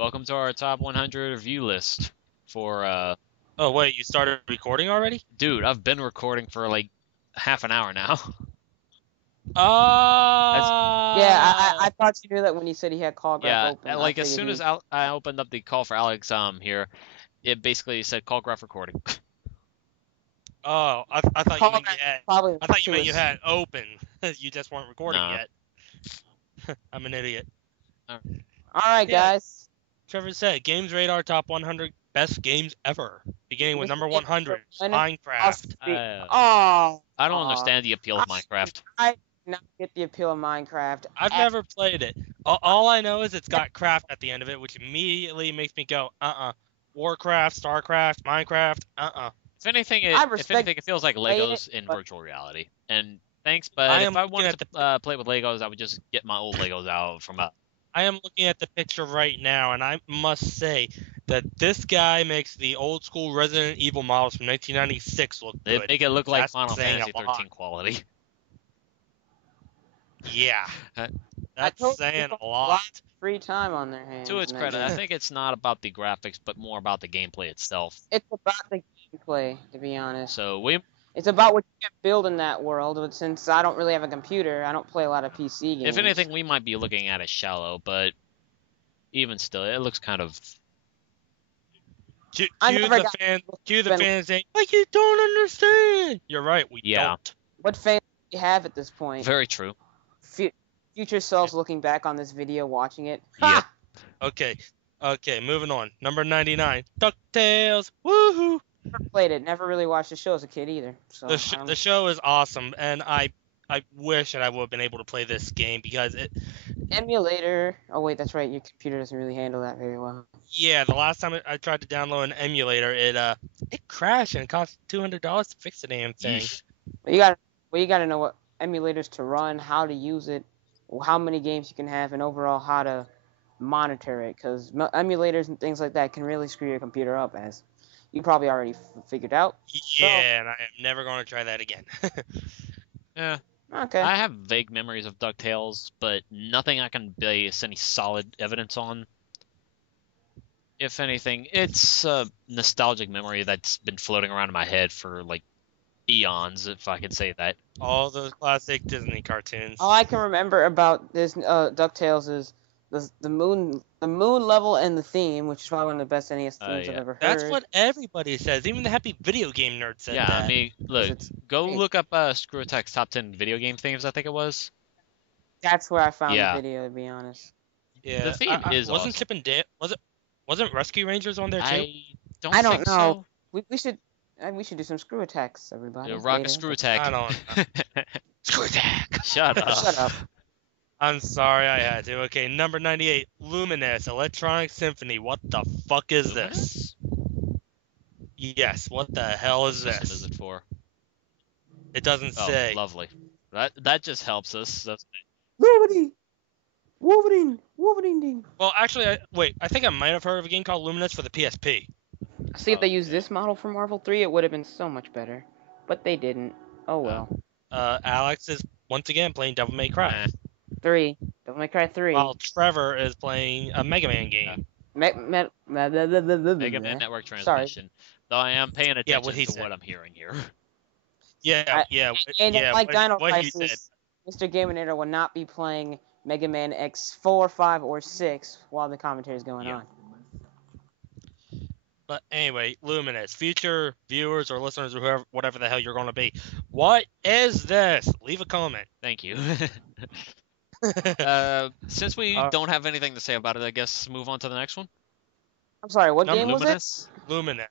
Welcome to our top 100 review list for, Oh, wait, you started recording already? dude, I've been recording for like half an hour now. Yeah, Oh! I thought you knew that when he said he had call graph Yeah, open. like I as figured soon he as I opened up the call for Alex here, it basically said call graph recording. Oh, I thought you call meant graph you had. probably I thought you to meant you his. had open. You just weren't recording Nah. yet. I'm an idiot. All right, Yeah, guys. Trevor said GamesRadar top 100 best games ever, beginning with number 100, Minecraft. Oh, I don't understand the appeal of Minecraft. I did not get the appeal of Minecraft. I've never played it. All I know is it's got craft at the end of it, which immediately makes me go, Warcraft, Starcraft, Minecraft, If anything, it feels like Legos in virtual reality. And thanks, but if I wanted to play with Legos, I would just get my old Legos out from I am looking at the picture right now, and I must say that this guy makes the old school Resident Evil models from 1996 look They good. make it look like That's Final saying Fantasy a lot. 13 quality. Yeah, that's saying a lot. Free time on their hands. To its credit, I think it's not about the graphics, but more about the gameplay itself. It's about the gameplay, to be honest. So It's about what you can build in that world, but since I don't really have a computer, I don't play a lot of PC games. If anything, we might be looking at it shallow, but even still, it looks kind of... Cue the fans saying, like, you don't understand! You're right, we don't. What fans do you have at this point? Very true. Future selves looking back on this video, watching it. Yeah. Okay, moving on. Number 99, DuckTales, woohoo! Never played it. Never really watched the show as a kid either. So the show is awesome, and I wish that I would have been able to play this game because it... Emulator. Oh wait, that's right. Your computer doesn't really handle that very well. Yeah, the last time I tried to download an emulator, it crashed and it cost $200 to fix the damn thing. You gotta know what emulators to run, how to use it, how many games you can have, and overall how to monitor it. Because emulators and things like that can really screw your computer up, as you probably already figured out. Yeah, and I am never going to try that again. Yeah. Okay. I have vague memories of DuckTales, but nothing I can base any solid evidence on. If anything, it's a nostalgic memory that's been floating around in my head for, like, eons, if I could say that. All those classic Disney cartoons. All I can remember about this DuckTales is the moon level and the theme, which is probably one of the best NES themes I've ever heard. That's what everybody says. Even the happy video game nerd said that. Yeah, I mean, look, go look up Screw Attack's top 10 video game themes, I think it was. That's where I found the video, to be honest. Yeah, the theme is wasn't awesome. Chip and Dale? Wasn't Rescue Rangers on there too? I don't know. So. We should do some Screw Attacks, everybody. Rock a Screw Attack. I don't know. Screw Attack. Shut up. Shut up. I'm sorry I had to. Okay, number 98, Luminous Electronic Symphony. What the fuck is this? Yes, what the hell is this? What is it for? It doesn't say. Lovely. That just helps us. Wolverine. Well, actually, I think I might have heard of a game called Luminous for the PSP. See, if they used this model for Marvel 3, it would have been so much better. But they didn't. Oh well. Alex is once again playing Devil May Cry. 3. Devil May Cry 3. While Trevor is playing a Mega Man game. Mega Man Network Transmission. Sorry. Though I am paying attention to what I'm hearing here. Like Dino Crisis, Mr. GamesRadar's will not be playing Mega Man X4, 5, or 6 while the commentary is going on. But anyway, Luminous, future viewers or listeners or whoever, whatever the hell you're going to be, what is this? Leave a comment. Thank you. Since we don't have anything to say about it, I guess move on to the next one. I'm sorry, what game was this? Luminous.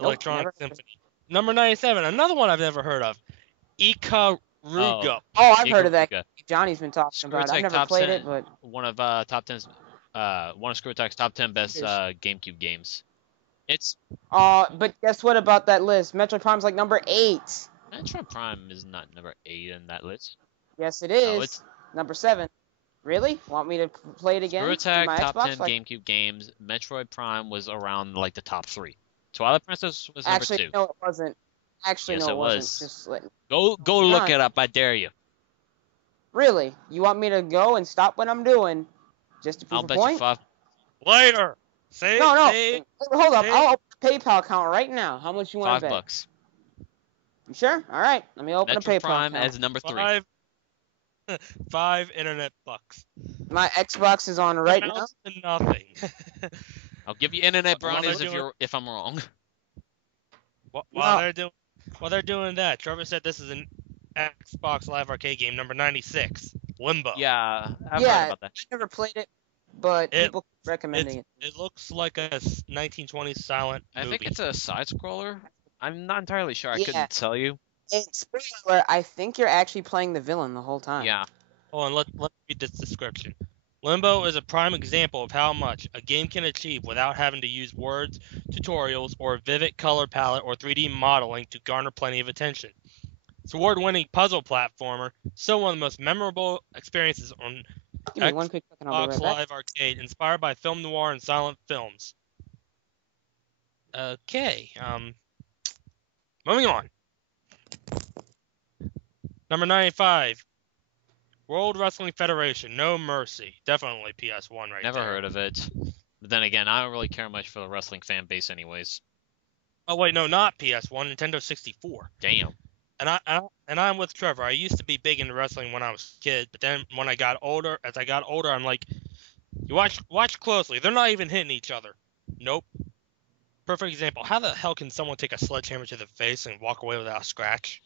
Electronic Symphony. Number 97, another one I've never heard of. Ikaruga. Oh, I've heard of that. Johnny's been talking about it. I've never played it, but one of Screw Attack's top 10 best GameCube games. But guess what about that list? Metroid Prime's like number 8. Metroid Prime is not number 8 in that list. Yes, it is. No, it's number 7. Really? Want me to play it again? Screw Attack, top 10 GameCube games. Metroid Prime was around like the top 3. Twilight Princess was number 2. Actually, no, it wasn't. Actually, yes, no, it was. Just let... Go look it up. I dare you. Really? You want me to go and stop what I'm doing just to prove a point? Later. Say No, no. say- Hold up. say- I'll open a PayPal account right now. How much you want to bet? $5. You sure? All right. Let me open Metro a PayPal Prime account. as number 3. five internet bucks. My Xbox is on right now. Amounts to nothing. I'll give you internet While brownies they're if I'm wrong. While they're doing that, Trevor said this is an Xbox Live Arcade game number 96, Limbo. Yeah, I've Yeah. heard about that. I never played it, but It- people keep recommending it. It looks like a 1920s silent I movie. think it's a side scroller. I'm not entirely sure. I Yeah. couldn't tell you. And spoiler, I think you're actually playing the villain the whole time. Yeah. Hold on, let me read this description. Limbo is a prime example of how much a game can achieve without having to use words, tutorials, or a vivid color palette or 3D modeling to garner plenty of attention. It's award-winning puzzle platformer, still one of the most memorable experiences on Give me one quick second, I'll be Xbox right back. Live Arcade, inspired by film noir and silent films. Okay, moving on. Number 95, World Wrestling Federation, No Mercy. Definitely PS1 right Never there. heard of it. But then again, I don't really care much for the wrestling fan base anyways. Oh wait, no, not PS1, Nintendo 64. Damn. And I'm with Trevor. I used to be big into wrestling when I was a kid, but then when I got older, I'm like, you watch closely. They're not even hitting each other. Nope. Perfect example. How the hell can someone take a sledgehammer to the face and walk away without a scratch?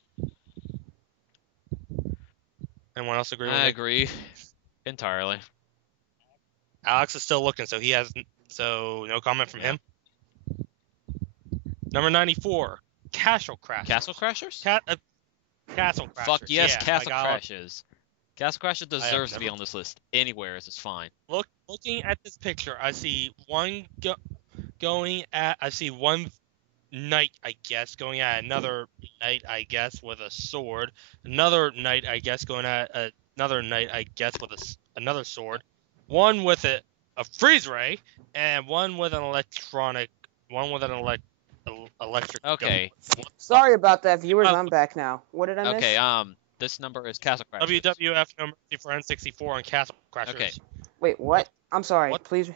Anyone else agree with I me? agree entirely. Alex is still looking, so no comment from him. Number 94, Castle Crashers. Castle Crashers? Castle Crashers. Fuck yes, yeah, Castle Crashers. Castle Crashers deserves to be never- on this list. Anywhere is fine. Looking at this picture, I see one knight, I guess, going at another knight, I guess, with a sword. Another knight, I guess, going at another knight, I guess, with another sword. One with a freeze ray, and one with an electric. Okay. gun. Sorry about that, viewers. I'm back now. What did I miss? Okay, this number is Castle Crashers. WWF No Mercy for N64 and Castle Crashers. Okay. Wait, what? I'm sorry. What? Please.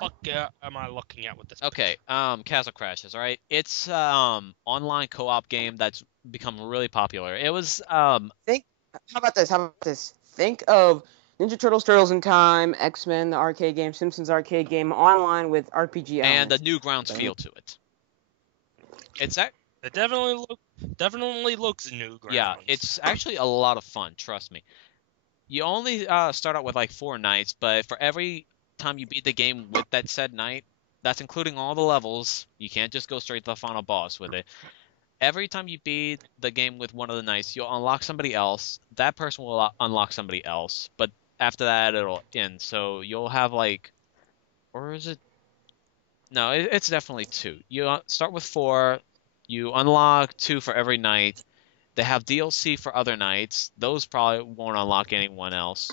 Fuck am I looking at with this? Okay, Castle Crashers, alright? It's online co-op game that's become really popular. It was How about this? Think of Ninja Turtles, Turtles in Time, X-Men, the arcade game, Simpsons arcade game, online with RPG and elements. the Newgrounds feel to it. It's It definitely looks new. yeah, grounds. it's actually a lot of fun, trust me. You only start out with like 4 nights, but for every time you beat the game with that said night, that's including all the levels. You can't just go straight to the final boss with it. Every time you beat the game with one of the nights, you'll unlock somebody else. That person will unlock somebody else, but after that it'll end. So you'll have like, or is it? No, it's definitely 2. You start with 4. You unlock 2 for every night. They have DLC for other nights. Those probably won't unlock anyone else.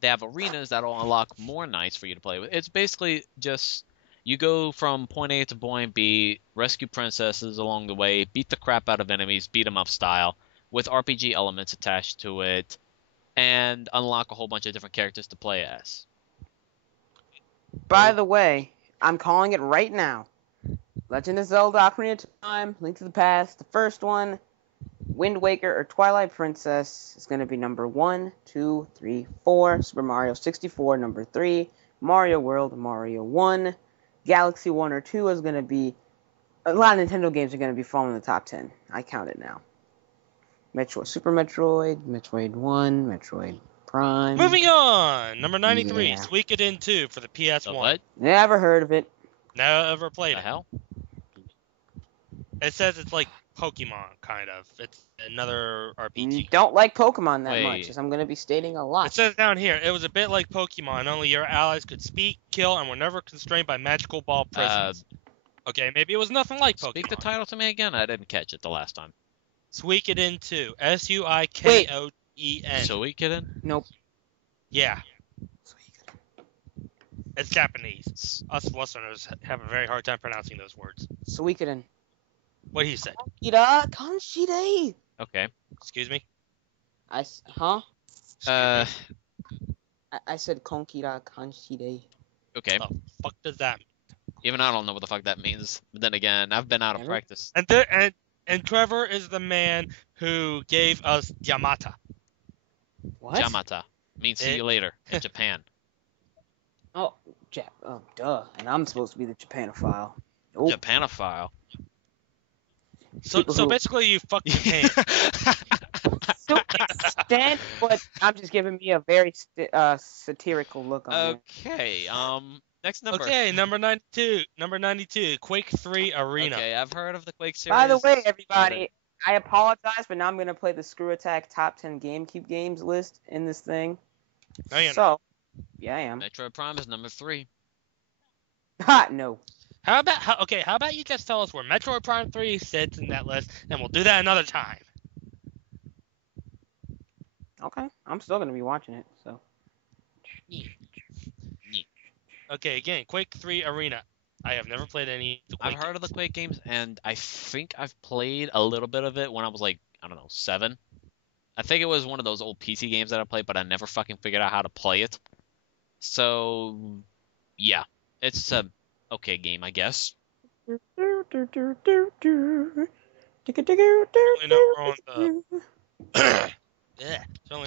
They have arenas that'll unlock more nights for you to play with. It's basically just you go from point A to point B, rescue princesses along the way, beat the crap out of enemies, beat 'em up style, with RPG elements attached to it, and unlock a whole bunch of different characters to play as. By the way, I'm calling it right now. Legend of Zelda: Ocarina of Time, Link to the Past, the first one, Wind Waker or Twilight Princess is going to be number 1, 2, 3, 4. Super Mario 64, number 3. Mario World, Mario 1. Galaxy 1 or 2 is going to be... A lot of Nintendo games are going to be falling in the top 10. I count it now. Super Metroid, Metroid 1, Metroid Prime. Moving on. Number 93, Yeah. Suikoden 2 for the PS1. So what Never heard of it. Never played the it. hell? It says it's like Pokemon, kind of. It's another RPG. Don't like Pokemon that Wait. much, as I'm going to be stating a It lot. says down here, it was a bit like Pokemon, only your allies could speak, kill, and were never constrained by magical ball prisons. Okay, maybe it was nothing like Pokemon. Speak the title to me again? I didn't catch it the last time. Suikoden 2. Suikoden. Suikoden? Nope. Yeah. It's Japanese. Us Westerners have a very hard time pronouncing those words. Suikoden. What he said. Ira Kanshide. Okay. Excuse me? Huh? Excuse me. I said Konkira Kanshide. Okay. The fuck does that mean? Even I don't know what the fuck that means. But then again, I've been out of Never? practice. And Trevor is the man who gave us Yamata. What? Jamata means see you later in Japan. Oh, duh. And I'm supposed to be the Japanophile. Nope. Japanophile. So basically, you fuck Japan. To an extent, but I'm just giving me a very satirical look on it. Okay. Next number. Okay, number 92. Number 92. Quake 3 Arena. Okay, I've heard of the Quake series. By the way, everybody, I apologize, but now I'm gonna play the Screw Attack Top 10 GameCube games list in this thing. No, you're not. So, yeah, I am. Metroid Prime is number 3. Ha, no. How about you just tell us where Metroid Prime 3 sits in that list, and we'll do that another time. Okay, I'm still gonna be watching it. So. Okay, again, Quake 3 Arena. I have never played any of the Quake I've heard of the games. Quake games, and I think I've played a little bit of it when I was like, I don't know, 7. I think it was one of those old PC games that I played, but I never fucking figured out how to play it. So, yeah, it's a okay game, I guess. Certainly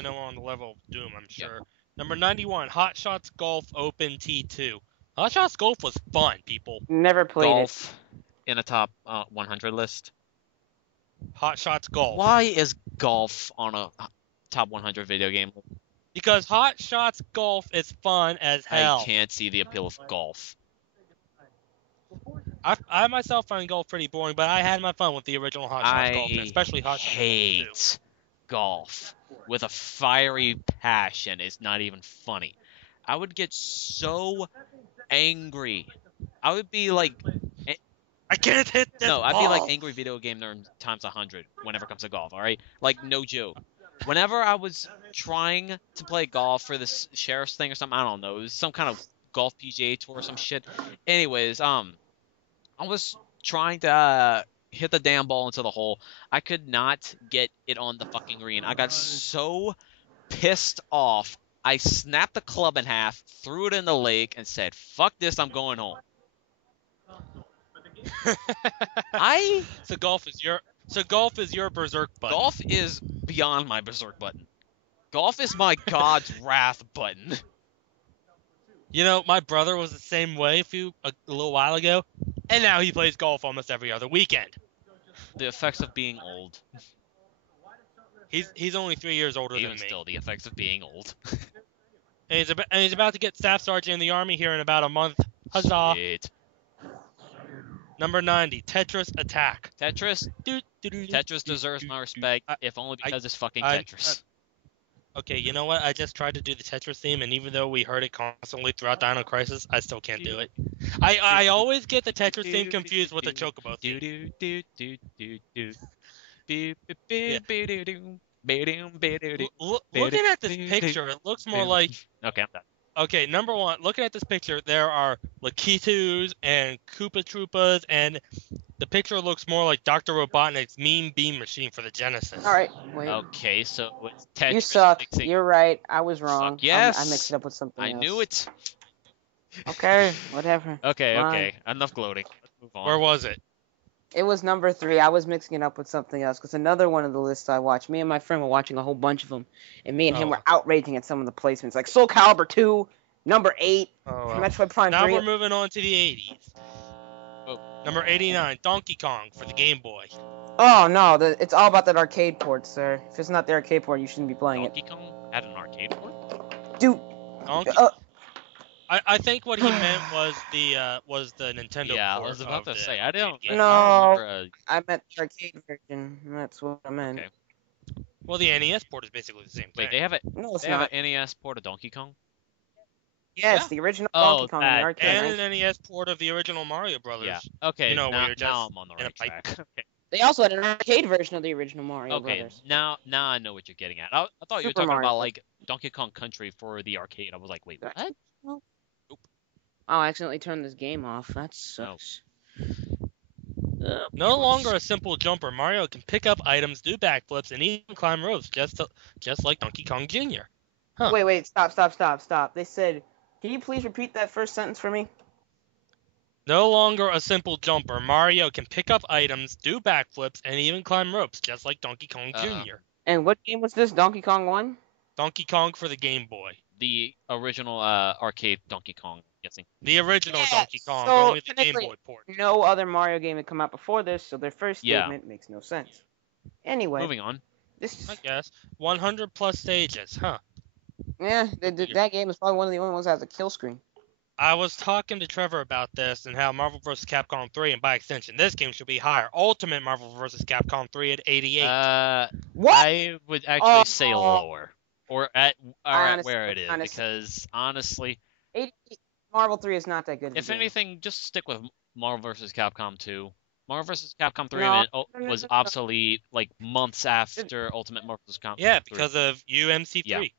no one on the level of Doom, I'm sure. Number 91, Hot Shots Golf Open T2. Hot Shots Golf was fun, people. Never played Golf in a top 100 list. Hot Shots Golf. Why is golf on a top 100 video game? Because Hot Shots Golf is fun as hell. I can't see the appeal of golf. I myself find golf pretty boring, but I had my fun with the original Hot Shots Golf, and especially Hot I Shots hate golf with a fiery passion. It's not even funny. I would get so angry. I would be like, I can't hit this no, I'd ball. be like angry video game nerd times 100 whenever it comes to golf. All right, like no joke. Whenever I was trying to play golf for this sheriff's thing or something, I don't know, it was some kind of golf PGA tour or some shit. Anyways, I was trying to hit the damn ball into the hole. I could not get it on the fucking green. I got so pissed off. I snapped the club in half, threw it in the lake, and said, "Fuck this! I'm going home." So golf is your berserk button. Golf is beyond my berserk button. Golf is my God's wrath button. You know, my brother was the same way a little while ago, and now he plays golf almost every other weekend. The effects of being old. He's only 3 years older Even than me. still, the effects of being old. And he's about to get staff sergeant in the army here in about a month. Huzzah! Sweet. Number 90, Tetris Attack. Tetris? Tetris deserves my respect, if only because it's fucking Tetris. Okay, you know what? I just tried to do the Tetris theme, and even though we heard it constantly throughout Dino Crisis, I still can't do it. I always get the Tetris theme confused with the Chocobo theme. Looking at this picture, it looks more like... Okay, I'm done. Okay, number 1, looking at this picture, there are Lakitus and Koopa Troopas, and the picture looks more like Dr. Robotnik's Mean Beam Machine for the Genesis. All right, wait. Okay, so it's Tetris. You suck. mixing- You're right. I was wrong. Fuck yes. I mixed it up with something I else. knew it. Okay, whatever. Okay, Fine. okay. Enough gloating. Let's move on. Where was it? It was number 3. I was mixing it up with something else because another one of the lists I watched. Me and my friend were watching a whole bunch of them, and me and him Oh. were outraging at some of the placements, like Soul Calibur 2, number 8, Oh, well. Metroid Prime Now 3. we're moving on to the 80s. Oh. Number 89, Donkey Kong for the Game Boy. Oh no, it's all about that arcade port, sir. If it's not the arcade port, you shouldn't be playing Donkey Kong had an arcade port? Dude, Donkey. I think what he meant was the Nintendo. Yeah, I port was about of to the say. I don't No. remember. I meant the arcade version. That's what I meant. Okay. Well, the NES port is basically the same thing. Wait, they have No, it's they have not. an NES port of Donkey Kong? Yes, Yeah. the original Oh, Donkey Kong in the that- arcade. and right? an NES port of the original Mario Brothers. Yeah. Okay, You know, where now, you're just now I'm on the in a right pipe. track. Okay. They also had an arcade version of the original Mario Okay, Brothers. now I know what you're getting at. I thought you were Super talking Mario about Bros. like Donkey Kong Country for the arcade. I was like, wait, what? Oh, I accidentally turned this game off. That sucks. No longer a simple jumper, Mario can pick up items, do backflips, and even climb ropes, just like Donkey Kong Jr. Huh. Wait, stop. They said Can you please repeat that first sentence for me? No longer a simple jumper, Mario can pick up items, do backflips, and even climb ropes, just like Donkey Kong Jr. And what game was this? Donkey Kong 1? Donkey Kong for the Game Boy. The original arcade Donkey Kong, I'm guessing. The original Yeah, Donkey Kong, so only the Game technically, Boy port. No other Mario game had come out before this, so their first Yeah. statement makes no sense. Anyway, Moving on. this I guess. 100 plus stages, huh? that game is probably one of the only ones that has a kill screen. I was talking to Trevor about this and how Marvel vs. Capcom 3, and by extension, this game should be higher. Ultimate Marvel vs. Capcom 3 at 88. What? I would actually say Oh. lower. Or at Honestly- where it is, honestly- because honestly, 88 Marvel 3 is not that good. of a if game. anything, just stick with Marvel vs. Capcom 2. Marvel vs. Capcom 3 No, was no. obsolete like months after Ultimate Marvel vs. Capcom 3. Yeah, because of UMC3. Yeah.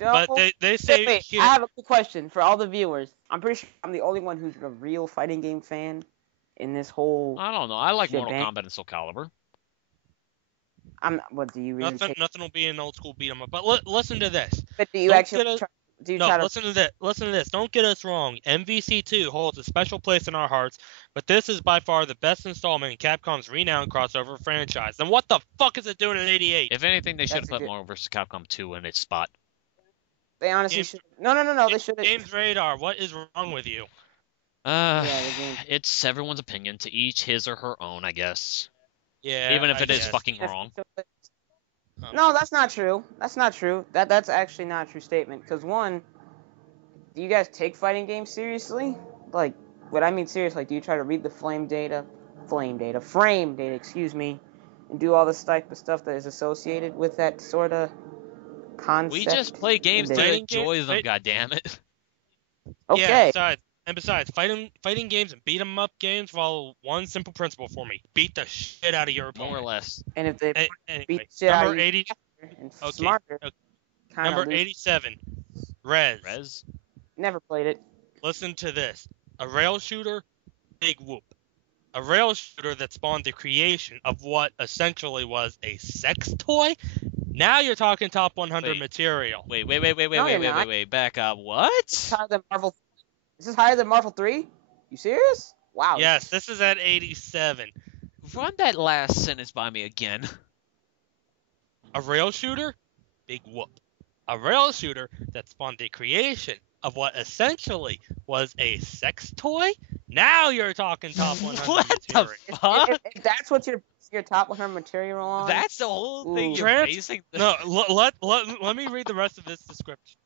But they say Wait, here, I have a quick question for all the viewers. I'm pretty sure I'm the only one who's a real fighting game fan in this whole. I don't know. I like Shit, Mortal man. Kombat and Soul Calibur. What do you really? nothing will be an old school beat 'em up. But listen to this. But do you don't actually? get a- Try, do you No, try to? listen to this. Listen to this. Don't get us wrong. MVC2 holds a special place in our hearts, but this is by far the best installment in Capcom's renowned crossover franchise. Then what the fuck is it doing in 88? If anything, they should have That's a put good- Marvel vs. Capcom 2 in its spot. They honestly Games- should. No. They should. Games Radar, what is wrong with you? Yeah, the game. It's everyone's opinion. To each his or her own, I guess. Yeah, Even if I it is guess. fucking wrong. No, that's not true. That's not true. That's actually not a true statement. Because one, do you guys take fighting games seriously? Like, what I mean seriously, do you try to read the frame data, excuse me, and do all this type of stuff that is associated with that sort of concept? We just play games to Fighting enjoy games- them, goddammit. Okay. Yeah, besides, fighting games and beat 'em up games follow one simple principle for me: beat the shit out of your More or opponent. less. And if they Anyway, beat shit out number of you 80, and okay, smarter, okay. kind number of 87, Rez. Rez? never played it. Listen to this: a rail shooter, big whoop. A rail shooter that spawned the creation of what essentially was a sex toy. Now you're talking top 100 Wait. material. Wait. you're not. Back up. It's What? higher than Marvel. Is this higher than Marvel 3? You serious? Wow. Yes, this is at 87. Run that last sentence by me again. A rail shooter, big whoop. A rail shooter that spawned the creation of what essentially was a sex toy. Now you're talking top 100 What material. the fuck? If that's what your top 100 material on. That's the whole thing Ooh. you're Trans- basing the... No, let me read the rest of this description.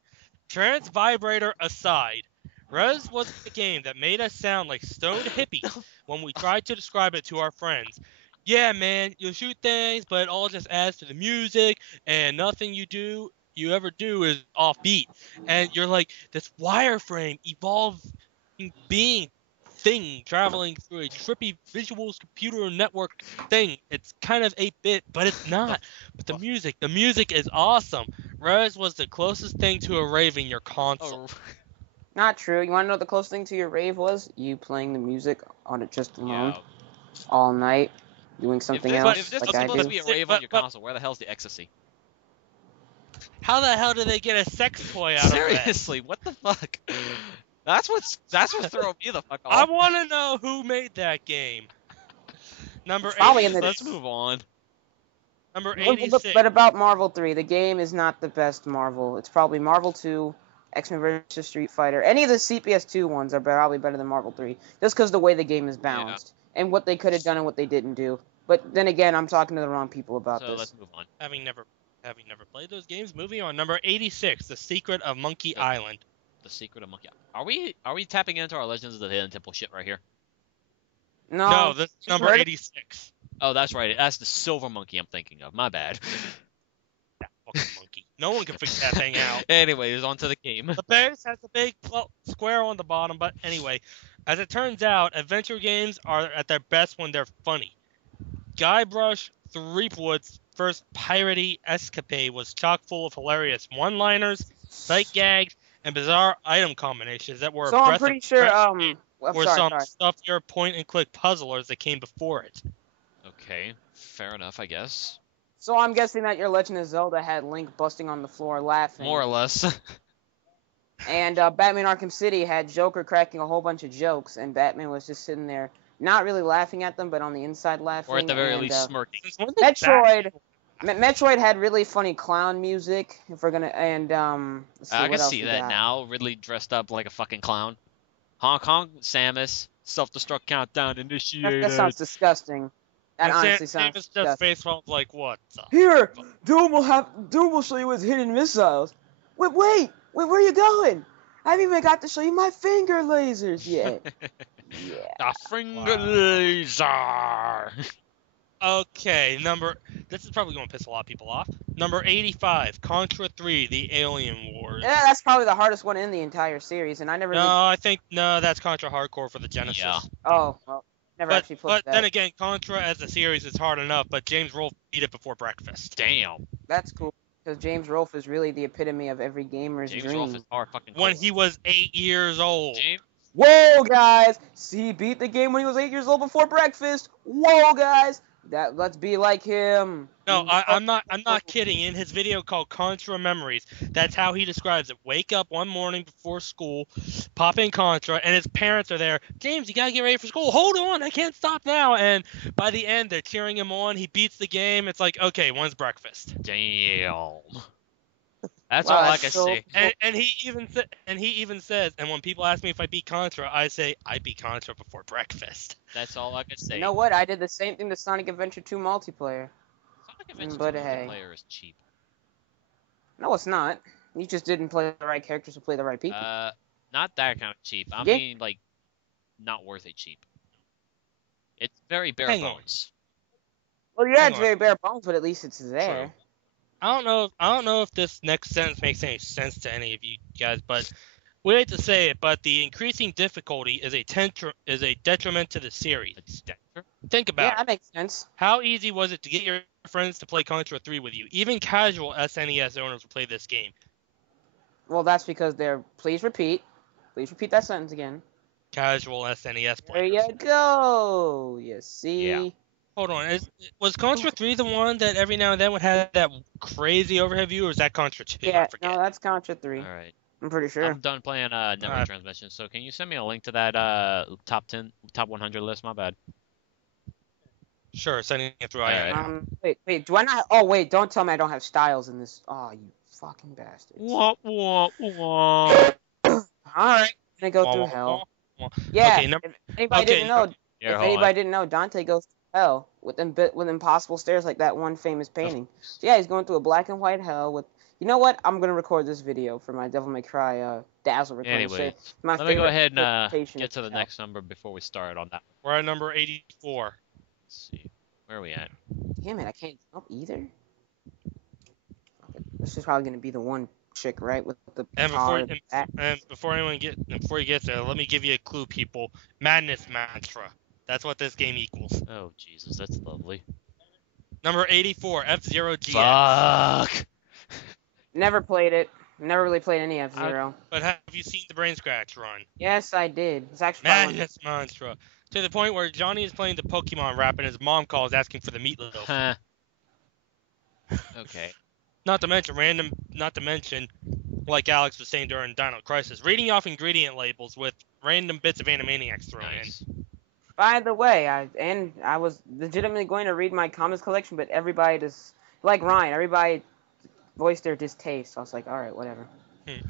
Trans vibrator aside, Rez was a game that made us sound like stoned hippies when we tried to describe it to our friends. Yeah, man, you'll shoot things, but it all just adds to the music, and nothing you ever do is offbeat. And you're like this wireframe evolving being thing traveling through a trippy visuals computer network thing. It's kind of 8-bit, but it's not. But the music is awesome. Rez was the closest thing to a rave in your console. Oh, Not true. You want to know what the closest thing to your rave was? You playing the music on it just alone yeah. all night, doing something else If this like was I supposed to do. be a rave on your But- console, where the hell's the ecstasy? How the hell did they get a sex toy out of that? Seriously, what the fuck? That's what's throwing me the fuck I off. want to know who made that game. Number It's probably 80, in the- Let's move on. number But 86. about Marvel 3, the game is not the best Marvel. It's probably Marvel 2, X-Men vs. Street Fighter. Any of the CPS2 ones are probably better than Marvel 3, just because the way the game is balanced and what they could have done and what they didn't do. But then again, I'm talking to the wrong people about So this. let's move on. Having never played those games, moving on. Number 86, The Secret of Monkey Wait. Island. The Secret of Monkey. Are we tapping into our Legends of the Hidden Temple shit right here? No, this is number heard it? 86. Oh, that's right. That's the Silver Monkey I'm thinking of. My bad. That fucking monkey. No one can figure that thing out. Anyways, on to the game. The base has a big square on the bottom, but anyway, as it turns out, adventure games are at their best when they're funny. Guybrush Threepwood's first piratey escapade was chock full of hilarious one-liners, sight gags, and bizarre item combinations that were So a I'm breath pretty of sure. fresh I'm or sorry, some sorry. stuffier point-and-click puzzlers that came before it. Okay, fair enough, I guess. So I'm guessing that your Legend of Zelda had Link busting on the floor laughing. More or less. And Batman Arkham City had Joker cracking a whole bunch of jokes, and Batman was just sitting there, not really laughing at them, but on the inside laughing. Or at the very and, least smirking. Metroid had really funny clown music. If we're gonna let's see, I what can else see we that got? now. Ridley dressed up like a fucking clown. Honk honk, Samus. Self-destruct countdown initiated. That sounds disgusting. That And honestly sounds Samus just disgusting. face palms like, what the Here, Doom will show you his hidden missiles. Wait, where are you going? I haven't even got to show you my finger lasers yet. Yeah. The finger laser. Okay, this is probably going to piss a lot of people off. Number 85, Contra 3, The Alien Wars. Yeah, that's probably the hardest one in the entire series, and I never. No, that's Contra Hardcore for the Genesis. Yeah. Oh, well, never actually played that. But then again, Contra as a series is hard enough, but James Rolfe beat it before breakfast. Damn. That's cool, because James Rolfe is really the epitome of every gamer's James dream. Rolfe is hard fucking cool. When he was 8 years old. Whoa, guys! See, he beat the game when he was 8 years old before breakfast. Whoa, guys! Let's be like him. No, I'm not kidding. In his video called Contra Memories, that's how he describes it. Wake up one morning before school, pop in Contra, and his parents are there. James, you gotta get ready for school. Hold on, I can't stop now. And by the end, they're cheering him on. He beats the game. It's like, okay, when's breakfast? Damn. That's Wow, all I that's can so say. And he even says, and when people ask me if I beat Contra, I say I beat Contra before breakfast. That's all I can say. You know what? I did the same thing to Sonic Adventure 2 multiplayer. Sonic Adventure but 2 hey. multiplayer is cheap. No, it's not. You just didn't play the right characters to play the right people. Not that kind of cheap. I Yeah. mean, like, not worth it cheap. It's very bare Hang on. bones. Well, yeah, hang it's on. very bare bones, but at least it's there. True. I don't know if this next sentence makes any sense to any of you guys, but we hate to say it, but the increasing difficulty is a detriment to the series. Think Yeah, about that it. makes sense. How easy was it to get your friends to play Contra 3 with you? Even casual SNES owners will play this game. Well, that's because they're. Please repeat. Please repeat that sentence again. Casual SNES There players. you go. You see. Yeah. Hold on, was Contra 3 the one that every now and then would have that crazy overhead view, or is that Contra 2? Yeah, I forget. no, that's Contra 3. All right. I'm pretty sure. I'm done playing network Alright. transmission. So can you send me a link to that top 100 list? My bad. Sure, sending it through Alright. IM. Wait, do I not? Oh, wait, don't tell me I don't have styles in this. Oh, you fucking bastards. Wah, wah, wah. Alright, gonna go through hell. Yeah, Okay, if anybody didn't know, Here, if hold anybody on. didn't know, Dante goes through hell with impossible stairs like that one famous painting. So yeah, he's going through a black and white hell with. You know what? I'm gonna record this video for my Devil May Cry Dazzle recording. Anyway, my let me go favorite ahead and interpretation get of to the hell. next number before we start on that. We're at number 84. Let's see. Where are we at? Damn it, I can't jump either. This is probably gonna be the one chick, right, with the And power before, of that. and before you get there, let me give you a clue, people. Madness Mantra. That's what this game equals. Oh, Jesus, that's lovely. Number 84, F-Zero GX. Fuck! Never played it. Never really played any F-Zero. But have you seen the Brain Scratch run? Yes, I did. It's actually probably Madness Mantra. To the point where Johnny is playing the Pokemon rap and his mom calls asking for the meatloaf. Huh. Okay. Not to mention, like Alex was saying during Dino Crisis, reading off ingredient labels with random bits of Animaniacs thrown Nice. By the way, I was legitimately going to read my comics collection, but everybody just like Ryan. Everybody voiced their distaste. So I was like, all right, whatever. in.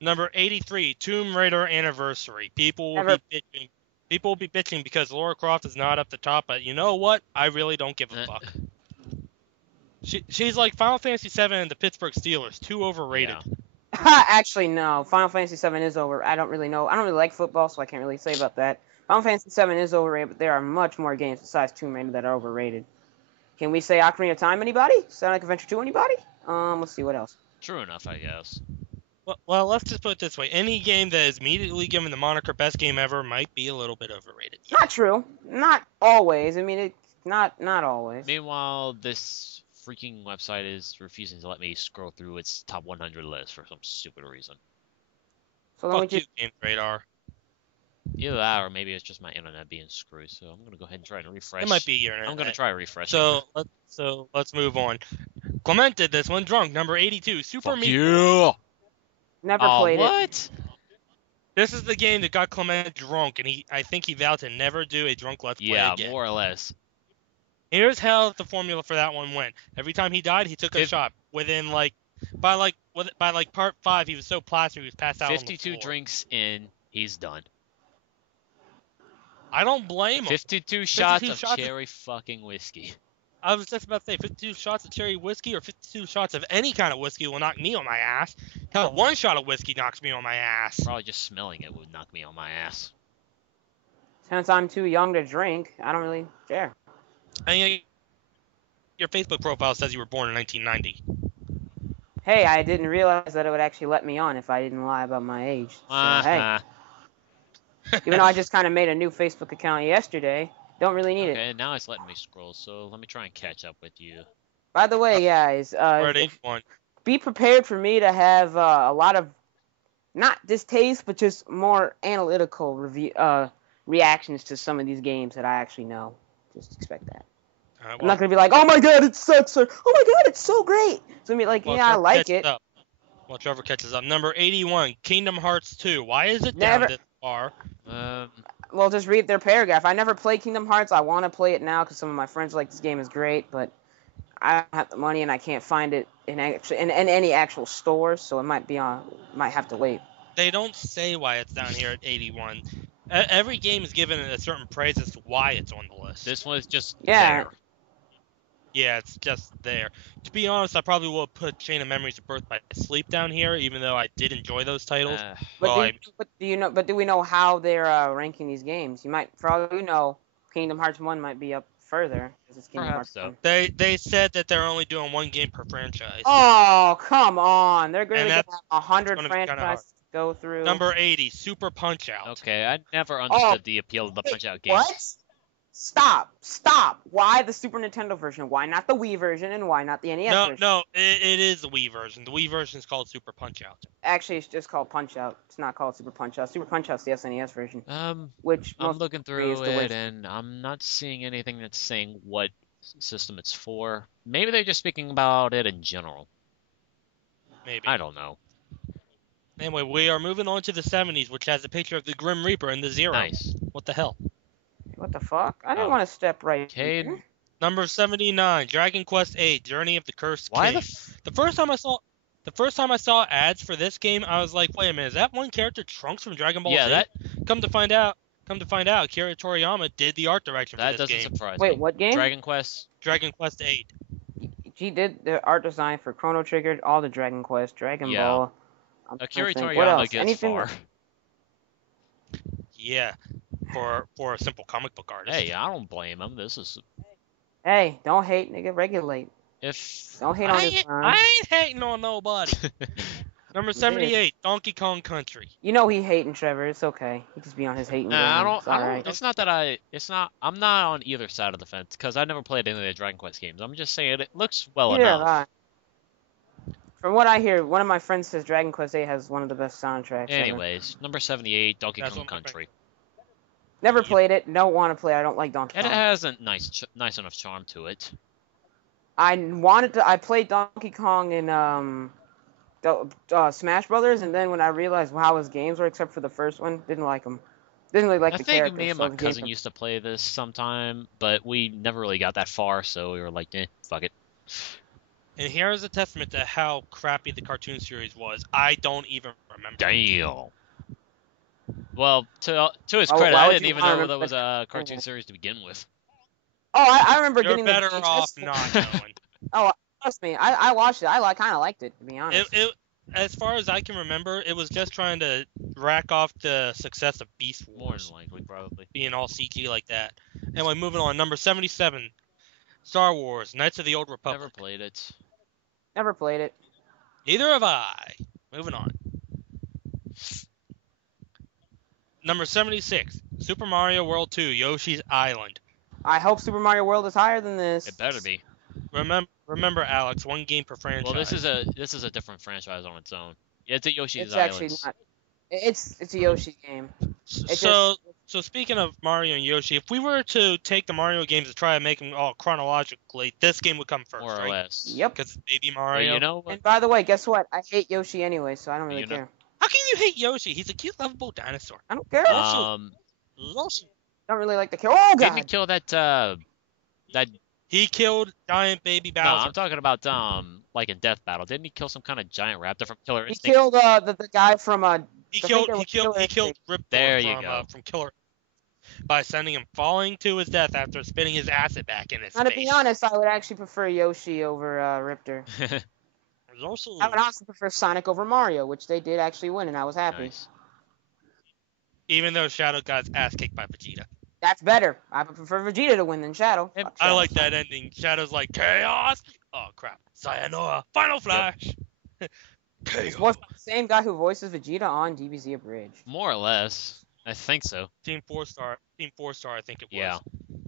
Number 83, Tomb Raider Anniversary. People will be bitching because Lara Croft is not up the top, but you know what? I really don't give a fuck. She's like Final Fantasy VII and the Pittsburgh Steelers, too overrated. Yeah. Actually, no. Final Fantasy VII is over. I don't really know. I don't really like football, so I can't really say about that. Final Fantasy VII is overrated, but there are much more games besides Tomb Raider that are overrated. Can we say Ocarina of Time, anybody? Sonic Adventure 2, anybody? Let's see, what else? True enough, I guess. Well, let's just put it this way. Any game that is immediately given the moniker best game ever might be a little bit overrated. Not true. Not always. I mean, it's not always. Meanwhile, this freaking website is refusing to let me scroll through its top 100 list for some stupid reason. So let me Fuck you, just... GamesRadar. Either that, or maybe it's just my internet being screwed. So I'm gonna go ahead and try and refresh. It might be your internet. I'm gonna try refreshing. So let's move on. Clement did this one. Drunk, number 82, Super Fuck Meat. you! Never Oh, played it. what? This is the game that got Clement drunk, and I think he vowed to never do a drunk Let's Play Yeah, again. more or less. Here's how the formula for that one went. Every time he died, he took a shot. Within by part 5, he was so plastered he was passed out on the 52 floor. drinks in, he's done. I don't blame him. 52 shots of cherry fucking whiskey. I was just about to say 52 shots of cherry whiskey or 52 shots of any kind of whiskey will knock me on my ass. Hell, 1 shot of whiskey knocks me on my ass. Probably just smelling it would knock me on my ass. Since I'm too young to drink, I don't really care. I mean, your Facebook profile says you were born in 1990. Hey, I didn't realize that it would actually let me on if I didn't lie about my age. So, hey. Even though I just kind of made a new Facebook account yesterday, don't really need it. Okay, now it's letting me scroll, so let me try and catch up with you. By the way, guys, be prepared for me to have a lot of, not distaste, but just more analytical reactions to some of these games that I actually know. Just expect that. I'm not going to be like, oh my god, it sucks, or oh my god, it's so great. It's going to be like, yeah, I like it. Well, Trevor catches up. Number 81, Kingdom Hearts 2. Why is it down this far? Well, just read their paragraph. I never played Kingdom Hearts. I want to play it now because some of my friends are like, this game is great, but I don't have the money and I can't find it in any actual stores, so it might have to wait. They don't say why it's down here at 81. Every game is given a certain praise as to why it's on the list. This one's just there. Yeah, it's just there. To be honest, I probably will put Chain of Memories of Birth by Sleep down here, even though I did enjoy those titles. But do we know how they're ranking these games? You might, for all you know, Kingdom Hearts 1 might be up further. It's Kingdom Hearts so. They said that they're only doing 1 game per franchise. Oh, come on! They're going to have 100 franchises to go through. Number 80, Super Punch Out. Okay, I never understood the appeal of the Punch Out games. What? Stop! Why the Super Nintendo version? Why not the Wii version? And why not the NES version? No, it is the Wii version. The Wii version is called Super Punch Out. Actually, it's just called Punch Out. It's not called Super Punch Out. Super Punch Out's the SNES version. Which I'm looking through it, and I'm not seeing anything that's saying what system it's for. Maybe they're just speaking about it in general. Maybe. I don't know. Anyway, we are moving on to the 70s, which has a picture of the Grim Reaper and the Zero. Nice. What the hell? What the fuck? I didn't want to step right here. Number 79, Dragon Quest VIII, Journey of the Cursed King. The first time I saw ads for this game, I was like, wait a minute, is that one character Trunks from Dragon Ball Z? Yeah, Come to find out, Akira Toriyama did the art direction for this game. That doesn't surprise me. Wait, what game? Dragon Quest VIII. He did the art design for Chrono Trigger, all the Dragon Quest, Dragon Ball. Akira Toriyama gets far. Yeah. For a simple comic book artist. Hey, I don't blame him. Hey, don't hate, nigga. Regulate. Don't hate on his I ain't hating on nobody. Number 78, Donkey Kong Country. You know he hating Trevor. It's okay. He just be on his hating. Nah, I'm not on either side of the fence because I never played any of the Dragon Quest games. I'm just saying it looks well enough. From what I hear, one of my friends says Dragon Quest VIII has one of the best soundtracks. Anyways, number 78, Donkey Kong Country. Never played it. Don't want to play. I don't like Donkey Kong. It has a nice enough charm to it. I played Donkey Kong in Smash Brothers, and then when I realized how his games were, except for the first one, didn't like them. Didn't really like the characters. I think me and my cousin used to play this sometime, but we never really got that far, so we were like, fuck it. And here's a testament to how crappy the cartoon series was. I don't even remember. Damn. Well, to his credit, I didn't even know there was a cartoon series to begin with. Oh, I remember getting the better off not knowing. Oh, trust me, I watched it. I kind of liked it, to be honest. As far as I can remember, it was just trying to rack off the success of Beast Wars. More than likely, probably. Being all CG like that. Anyway, moving on. Number 77, Star Wars, Knights of the Old Republic. Never played it. Never played it. Neither have I. Moving on. Number 76, Super Mario World 2, Yoshi's Island. I hope Super Mario World is higher than this. It better be. Remember, Alex, 1 game per franchise. Well, this is a different franchise on its own. It's a Yoshi's It's Island. actually not. It's a Yoshi game. So So speaking of Mario and Yoshi, if we were to take the Mario games and try to make them all chronologically, this game would come first, more or right? less. Yep. Because it's Baby But Mario. you know what? And by the way, guess what? I hate Yoshi anyway, so I don't really You know- care. How can you hate Yoshi? He's a cute, lovable dinosaur. I don't care. Yoshi. Don't really like the kill. Oh Didn't he god. kill that? He killed giant baby No, Bowser. I'm talking about like in Death Battle. Didn't he kill some kind of giant raptor from Killer He Instinct? killed the guy from He I killed think it was Killer Riptor There you from go. from Killer by sending him falling to his death after spitting his acid back in his Now, to face. be honest, I would actually prefer Yoshi over Riptor. Yoshi. I would also prefer Sonic over Mario, which they did actually win, and I was happy. Nice. Even though Shadow got his ass kicked by Vegeta. That's better. I would prefer Vegeta to win than Shadow. Fuck I Shadow. like that ending. Shadow's like, chaos! Oh, crap. Sayonara. Final Flash! It's Chaos. voiced by the same guy who voices Vegeta on DBZ Abridged. More or less. I think so. Team 4-star, I think it was. Yeah.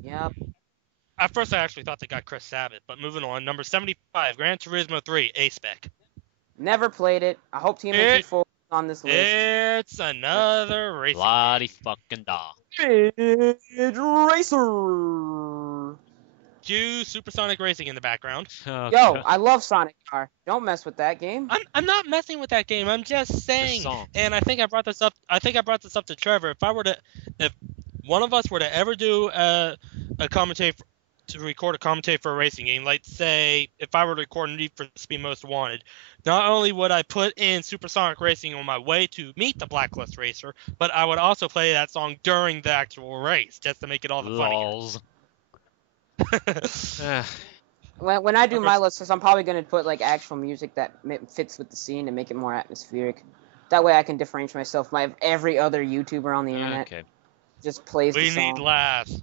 Yep. At first, I actually thought they got Chris Sabat, but moving on. Number 75, Gran Turismo 3, A-Spec. Never played it. I hope Team 84 is on this list. It's another racing Bloody game. fucking da. Ridge Racer. Cue Supersonic Racing in the background. Oh, Yo, God. I love Sonic Car. Don't mess with that game. I'm not messing with that game. I'm just saying. song. And I think I brought this up. To Trevor. If one of us were to ever do a commentate to record a commentate for a racing game, like say if I were to record Need for Speed Most Wanted, not only would I put in Supersonic Racing on my way to meet the Blacklist Racer, but I would also play that song during the actual race just to make it all the funnier. Lols. Ah, When I do my lists, I'm probably going to put like actual music that fits with the scene and make it more atmospheric. That way I can differentiate myself from every other YouTuber on the internet. okay. Just plays We the need song. laughs.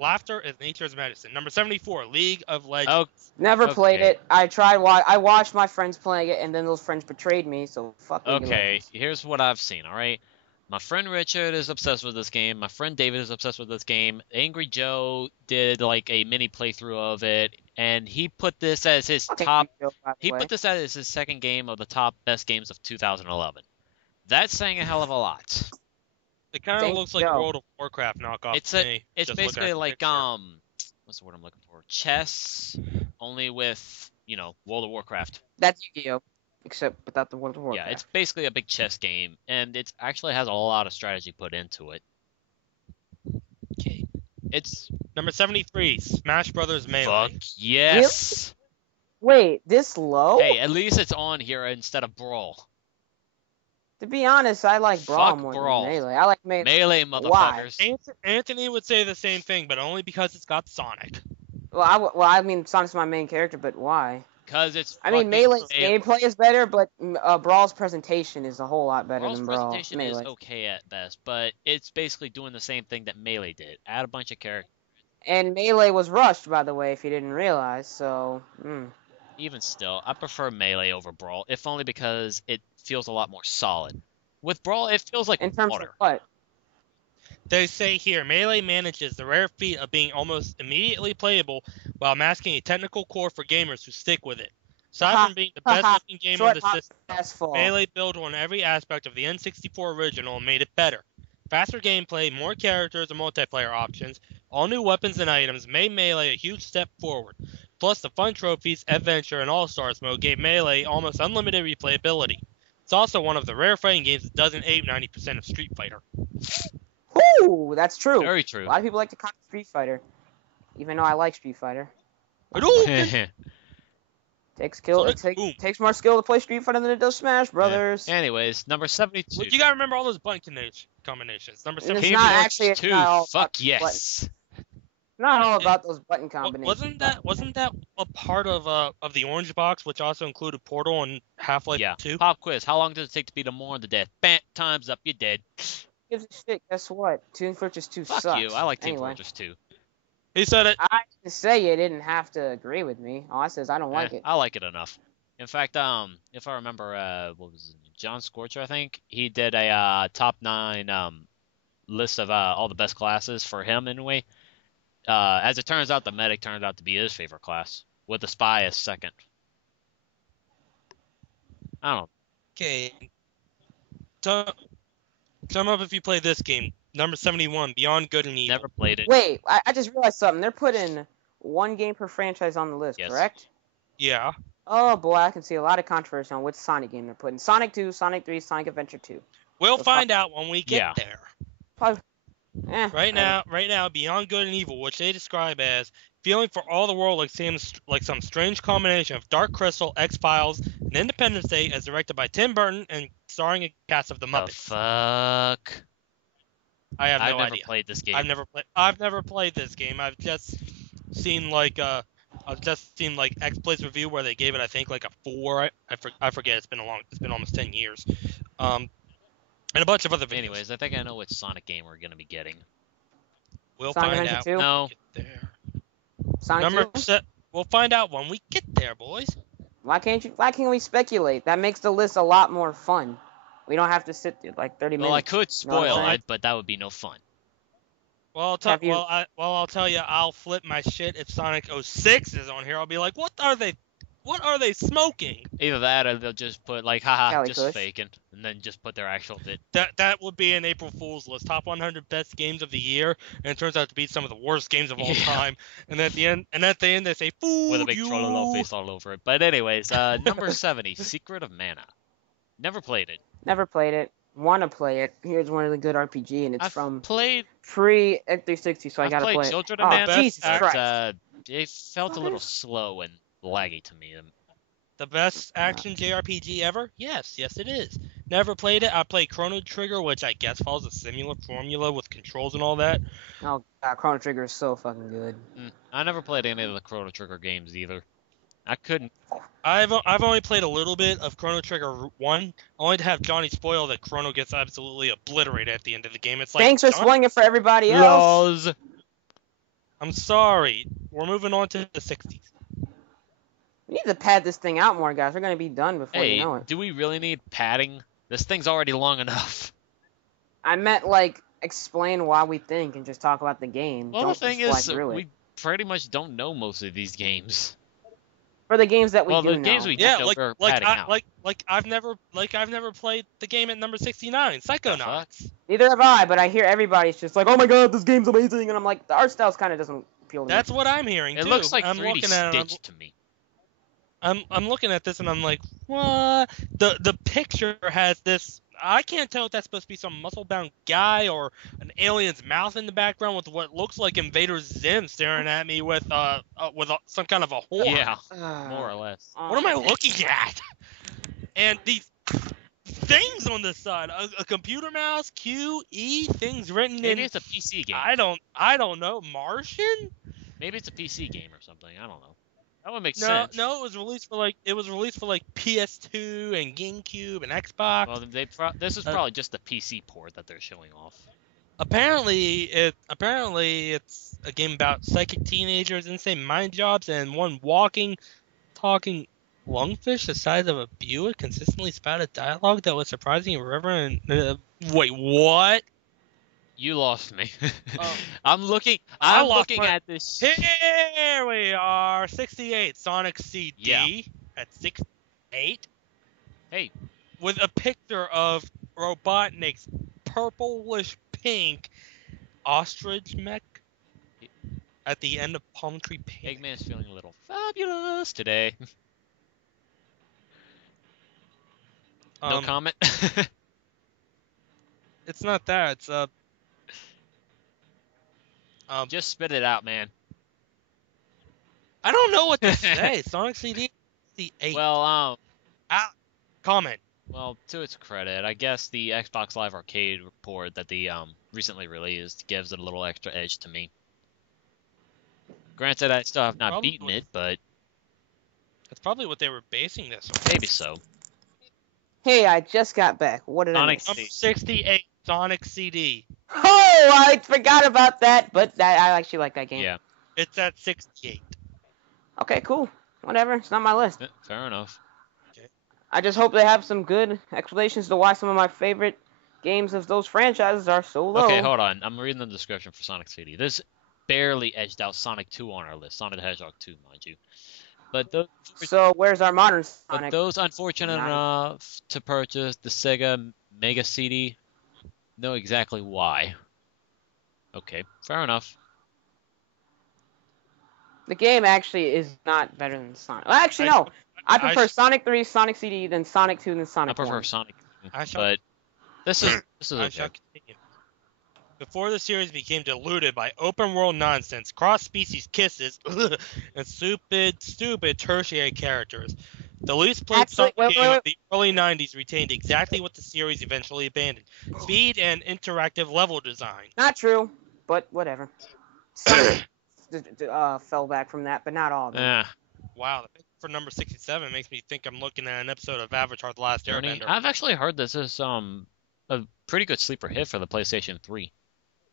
Laughter is nature's medicine. Number 74, League of Legends. Oh, Never played Okay. it. I tried. I watched my friends playing it, and then those friends betrayed me. So fuck. League of okay. Legends. Here's what I've seen. All right. My friend Richard is obsessed with this game. My friend David is obsessed with this game. Angry Joe did like a mini playthrough of it, and he put this as his Fucking top. Joe, by the He way. put this as his second game of the top best games of 2011. That's saying a hell of a lot. It kind of Thank looks like you. World of Warcraft knockoff It's to a- me. It's just looking basically at the like picture. what's the word I'm looking for? Chess, only with World of Warcraft. That's Yu-Gi-Oh, except without the World of Warcraft. Yeah, it's basically a big chess game, and it actually has a lot of strategy put into it. Okay. It's Number 73, Smash Brothers Melee. fuck yes. Wait, this low? Hey, at least it's on here instead of Brawl. To be honest, I like Brawl Fuck more Brawl. than Melee. I like Melee. Melee motherfuckers. Anthony would say the same thing, but only because it's got Sonic. I mean, Sonic's my main character, but why? Cause it's. I mean, fucking Melee's Melee. gameplay is better, but Brawl's presentation is a whole lot better Brawl's than Brawl. presentation is okay at best, but it's basically doing the same thing that Melee did. Add a bunch of characters. And Melee was rushed, by the way, if you didn't realize. So, Even still, I prefer Melee over Brawl, if only because it feels a lot more solid. With Brawl, it feels like in terms water. of what? They say here, Melee manages the rare feat of being almost immediately playable while masking a technical core for gamers who stick with it. Aside from being the best looking game on Short the hop, system, fast fall. Melee built on every aspect of the N64 original and made it better. Faster gameplay, more characters and multiplayer options, all new weapons and items made Melee a huge step forward. Plus, the fun trophies, adventure, and All-Stars mode gave Melee almost unlimited replayability. It's also one of the rare fighting games that doesn't ape 90% of Street Fighter. Ooh, that's true. Very A true. lot of people like to copy Street Fighter, even though I like Street Fighter. Takes takes more skill to play Street Fighter than it does Smash Brothers. Anyways, number 72. Well, you gotta remember all those button combinations. Number And it's 17. not actually- it's 2. not all Fuck about yes. Not all about those button combinations. Wasn't that a part of the Orange Box, which also included Portal and Half-Life Yeah. 2? Pop quiz. How long does it take to beat a Moron to death? Bam. Time's up. You're dead. Gives a shit. Guess what? Team Fortress 2 Fuck sucks. you. I like Team Anyway, Fortress 2. He said it. I didn't say you didn't have to agree with me. All I said is I don't like it. I like it enough. In fact, if I remember, what was it? John Scorcher, I think he did a top 9 list of all the best classes for him anyway. As it turns out, the medic turned out to be his favorite class, with the spy as second. I don't know. Okay. Sum up if you play this game. Number 71, Beyond Good and Evil. Never played it. Wait, I just realized something. They're putting one game per franchise on the list, Yes. correct? Yeah. Oh boy, I can see a lot of controversy on which Sonic game they're putting. Sonic 2, Sonic 3, Sonic Adventure 2. We'll Those find out when we get there. Probably, Right now, Beyond Good and Evil, which they describe as feeling for all the world like some strange combination of Dark Crystal, X-Files, and Independence Day, as directed by Tim Burton and starring a cast of the The Muppets. fuck? I have no I've never idea. played this game. I've never played this game. I've just seen like XPlay's review where they gave it, I think, like a 4. I forget. It's been almost 10 years. And a bunch of other videos. Anyways, I think I know which Sonic game we're gonna be getting. We'll Sonic find Adventure out. 2? No. Get there. Sonic 2? We'll find out when we get there, boys. Why can't we speculate? That makes the list a lot more fun. We don't have to sit there like 30 minutes. Well, I could know what I'm spoil saying? it, but that would be no fun. Well, I'll tell you, I'll flip my shit if Sonic 06 is on here. I'll be like, what are they smoking? Either that, or they'll just put like, haha, Cali just Kush. faking, and then just put their actual bit. That would be an April Fool's list, top 100 best games of the year, and it turns out to be some of the worst games of all Yeah. time. And at the end, they say, "Fool With a big you." trollolo face all over it. But anyways, number 70, Secret of Mana. Never played it. Never played it. Want to play it. Here's one of the good RPG, and it's I've from played. pre-360, so I I've gotta played play it. Children of Oh, Mana. Jesus but, Christ. It felt a little slow and laggy to me. The best action JRPG ever? Yes, it is. Never played it. I played Chrono Trigger, which I guess follows a similar formula with controls and all that. Oh God, Chrono Trigger is so fucking good. I never played any of the Chrono Trigger games either. I couldn't. I've only played a little bit of Chrono Trigger 1, only to have Johnny spoil that Chrono gets absolutely obliterated at the end of the game. It's like, Thanks for John- spoiling it for everybody else. Laws. I'm sorry. We're moving on to the 60s. We need to pad this thing out more, guys. We're gonna be done before Hey, you know it. do we really need padding? This thing's already long enough. I meant like explain why we think and just talk about the game. Well, Don't the thing just fly is, through it. we pretty much don't know most of these games. For the games that we do the know. games we Yeah, know like we're like padding I, out. like I've never played the game at number 69, Psychonauts. Neither have I, but I hear everybody's just like, "Oh my God, this game's amazing," and I'm like, the art styles kind of doesn't appeal to me. That's what I'm hearing It too. looks like I'm 3D looking at it, Stitch to me. I'm looking at this and I'm like, what? The picture has this. I can't tell if that's supposed to be some muscle-bound guy or an alien's mouth in the background with what looks like Invader Zim staring at me with some kind of a horn. Yeah, more or less. What am I looking at? And these things on the side, a computer mouse, Q, E, things written Maybe in. it's a PC game. I don't know. Martian? Maybe it's a PC game or something. I don't know. That would make No, sense. no, it was released for like PS2 and GameCube and Xbox. Well, this is probably just the PC port that they're showing off. Apparently it's a game about psychic teenagers, insane mind jobs, and one walking, talking lungfish the size of a Buick consistently spouted dialogue that was surprising and irreverent. Wait, what? You lost me. Oh. I'm looking at this. Here we are, 68 Sonic CD Yeah. at 68. Hey, With a picture of Robotnik's purplish pink ostrich mech at the end of Palm Tree Pink. Eggman's feeling a little fabulous today. No comment. It's not that. It's Just spit it out, man. I don't know what to say. Sonic CD 68. Well, Comment. Well, to its credit, I guess the Xbox Live Arcade report that they recently released gives it a little extra edge to me. Granted, I still have not Probably. beaten it, but That's probably what they were basing this on. maybe so. Hey, I just got back. What did Sonic I Number miss? 68 Sonic CD. Oh, I forgot about that, but I actually like that game. Yeah, It's at 68. Okay, cool. Whatever. It's not my list. fair enough. I just hope they have some good explanations to why some of my favorite games of those franchises are so low. Okay, hold on. I'm reading the description for Sonic CD. This barely edged out Sonic 2 on our list. Sonic the Hedgehog 2, mind you. But So where's our modern Sonic? those unfortunate Nice. enough to purchase the Sega Mega CD know exactly why. Okay, fair enough. The game actually is not better than Sonic. Well, actually, no. I prefer Sonic 3, Sonic CD, then Sonic 2, then Sonic 1. I prefer Sonic, but this is I shall continue. Before the series became diluted by open-world nonsense, cross-species kisses, and stupid tertiary characters, the least played Sonic game of the early 90s retained exactly what the series eventually abandoned: speed and interactive level design. Not true, but whatever. Some fell back from that, but not all of them. Wow, the picture for number 67 makes me think I'm looking at an episode of Avatar: The Last Airbender. I've actually heard this is a pretty good sleeper hit for the PlayStation 3.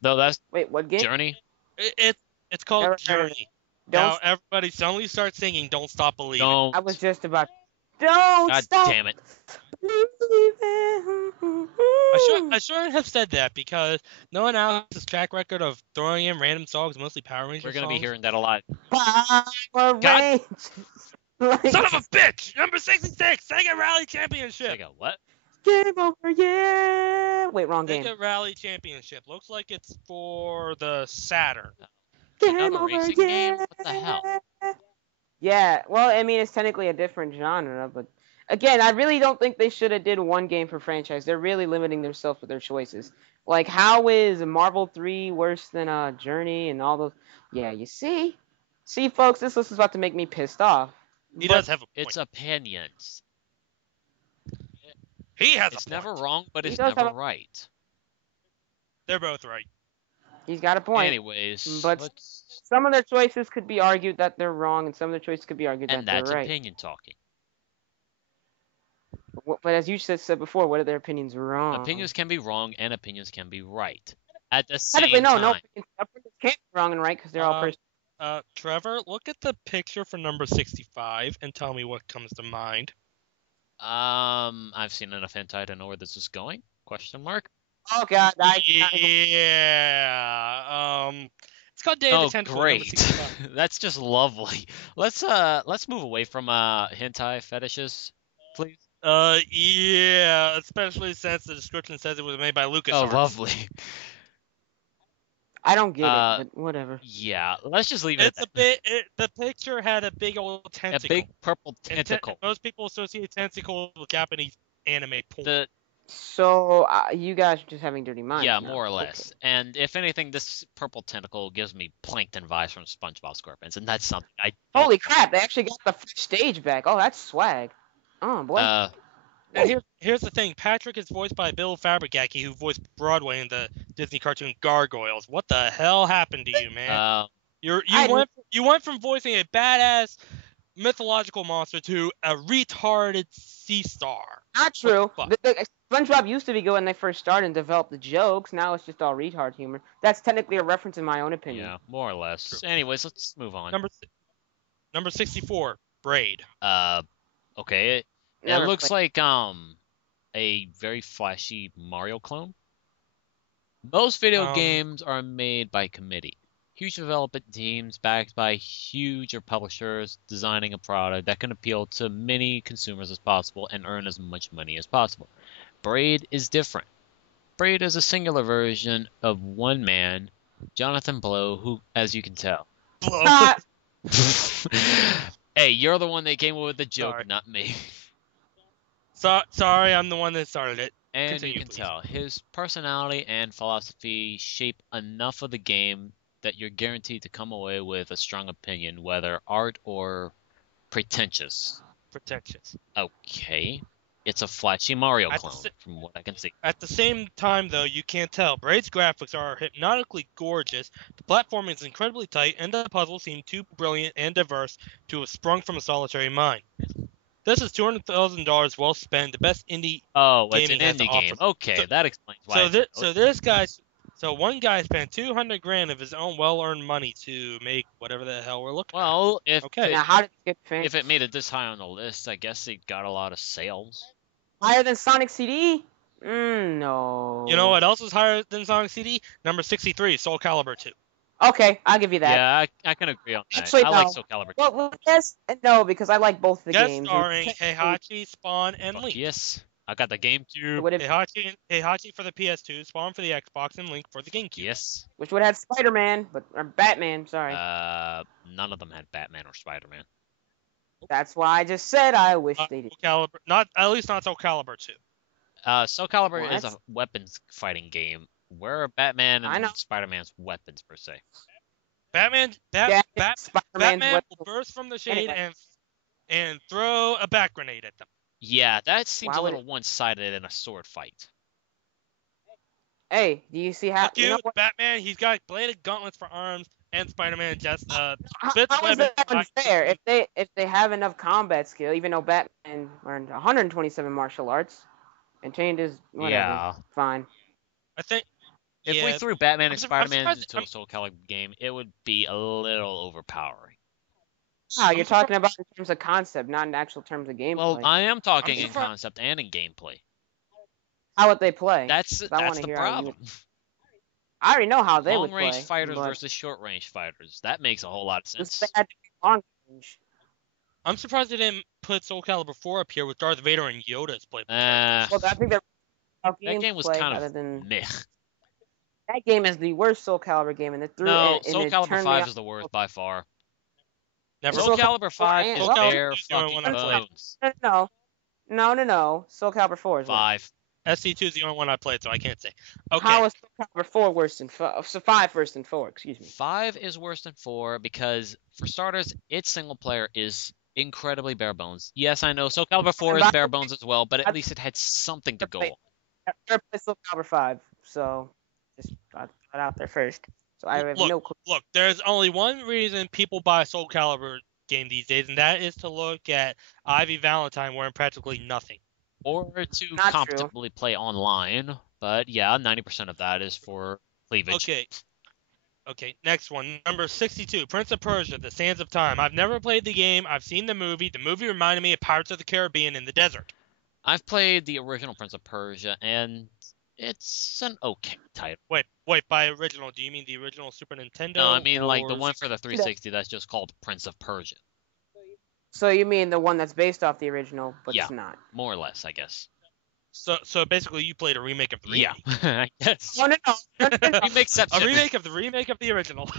Though that's Wait, what game? Journey. It's called Journey. Now everybody suddenly start singing "Don't Stop Believing." I was just about. Don't God stop. Damn it! I shouldn't have said that because no one else's track record of throwing in random songs, mostly Power Rangers. We're gonna be hearing that a lot. Power Rangers. Son of a bitch! Number 66, Sega Rally Championship. Sega what? Game over, yeah. Wait, wrong game. Sega Rally Championship. Looks like it's for the Saturn. Game over, racing yeah. game? What the hell? Yeah, well, I mean, it's technically a different genre, but again, I really don't think they should have did one game per franchise. They're really limiting themselves with their choices. Like, how is Marvel 3 worse than Journey and all those? Yeah, you see? See, folks, this list is about to make me pissed off. He does have a point. It's opinions. He has It's a point. never wrong, but it's does never have a- right. They're both right. He's got a point. Anyways, but some of their choices could be argued that they're wrong, and some of their choices could be argued that they're right. And that's opinion talking. But as you said before, what are their opinions wrong? Opinions can be wrong, and opinions can be right. At the same Technically, time. no opinions can't be wrong and right because they're all personal. Trevor, look at the picture for number 65 and tell me what comes to mind. I've seen enough hentai to know where this is going. Question mark. Oh God! It's called Day of the Tentacle. Great. That's just lovely. Let's move away from hentai fetishes, please. Yeah, especially since the description says it was made by Lucas. Oh, lovely. I don't get it, but whatever. Yeah, let's just leave it. The picture had a big old tentacle. A big purple tentacle. Most people associate tentacles with Japanese anime porn. So you guys are just having dirty minds. Yeah, now. more or less. Okay. And if anything, this purple tentacle gives me Plankton vibes from SpongeBob SquarePants, and that's something I. Holy crap! They actually got the stage back. Oh, that's swag. Oh boy. And here's the thing. Patrick is voiced by Bill Fabricaki, who voiced Broadway in the Disney cartoon Gargoyles. What the hell happened to you, man? You went from voicing a badass mythological monster to a retarded sea star. Not true. SpongeBob used to be good when they first started and developed the jokes. Now it's just all retard humor. That's technically a reference in my own opinion. Yeah, more or less. True. Anyways, let's move on. Number 64, Braid. Okay. It looks like a very flashy Mario clone. Most video games are made by committee. Huge development teams backed by huger publishers designing a product that can appeal to many consumers as possible and earn as much money as possible. Braid is different. Braid is a singular version of one man, Jonathan Blow, who, as you can tell. Hey, you're the one that came up with the joke, not me. Sorry, I'm the one that started it. And Continue, you can please. tell his personality and philosophy shape enough of the game that you're guaranteed to come away with a strong opinion, whether art or pretentious. Okay. It's a flashy Mario clone, from what I can see. At the same time, though, you can't tell. Braid's graphics are hypnotically gorgeous, the platforming is incredibly tight, and the puzzles seem too brilliant and diverse to have sprung from a solitary mind. This is $200,000 well spent, the best indie it's game an indie game. Okay, that explains why. So one guy spent $200,000 of his own well-earned money to make whatever the hell we're looking at. Well, now how did it get finished? If it made it this high on the list, I guess it got a lot of sales. Higher than Sonic CD? No. You know what else is higher than Sonic CD? Number 63, Soul Calibur 2. Okay, I'll give you that. Yeah, I can agree on that. Actually, I like Soul Calibur 2. Well, yes and no, because I like both the games. Starring Heihachi, Spawn, and Link. Yes, I got the It GameCube. would have, Heihachi for the PS2, Spawn for the Xbox, and Link for the GameCube. Yes. which would have had Spider-Man, or Batman. Sorry. None of them had Batman or Spider-Man. That's why I just said I wish they did. Soul Calibur, not at least not Soul Calibur 2. Soul Calibur is a What? weapons fighting game. Where are Batman I and know. Spider-Man's weapons per se? Batman Spider-Man's will weapon- burst from the shade Anyway. and throw a bat grenade at them. Yeah, that seems Why a would little one-sided in a sword fight. Hey, do you see how? Fuck You know you, what? Batman. He's got bladed gauntlets for arms, and Spider-Man just How spits is weapons. that unfair? If they have enough combat skill, even though Batman learned 127 martial arts and trained his whatever, Yeah. fine. I think. If yeah, we threw Batman I'm and sur- I'm Spider-Man surprised- into a Soul Calibur game, it would be a little overpowering. Wow, I'm you're talking about in terms of concept, not in actual terms of gameplay. Well, I am talking in surprised- concept and in gameplay. How would they play? That's wanna the hear how you problem. I already know how they would play. Long-range fighters but versus short-range fighters. That makes a whole lot of it's sense. bad to be long range. I'm surprised they didn't put Soul Calibur 4 up here with Darth Vader and Yoda's playable. Uh, Well, I think that game was gameplay, kind other of than meh. that game is the worst Soul Calibur game, and it threw No, and Soul it Calibur turned me 5 off. is the worst by far. Never. Soul Soul Calibur 5 and- is Soul bare Calibur is the only fucking one I played. bones. No. Soul Calibur 4 is worse. 5. SC2 is the only one I played, so I can't say. Okay. How is Soul Calibur 4 worse than 5? So 5 worse than 4, excuse me. 5 is worse than 4 because, for starters, its single player is incredibly bare bones. Yes, I know Soul Calibur 4 is bare bones as well, but at least it had something to go on. I've never played Soul Calibur 5, so just got that out there first. So I have no clue. Look, there's only one reason people buy a Soul Calibur game these days, and that is to look at Ivy Valentine wearing practically nothing. Or to Not true. competently play online, but yeah, 90% of that is for cleavage. Okay, next one. Number 62, Prince of Persia, The Sands of Time. I've never played the game. I've seen the movie. The movie reminded me of Pirates of the Caribbean in the desert. I've played the original Prince of Persia, and it's an okay title. Wait, by original, do you mean the original Super Nintendo? No, I mean like the or- one for the 360 that's just called Prince of Persia. So you mean the one that's based off the original, but Yeah. it's not? More or less, I guess. So basically, you played a remake of the remake. Yeah, I guess. Oh, no. Remakeception. A remake of the original.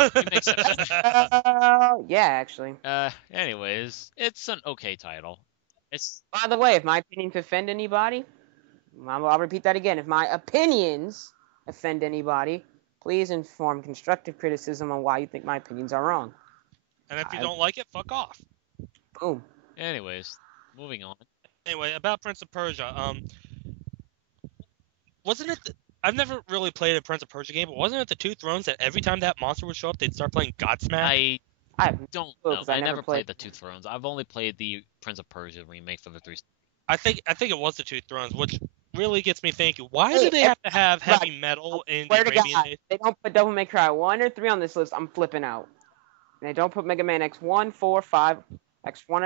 Yeah, actually. Anyways, it's an okay title. It's By the way, if my opinions offend anybody, I'll repeat that again. If my opinions offend anybody, please inform constructive criticism on why you think my opinions are wrong. And if you don't like it, fuck off. Boom. anyways, moving on. Anyway, about Prince of Persia. Wasn't it? I've never really played a Prince of Persia game, but wasn't it the Two Thrones that every time that monster would show up, they'd start playing Godsmack? I I don't Well, know. 'cause I I never never played played- the Two Thrones. I've only played the Prince of Persia remake for the 360. I think it was the Two Thrones, which really gets me thinking: why Hey, do they have to have heavy metal in the swear to Arabian God, days? they don't put Devil May Cry 1 or 3 on this list, I'm flipping out. And they don't put Mega Man X1, 4, 5, X1 or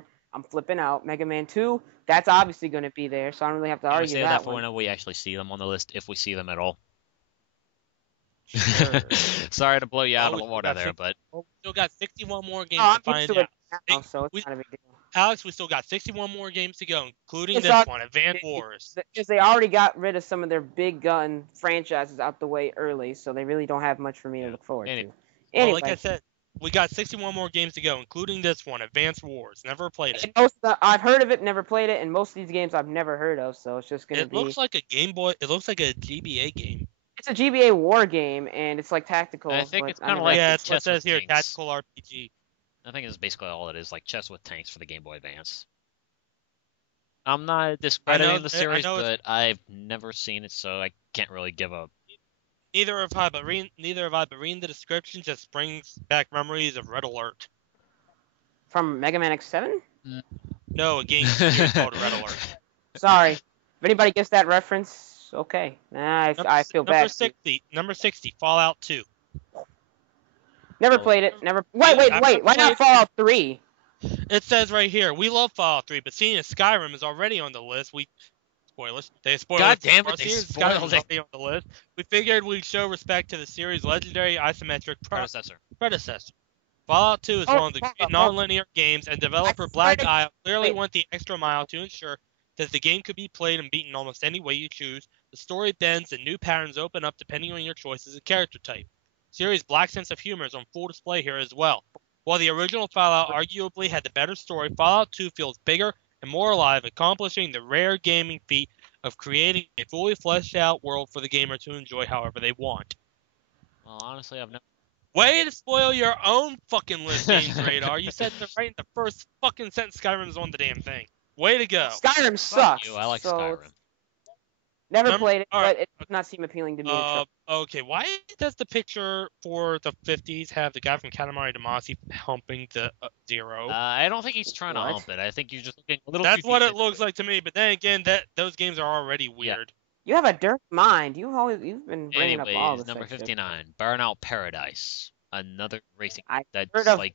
X4, I'm flipping out. Mega Man 2, that's obviously going to be there, so I don't really have to Can we argue say that that for one. whenever we actually see them on the list, if we see them at all? Sure. Sorry to blow you out Oh, of the we water got there, six- but Well, we still got 61 more games Oh, to I'm find used to out. it now, Hey, so it's we- not a big deal. Alex, we still got 61 more games to go, including It's this not- one, Advance Wars. Because they already got rid of some of their big gun franchises out the way early, so they really don't have much for me to look forward Any- to. Well, Anyway, like I said, we got 61 more games to go, including this one, Advance Wars. Never played it. and I've heard of it, never played it, and most of these games I've never heard of, so it's just gonna It be. looks like a Game Boy. It looks like a GBA game. It's a GBA war game, and it's like tactical. I think but it's I kinda never- like yeah, the it's what it chess with says here, tanks. tactical RPG. I think it's basically all it is, like chess with tanks for the Game Boy Advance. I'm not discrediting the I series, know it's- but I've never seen it, so I can't really give a. Neither have I, but reading the description just brings back memories of Red Alert. From Mega Man X7. No, a game series called Red Alert. Sorry, if anybody gets that reference, okay. I feel bad. Number 60, Fallout 2. Never Oh. played it. Never. Wait. Why not played- Fallout 3? It says right here, we love Fallout 3, but seeing as Skyrim is already on the list, spoilers. They spoiled God it. damn it, Well, they seeing as spoiled Skyrim is it. already on the list, we figured we'd show respect to the series' legendary isometric predecessor. Fallout 2 is Oh, one of the hold great on, hold on. non-linear games, and developer I swear Black to- Isle clearly wait. went the extra mile to ensure says the game could be played and beaten almost any way you choose. The story bends and new patterns open up depending on your choices and character type. Series' black sense of humor is on full display here as well. While the original Fallout arguably had the better story, Fallout 2 feels bigger and more alive, accomplishing the rare gaming feat of creating a fully fleshed out world for the gamer to enjoy however they want. Well, honestly, I've never. Way to spoil your own fucking list, GamesRadar. You said that right in the first fucking sentence Skyrim's on the damn thing. Way to go. Skyrim sucks. You, I like so Skyrim. Never played it, Alright. but it does not seem appealing to me. To try. Okay, why does the picture for the 50s have the guy from Katamari Damacy humping the zero? I don't think he's trying to What? hump it. I think you're just looking a little That's too what deep it into looks like to me. But then again, those games are already weird. You have a dirty mind. You've been bringing up all Anyways, this number shit. 59, Burnout Paradise. Another racing I that's heard of- like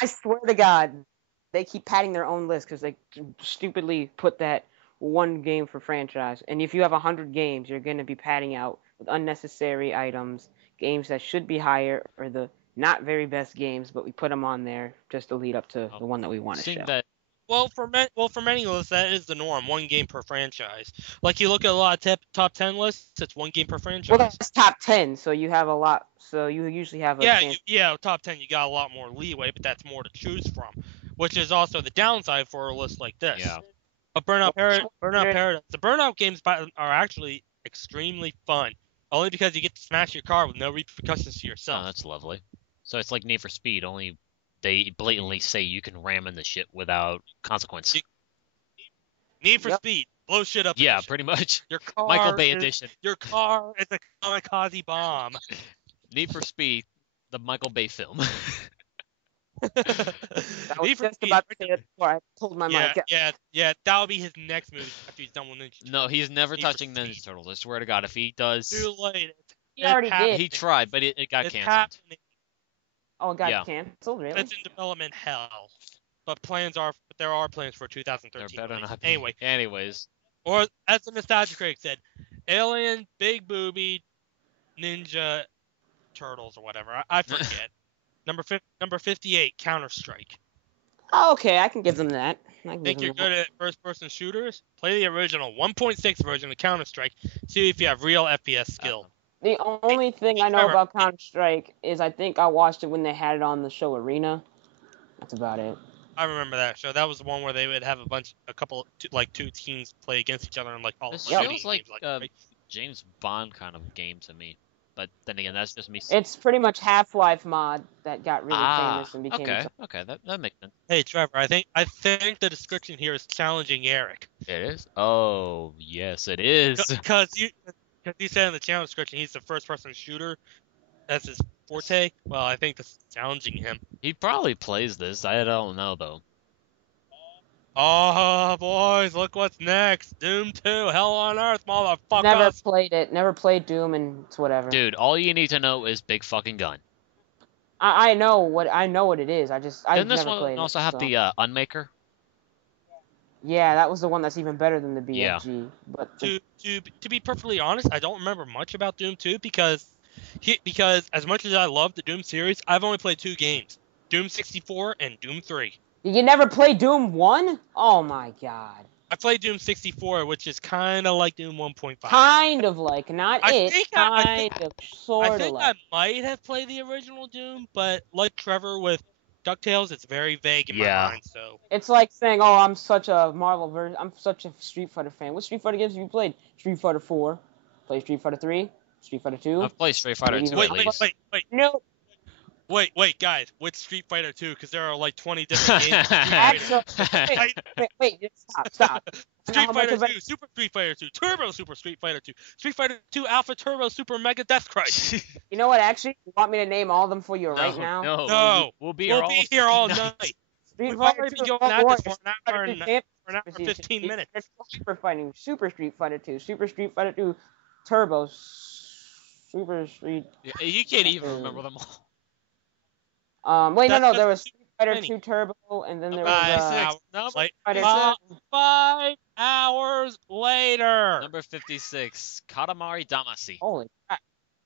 I swear to God, they keep padding their own list because they stupidly put that one game for franchise. And if you have 100 games, you're going to be padding out with unnecessary items, games that should be higher, or the not very best games, but we put them on there just to lead up to the one that we want to seeing show. that. Well, for many lists, that is the norm. One game per franchise. Like you look at a lot of top 10 lists, it's one game per franchise. Well, that's top 10, so you have a lot. So you usually have a chance. Top 10, you got a lot more leeway, but that's more to choose from, which is also the downside for a list like this. Yeah. A Burnout Paradise. The Burnout games are actually extremely fun, only because you get to smash your car with no repercussions to Oh, yourself. that's lovely. So it's like Need for Speed, only they blatantly say you can ram in the shit without consequence. Need for Speed, blow shit up. Yeah, edition. pretty much. Your car Michael Bay is, edition. Your car is a kamikaze bomb. Need for Speed, the Michael Bay film. I was Need for just Speed. about to say that before I pulled my mic. Yeah. That'll be his next movie after he's done with Ninja Turtles. No, he's never Need for touching Ninja Speed. Turtles. I swear to God, if he does, Too late. He already did. he tried, but it got It's canceled. happening. Oh, it got Yeah. canceled, really? It's in development hell. But there are plans for 2013. There better release. not be. Anyway, Anyways, or as the nostalgia critic said, Alien, Big Booby, Ninja Turtles or whatever. I forget. Number 58, Counter Strike. Oh, okay, I can give them that. Think you're good at first-person shooters? Play the original 1.6 version of Counter Strike. See if you have real FPS skill. The only thing I know about Counter Strike is I think I watched it when they had it on the show Arena. That's about it. I remember that show. That was the one where they would have two teams play against each other and like all this the feels like games, James Bond kind of game to me. But then again, that's just me. It's pretty much Half-Life mod that got really famous and became. Okay, that makes sense. Hey Trevor, I think the description here is challenging Eric. It is. Oh yes, it is. Because you said in the channel description he's the first-person shooter. That's his forte. Well, I think this is challenging him. He probably plays this. I don't know though. Oh, boys, look what's next. Doom 2, Hell on Earth, motherfuckers. Never played it. Never played Doom, and it's whatever. Dude, all you need to know is big fucking gun. I know what it is. I've Didn't this never one played also it. have so. the Unmaker? Yeah, that was the one that's even better than the BFG. Yeah. But To be perfectly honest, I don't remember much about Doom 2 because as much as I love the Doom series, I've only played 2 games. Doom 64 and Doom 3. you never played Doom 1? Oh my god. I played Doom 64, which is kind of like Doom 1.5. Kind of like, not I it. think Sort I of think like. I might have played the original Doom, but like Trevor with DuckTales, it's very vague in my mind. So It's like saying, "Oh, I'm such a Marvel version. I'm such a Street Fighter fan." What Street Fighter games have you played? Street Fighter 4. Play Street Fighter 3. Street Fighter 2. I've played Street Fighter 2 wait, at least. No. Wait, guys, which Street Fighter 2? Because there are like 20 different games. Actually, wait, stop. Street Fighter 2, Super Street Fighter 2, Turbo Super Street Fighter 2, Street Fighter 2 Alpha Turbo Super Mega Death Crisis. You know what? Actually, you want me to name all of them for you right now? No, we'll be here all night. Street We've Fighter already 2 been going at this for an hour and Champions 15 minutes. Super Fighting, Super Street Fighter 2, Super Street Fighter 2, Turbo, Super Street. You can't even remember them all. Wait, no, there was Street Street Fighter many. 2 Turbo, and then there was Fighter 5 hours later. Number 56, Katamari Damacy. Holy crap.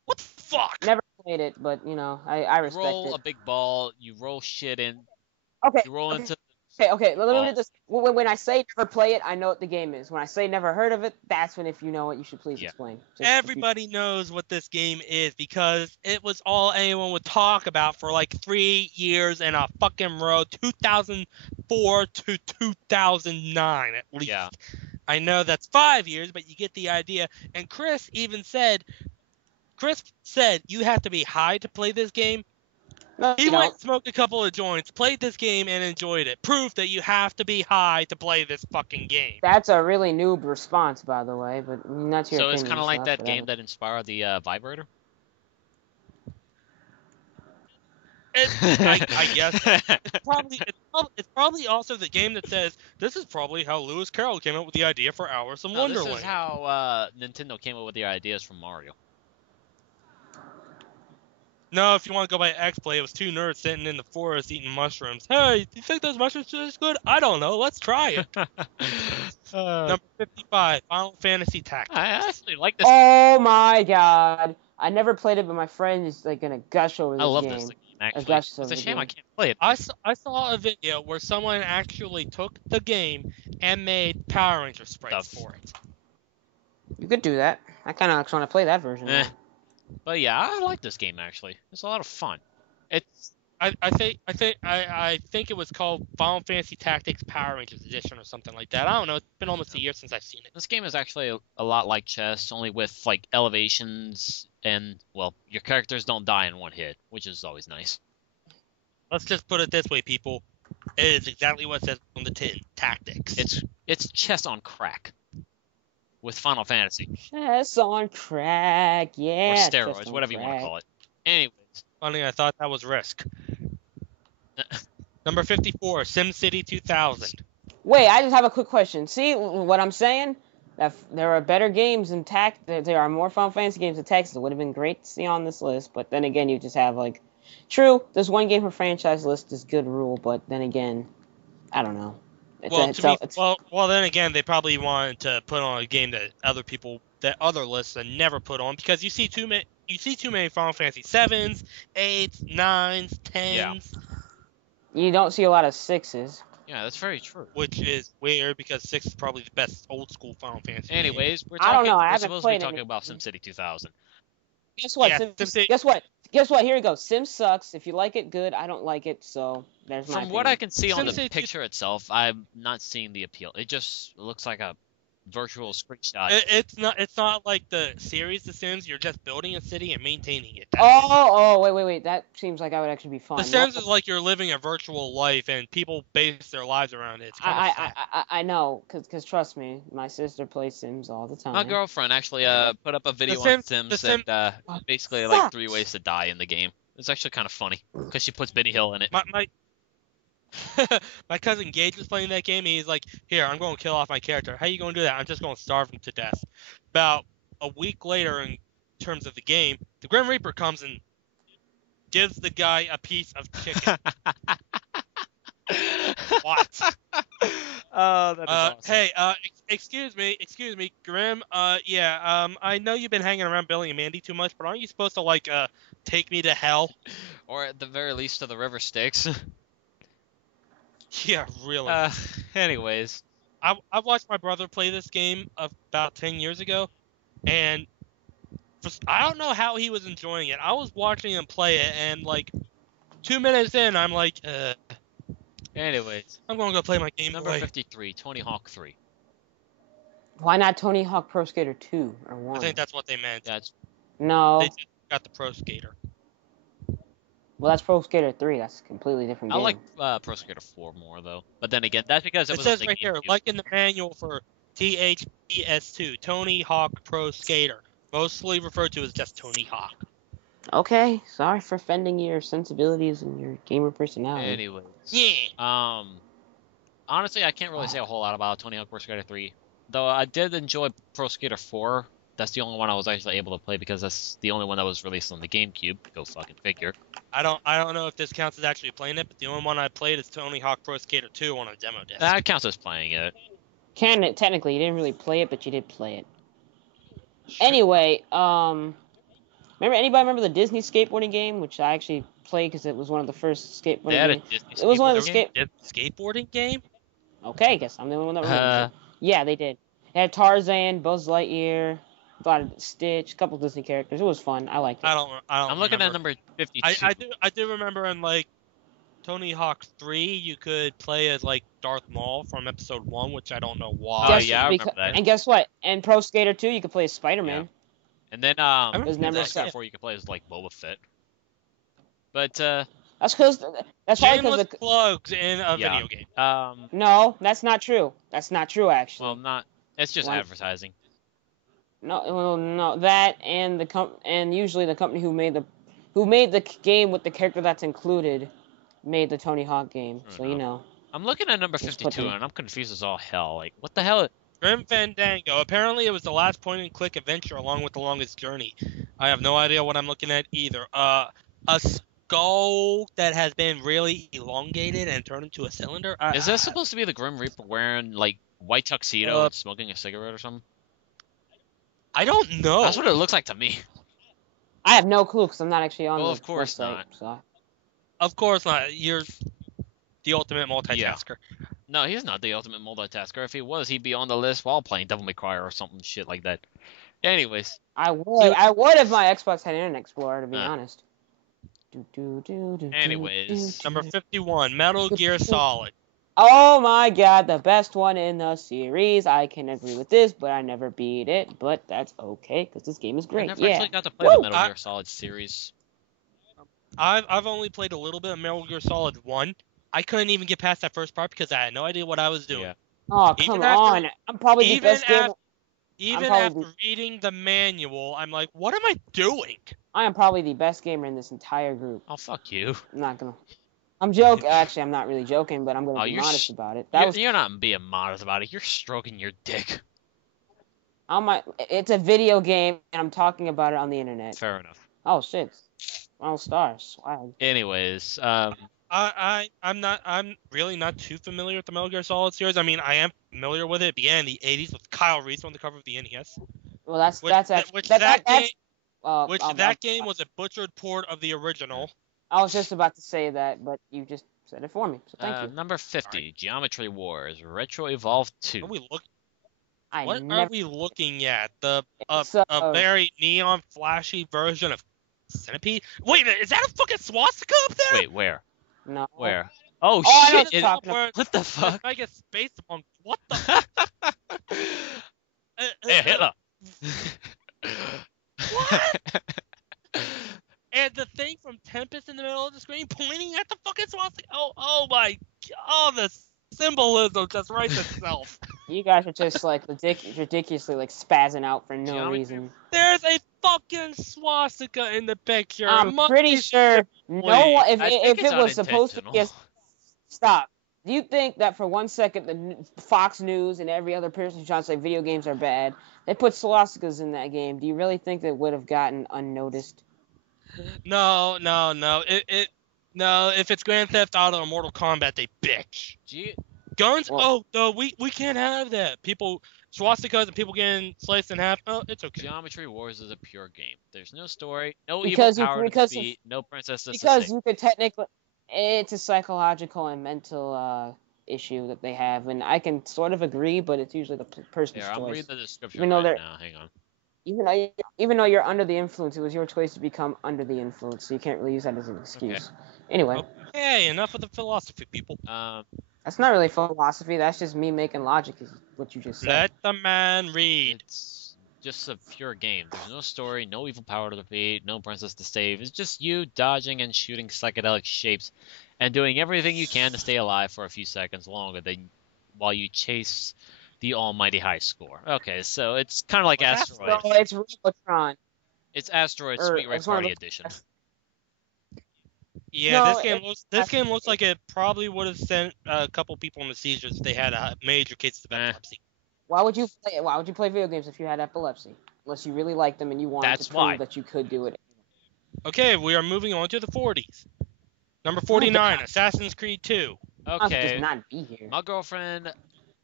What the fuck? Never played it, but I You respect roll it. a big ball, you roll shit in, Okay. you roll into Okay. Let me do this. When I say never play it, I know what the game is. When I say never heard of it, that's when if you know it, you should please explain. Everybody knows what this game is because it was all anyone would talk about for like 3 years in a fucking row, 2004 to 2009 at least. Yeah. I know that's 5 years, but you get the idea. And Chris said you have to be high to play this game. No, He you went don't. and smoked a couple of joints, played this game, and enjoyed it. Proof that you have to be high to play this fucking game. That's a really noob response, by the way, but that's your So opinion. it's kind of like that whatever. game that inspired the vibrator. I guess it's probably also the game that says this is probably how Lewis Carroll came up with the idea for Alice in Wonderland. This is how Nintendo came up with the ideas for Mario. No, if you want to go by XPlay, it was 2 nerds sitting in the forest eating mushrooms. Hey, do you think those mushrooms taste good? I don't know. Let's try it. Number 55, Final Fantasy Tactics. I actually like this. Oh my god! I never played it, but my friend is like gonna gush over this game. I love this game. Actually, it's a shame I can't play it. I saw a video where someone actually took the game and made Power Ranger sprites for it. You could do that. I kind of want to play that version. But yeah, I like this game actually. It's a lot of fun. It's I think it was called Final Fantasy Tactics Power Rangers Edition or something like that. I don't know. It's been almost a year since I've seen it. This game is actually a lot like chess, only with like elevations and well, your characters don't die in one hit, which is always nice. Let's just put it this way, people. It is exactly what it says on the tin. Tactics. It's chess on crack. With Final Fantasy. Chess on crack, yeah. Or steroids, whatever you want to call it. Anyways. Funny, I thought that was Risk. Number 54, SimCity 2000. Wait, I just have a quick question. See what I'm saying? That there are better games in there are more Final Fantasy games in Texas. It would have been great to see on this list, but then again, you just have like, true, this one game for franchise list is good rule, but then again, I don't know. Well, then again, they probably wanted to put on a game that other lists have never put on because you see too many Final Fantasy 7s, 8s, 9s, 10s. Yeah. You don't see a lot of 6s. Yeah, that's very true. Which is weird because 6 is probably the best old school Final Fantasy. Anyways, game. we're supposed to be talking about SimCity 2000. Guess what? Yeah, Guess what? Here we go. Sims sucks. If you like it, good. I don't like it, so there's my From opinion. what I can see on the picture itself, I'm not seeing the appeal. It just looks like a virtual screenshot. It's not like the series The Sims. You're just building a city and maintaining it. Wait. That seems like that would actually be fun. The Sims is like you're living a virtual life and people base their lives around it. I know, cause trust me, my sister plays Sims all the time. My girlfriend actually put up a video on Sims that basically like 3 ways to die in the game. It's actually kind of funny because she puts Benny Hill in it. My cousin Gage was playing that game. And he's like, "Here, I'm going to kill off my character. How you going to do that? I'm just going to starve him to death." About a week later, in terms of the game, the Grim Reaper comes and gives the guy a piece of chicken. What? Oh, that is awesome. Hey, excuse me, Grim. I know you've been hanging around Billy and Mandy too much, but aren't you supposed to like take me to hell? Or at the very least to the river Styx. Yeah, really. Anyways. I watched my brother play this game about 10 years ago, and I don't know how he was enjoying it. I was watching him play it, and like 2 minutes in, I'm like, Anyways. I'm going to go play my game. Number 53, Tony Hawk 3. Why not Tony Hawk Pro Skater 2 or 1? I think that's what they meant. No. They just got the Pro Skater. Well, that's Pro Skater 3. That's a completely different game. I like Pro Skater 4 more, though. But then again, that's because it was says right here, like in the manual for THPS2, Tony Hawk Pro Skater. Mostly referred to as just Tony Hawk. Okay, sorry for offending your sensibilities and your gamer personality. Anyways. Yeah. Honestly, I can't really say a whole lot about Tony Hawk Pro Skater 3. Though I did enjoy Pro Skater 4. That's the only one I was actually able to play because that's the only one that was released on the GameCube. Go fucking figure. I don't know if this counts as actually playing it, but the only one I played is Tony Hawk Pro Skater 2 on a demo disc. That counts as playing it. Technically, you didn't really play it, but you did play it. Anyway, Anybody remember the Disney skateboarding game, which I actually played because it was one of the first They skateboarding had a games. Disney It was one of the skateboarding Skateboarding game? Okay, guess I'm the only one that remembers it. Yeah, they did. They had Tarzan, Buzz Lightyear, thought of Stitch, a couple Disney characters. It was fun. I liked it. I don't I'm looking at remember. number 52. I do remember in like Tony Hawk 3, you could play as like Darth Maul from Episode 1, which I don't know why. Yeah, I remember that. And guess what? And Pro Skater 2, you could play as Spider-Man. And then There's never Skater 4 you could play as like Boba Fett. But that's probably because Shameless plugs in a Yeah. video game. No, that's not true. That's not true, actually. well, it's just Like- advertising. No, that and and usually the company who made the game with the character that's included made the Tony Hawk game. I So don't you know. know. I'm looking at number Just put 52 them- and I'm confused as all hell. Like, what the hell? Grim Fandango. Apparently, it was the last point-and-click adventure along with the longest journey. I have no idea what I'm looking at either. A skull that has been really elongated and turned into a cylinder. Is that supposed to be the Grim Reaper wearing like white tuxedo and smoking a cigarette or something? I don't know. That's what it looks like to me. I have no clue because I'm not actually on Well, the of course website. not. So. Of course not. You're the ultimate multitasker. No, he's not the ultimate multitasker. If he was, he'd be on the list while playing Devil May Cry or something shit like that. Anyways, I would if my Xbox had Internet Explorer, to be Huh. honest. Anyways. Number 51, Metal Gear Solid. Oh my god, the best one in the series. I can agree with this, but I never beat it. But that's okay, because this game is I great. never Yeah. actually got to play Woo! the Metal Gear Solid series. I've only played a little bit of Metal Gear Solid 1. I couldn't even get past that first part because I had no idea what I was doing. Yeah. Oh, Even come after- on. I'm probably the Even best gamer. Even probably after reading the manual, I'm like, what am I doing? I am probably the best gamer in this entire group. Oh, fuck you. I'm not gonna. I'm joking. Actually, I'm not really joking, but I'm gonna Oh, be you're honest sh- about it. You're not being modest about it. You're stroking your dick. It's a video game, and I'm talking about it on the internet. Fair enough. Oh shit! All stars. Wow. Anyways, I'm really not too familiar with the Metal Gear Solid series. I mean, I am familiar with it. It began in the 80s with Kyle Reese on the cover of the NES. Well, that game was a butchered port of the original. I was just about to say that, but you just said it for me. So thank you. number 50, Geometry Wars Retro Evolved 2. What I are never. we looking at? A very neon flashy version of Centipede? Wait a minute, is that a fucking swastika up there? Wait, where? No. Where? Oh, Oh, I know shit! what you're talking about. What the fuck? I get space punk. What the? Hey, Hitler! What? And the thing from Tempest in the middle of the screen pointing at the fucking swastika. Oh my! Oh, the symbolism just writes itself. You guys are just like ridiculously like spazzing out for no Geometry- reason. There's a fucking swastika in the picture. I'm It must pretty be sure no one. If I think if it's it was supposed to be a unintentional. stop. Do you think that for 1 second the Fox News and every other person who's trying to say video games are bad, they put swastikas in that game? Do you really think that would have gotten unnoticed? No. No, if it's Grand Theft Auto or Mortal Kombat, they bitch. Guns? Well- No, we can't have that. People, swastikas and people getting sliced in half. Oh, it's okay. Geometry Wars is a pure game. There's no story, no Because evil power to because defeat, no princesses to because save. you could technically, it's a psychological and mental issue that they have, and I can sort of agree, but it's usually the person's Here, I'm choice. reading the description Even though right they're- now. Hang on. Even though you're under the influence, it was your choice to become under the influence, so you can't really use that as an excuse. Anyway, Okay, enough of the philosophy, people. that's not really philosophy. That's just me making logic, is what you just said. Let the man read. It's just a pure game. There's no story, no evil power to defeat, no princess to save. It's just you dodging and shooting psychedelic shapes and doing everything you can to stay alive for a few seconds longer than while you chase the almighty high score. Okay, so it's kind of like Well, that's Asteroid. So it's Robotron. It's Asteroid Or Sweet Red it's one of Party the- Edition. Yeah, No, this game looks like it probably would have sent a couple people into seizures if they had major cases of epilepsy. Why would you play video games if you had epilepsy? Unless you really liked them and you wanted That's to prove why. that you could do it. Okay, we are moving on to the 40s. Number 49, Assassin's Creed 2. Does Okay, not be here. my girlfriend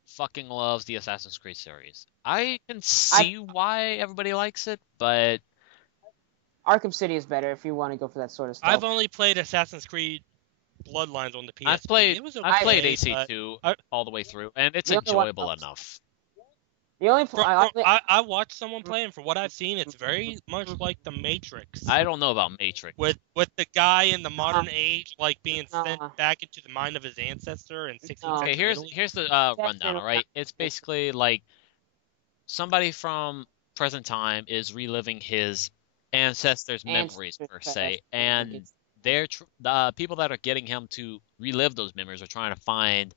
fucking loves the Assassin's Creed series. I can see why everybody likes it, but Arkham City is better if you want to go for that sort of stuff. I've only played Assassin's Creed Bloodlines on the PSP. I've played okay, AC2 all the way through, and it's The only one- enjoyable enough. The only I watched someone play, and from what I've seen, it's very much like The Matrix. I don't know about Matrix. With the guy in the modern age, like being sent Uh-huh. back into the mind of his ancestor in 16th No. century Okay, Italy. here's the rundown. All right, it's basically like somebody from present time is reliving his ancestors' memories per se, and the people that are getting him to relive those memories are trying to find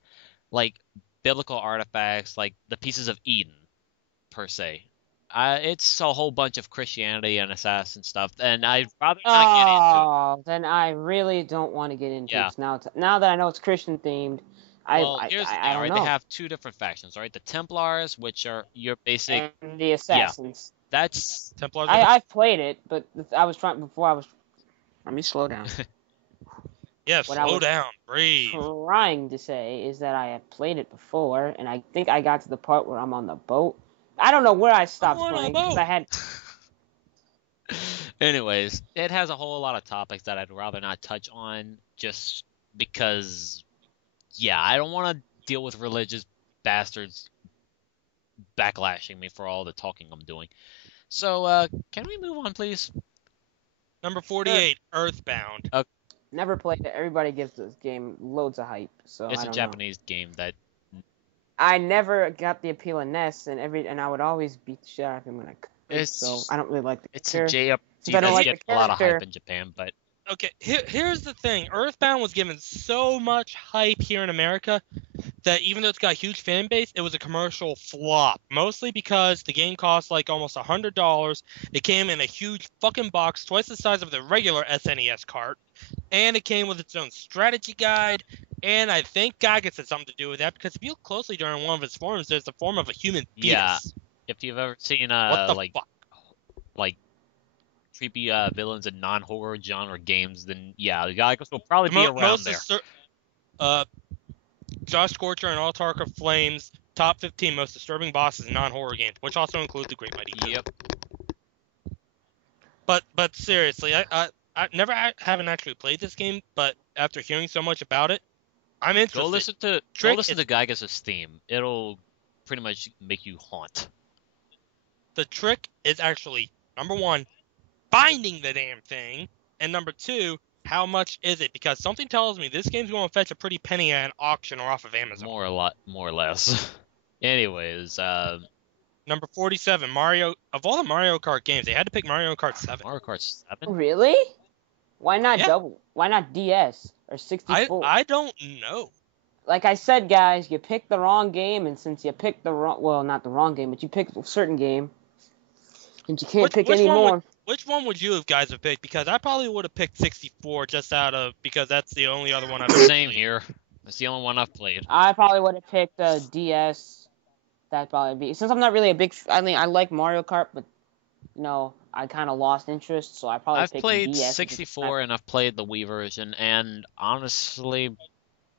like biblical artifacts, like the pieces of Eden per se. It's a whole bunch of Christianity and assassin stuff, and I'd rather not get into it. Then I really don't want to get into Yeah. it. Now that I know it's Christian themed, Well, here's the thing, I all don't right? know. They have two different factions, all right? The Templars, which are your basic. And the assassins. That's Templars. I've played it, but I was trying before I was. Let me slow down. Yeah, what I slow was down, breathe. Trying to say is that I have played it before, and I think I got to the part where I'm on the boat. I don't know where I stopped on a playing because boat. I had. Anyways, it has a whole lot of topics that I'd rather not touch on just because, yeah, I don't want to deal with religious bastards backlashing me for all the talking I'm doing. So, can we move on, please? Number 48, Earthbound. Never played it. Everybody gives this game loads of hype, so It's I a don't Japanese game that I never got the appeal of Ness, and I would always beat the shit out of him when I could. It's- So I don't really like the it's a character. JRPG Since I don't that like gets the a lot of hype character- in Japan, but Okay, here's the thing. Earthbound was given so much hype here in America that even though it's got a huge fan base, it was a commercial flop. Mostly because the game cost like almost $100. It came in a huge fucking box, twice the size of the regular SNES cart, and it came with its own strategy guide. And I think Gygax had something to do with that because if you look closely during one of his forms, there's the form of a human fetus. Yeah. if you've ever seen What the like fuck? creepy villains in non-horror genre games, then yeah, the Gygax will probably be around there. Josh Scorcher and Autark of Flames, top 15 most disturbing bosses in non-horror games, which also include the Great Mighty Two. Yep. But seriously, I haven't actually played this game, but after hearing so much about it, I'm interested. Go listen to Gygax's theme. It'll pretty much make you haunt. The trick is actually, number one, finding the damn thing, and number two, how much is it? Because something tells me this game's going to fetch a pretty penny at an auction or off of Amazon. More or less. Anyways, Number 47, Mario. Of all the Mario Kart games, they had to pick Mario Kart 7. Mario Kart 7? Really? Why not Yeah. double? Why not DS or 64? I don't know. Like I said, guys, you picked the wrong game, and since you picked not the wrong game, but you picked a certain game, and you can't pick any more. Which one would you guys have picked? Because I probably would have picked 64 because that's the only other one I've ever Same played. here. That's the only one I've played. I probably would have picked DS. That'd probably be, since I'm not really a big. I mean, I like Mario Kart, but I kind of lost interest, so I probably I've picked played DS. 64 and I've played the Wii version, and honestly,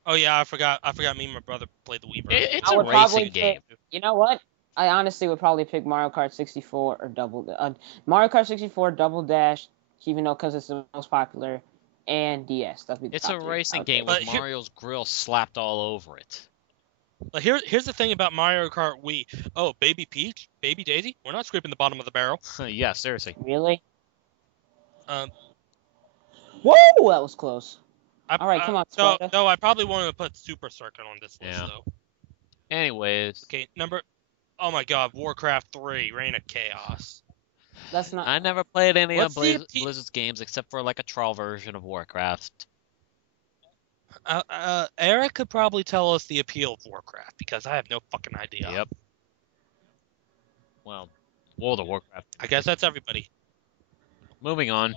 Oh yeah, I forgot. Me and my brother played the Wii version. it's I a would probably racing game. You know what? I honestly would probably pick Mario Kart 64 or Mario Kart 64 Double Dash, even though because it's the most popular, and DS. That'd be the It's top a three. racing Okay. game But with here- Mario's grill slapped all over it. But here's the thing about Mario Kart Wii. Oh, Baby Peach, Baby Daisy, we're not scraping the bottom of the barrel. Yeah, seriously. Really? Um, Whoa, that was close. All right, come on, Sparta. No, I probably wanted to put Super Circuit on this list Yeah. though. Anyways, Okay, oh my God, Warcraft 3, Reign of Chaos. That's not. I never played any of What's the Blizzard's games except for like a trial version of Warcraft. Eric could probably tell us the appeal of Warcraft because I have no fucking idea. Yep. Well, World of Warcraft. I guess that's everybody. Moving on.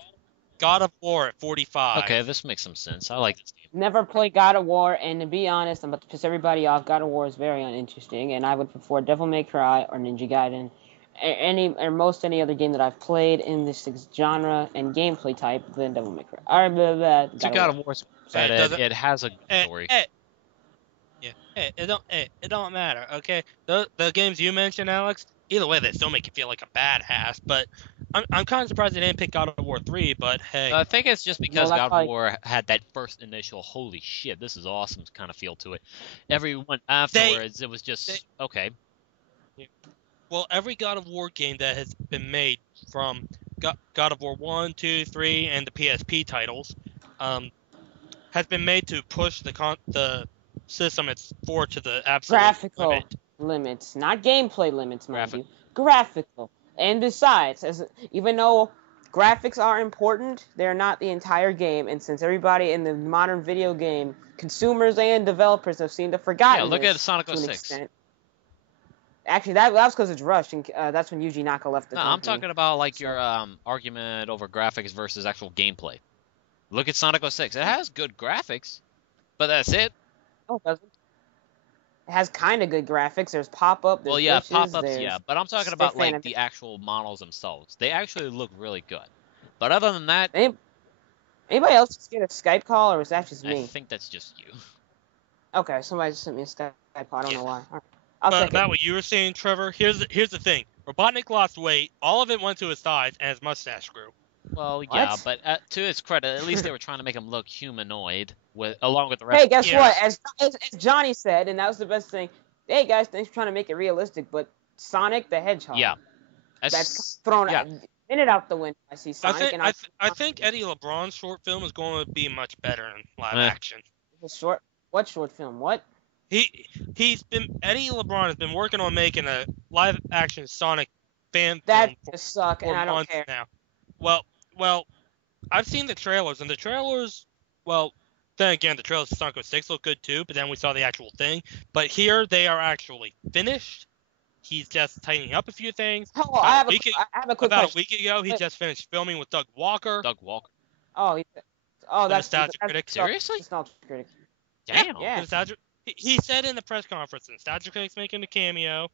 God of War at 45. Okay, this makes some sense. I like this game. Never played God of War, and to be honest, I'm about to piss everybody off. God of War is very uninteresting, and I would prefer Devil May Cry or Ninja Gaiden, any other game that I've played in this genre and gameplay type than Devil May Cry. Or God of War's Hey, it has a good story. It don't matter, okay? The games you mentioned, Alex, either way, they still make you feel like a badass, but I'm kind of surprised they didn't pick God of War 3, but hey. I think it's just because Well, God that's of War had that first initial "holy shit, this is awesome" kind of feel to it. Everyone afterwards, it was just okay. Well, every God of War game that has been made from God of War 1, 2, 3, and the PSP titles has been made to push the system it's for to the absolute graphical limit. limits, not gameplay limits, mind Graphic. you. Graphical. And besides, even though graphics are important, they're not the entire game. And since everybody in the modern video game, consumers and developers, have seemed to forget Yeah, look at Sonic to an 06. extent. Actually, that was because it's rushed, and that's when Yuji Naka left the No, company. I'm talking about like your argument over graphics versus actual gameplay. Look at Sonic 06. It has good graphics, but that's it. Oh, it doesn't. It has kind of good graphics. There's pop-up, there's Well, yeah, glitches, pop-ups, there's yeah, but I'm talking stiff about like animation. the actual models themselves. They actually look really good. But other than that, Anybody else just get a Skype call, or was that just I me? think that's just you. Okay, somebody just sent me a Skype call. I don't know why. All right. But I'll check about it. what you were saying, Trevor, here's the thing. Robotnik lost weight. All of it went to his thighs, and his mustache grew. Well, yeah, What? but to its credit, at least they were trying to make him look humanoid along with the rest. Hey, guess Yeah. what? As Johnny said, and that was the best thing. Hey guys, thanks for trying to make it realistic, but Sonic the Hedgehog. Yeah. That's thrown yeah. a minute out the window. I see Sonic, I think Eddie LeBron's short film is going to be much better in live Eh. action. What short film? What? Eddie LeBron has been working on making a live action Sonic fan That film just suck, for and I don't months care. now. Well, I've seen the trailers, and the trailers, well, then again, the trailers for Sonic 06 look good too, but then we saw the actual thing. But here, they are actually finished. He's just tightening up a few things. Oh, I have a quick About question. a week ago, he just finished filming with Doug Walker. Doug Walker. Oh, that's Nostalgia Critic. Seriously? Nostalgia Critic. Damn. Yeah. He said in the press conference, Nostalgia Critic's making a cameo.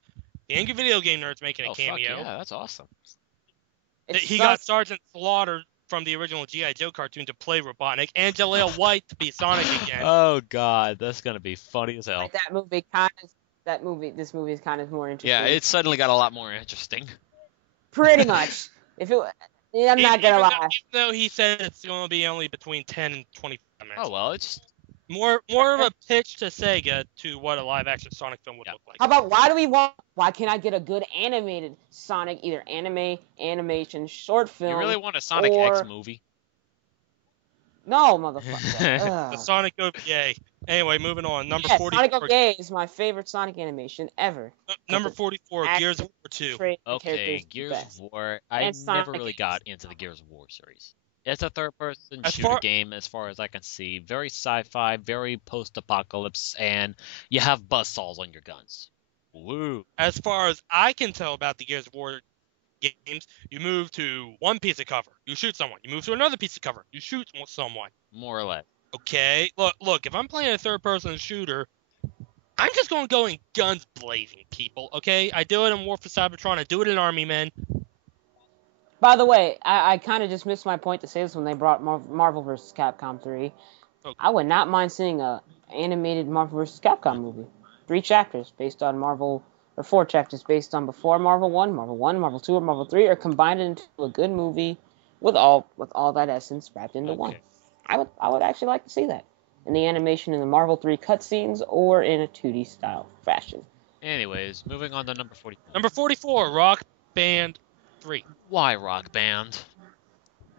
The Angry Video Game Nerd's making a cameo. Fuck yeah, that's awesome. He got Sergeant Slaughter from the original G.I. Joe cartoon to play Robotnik, and Jaleel White to be Sonic again. Oh god, that's gonna be funny as hell. Like this movie is kind of more interesting. Yeah, it suddenly got a lot more interesting. Pretty much. I'm not gonna lie. Even though he said it's going to be only between 10 and 25 minutes. Oh well, it's More of a pitch to Sega to what a live action Sonic film would look like. How about why can't I get a good animated Sonic, either animation, short film? you really want a Sonic X movie? No, motherfucker. The Sonic OVA. Anyway, moving on. Number 44. Sonic OVA is my favorite Sonic animation ever. Number 44, Gears of War 2. Okay, Gears of War. I never really got into the Gears of War series. It's a third-person shooter game, as far as I can see. Very sci-fi, very post-apocalypse, and you have buzzsaws on your guns. Woo! As far as I can tell about the Gears of War games, you move to one piece of cover, you shoot someone. You move to another piece of cover, you shoot someone. More or less. Okay, look. If I'm playing a third-person shooter, I'm just going to go in guns blazing, people. Okay, I do it in War for Cybertron. I do it in Army Men. By the way, I kind of just missed my point to say this when they brought Marvel vs. Capcom 3. Okay. I would not mind seeing a animated Marvel vs. Capcom movie. 3 chapters based on Marvel, or 4 chapters based on before Marvel 1, Marvel 2, or Marvel 3, or combined into a good movie with all that essence wrapped into one. I would actually like to see that in the animation in the Marvel 3 cutscenes or in a 2D style fashion. Anyways, moving on to number 40. Number 44, Rock Band 3. Why Rock Band?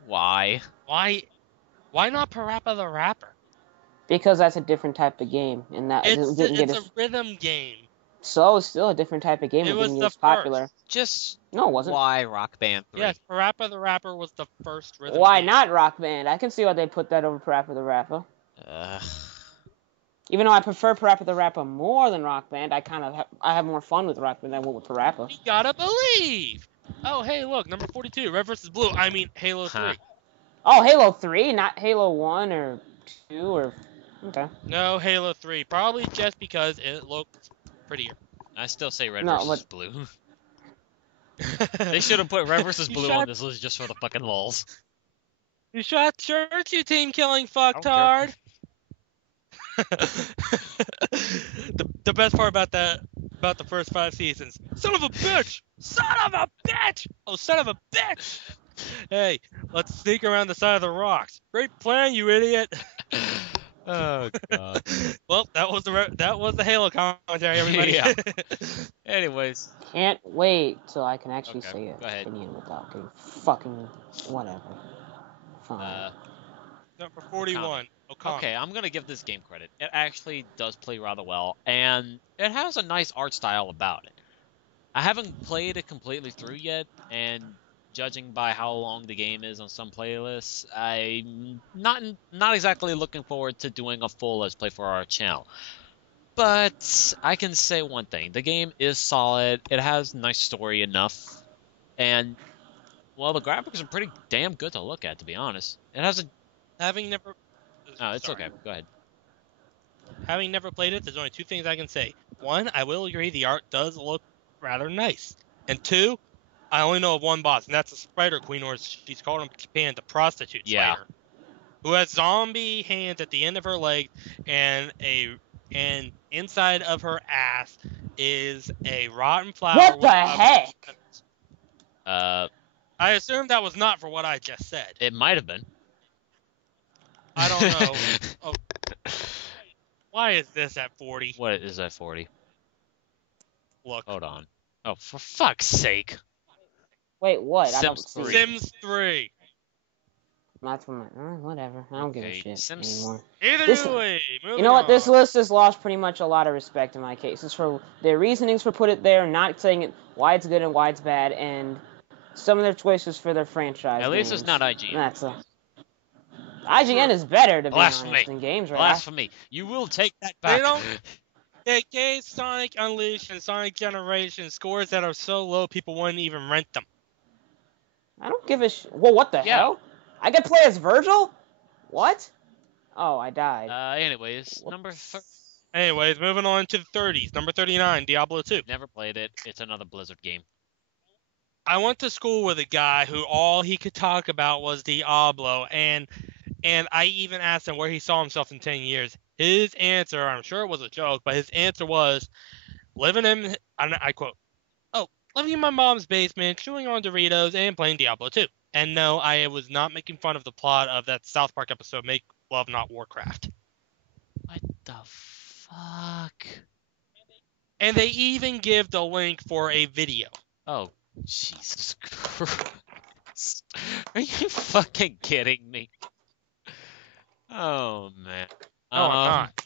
Why? Why not Parappa the Rapper? Because that's a different type of game, and that It's didn't get a rhythm game. So it's still a different type of game. It was didn't the get as popular. first. Just No, it wasn't. why Rock Band 3? Yes, Parappa the Rapper was the first rhythm Why game. not Rock Band? I can see why they put that over Parappa the Rapper. Even though I prefer Parappa the Rapper more than Rock Band, I have more fun with Rock Band than I would with Parappa. You gotta believe! Oh, hey, look, number 42, Red vs. Blue. I mean, Halo 3. Oh, Halo 3, not Halo 1 or 2 or... Okay. No, Halo 3. Probably just because it looked prettier. I still say Red versus Blue. They They should have put Red versus Blue on this list just for the fucking lulz. You shot shirts, you team-killing fucktard! The best part about that about the first 5 seasons. Son of a bitch! Son of a bitch! Oh, son of a bitch! Hey, let's sneak around the side of the rocks. Great plan, you idiot! Oh god. Well, that was the Halo commentary, everybody. Yeah. Anyways, Can't wait till I can actually Okay, say go ahead. opinion without getting fucking whatever. Fine. Number 41, Okami. okay, I'm gonna give this game credit. It actually does play rather well, and it has a nice art style about it. I haven't played it completely through yet, and judging by how long the game is on some playlists, I'm not exactly looking forward to doing a full Let's Play for our channel. But I can say one thing: the game is solid. It has nice story enough, and well, the graphics are pretty damn good to look at, to be honest. It has a Having never... oh, it's Sorry. okay. Go ahead. Having never played it, there's only 2 things I can say. 1, I will agree the art does look rather nice. And 2, I only know of one boss, and that's the Spider Queen, or as she's called in Japan, the prostitute Yeah. spider, who has zombie hands at the end of her leg, and inside of her ass is a rotten flower. What the heck? I assume that was not for what I just said. It might have been. I don't know. Oh. Why is this at 40? What is that 40? Look. Hold on. Oh, for fuck's sake. Wait, what? I don't Sims see. 3. Sims 3. That's from whatever. I don't give a Okay, shit Sims- anymore. Either way, You know what? This list has lost pretty much a lot of respect in my case. It's for their reasonings for put it there, not saying it why it's good and why it's bad, and some of their choices for their franchise. At least games. it's not IGN. That's IGN is better to be Blasphemy. honest than games, right? Blasphemy. You will take that back. They don't. They gave Sonic Unleashed and Sonic Generation scores that are so low people wouldn't even rent them. I don't give a shit. Well, what the hell? I can play as Virgil? What? Oh, I died. Anyways, number 30. Anyways, moving on to the 30s. Number 39, Diablo 2. Never played it. It's another Blizzard game. I went to school with a guy who all he could talk about was Diablo, and I even asked him where he saw himself in 10 years. His answer, I'm sure it was a joke, but his answer was, living in, I quote, living in my mom's basement, chewing on Doritos, and playing Diablo 2. And no, I was not making fun of the plot of that South Park episode, Make Love Not Warcraft. What the fuck? And they even give the link for a video. Oh, Jesus Christ. Are you fucking kidding me? Oh, man. No, I'm not.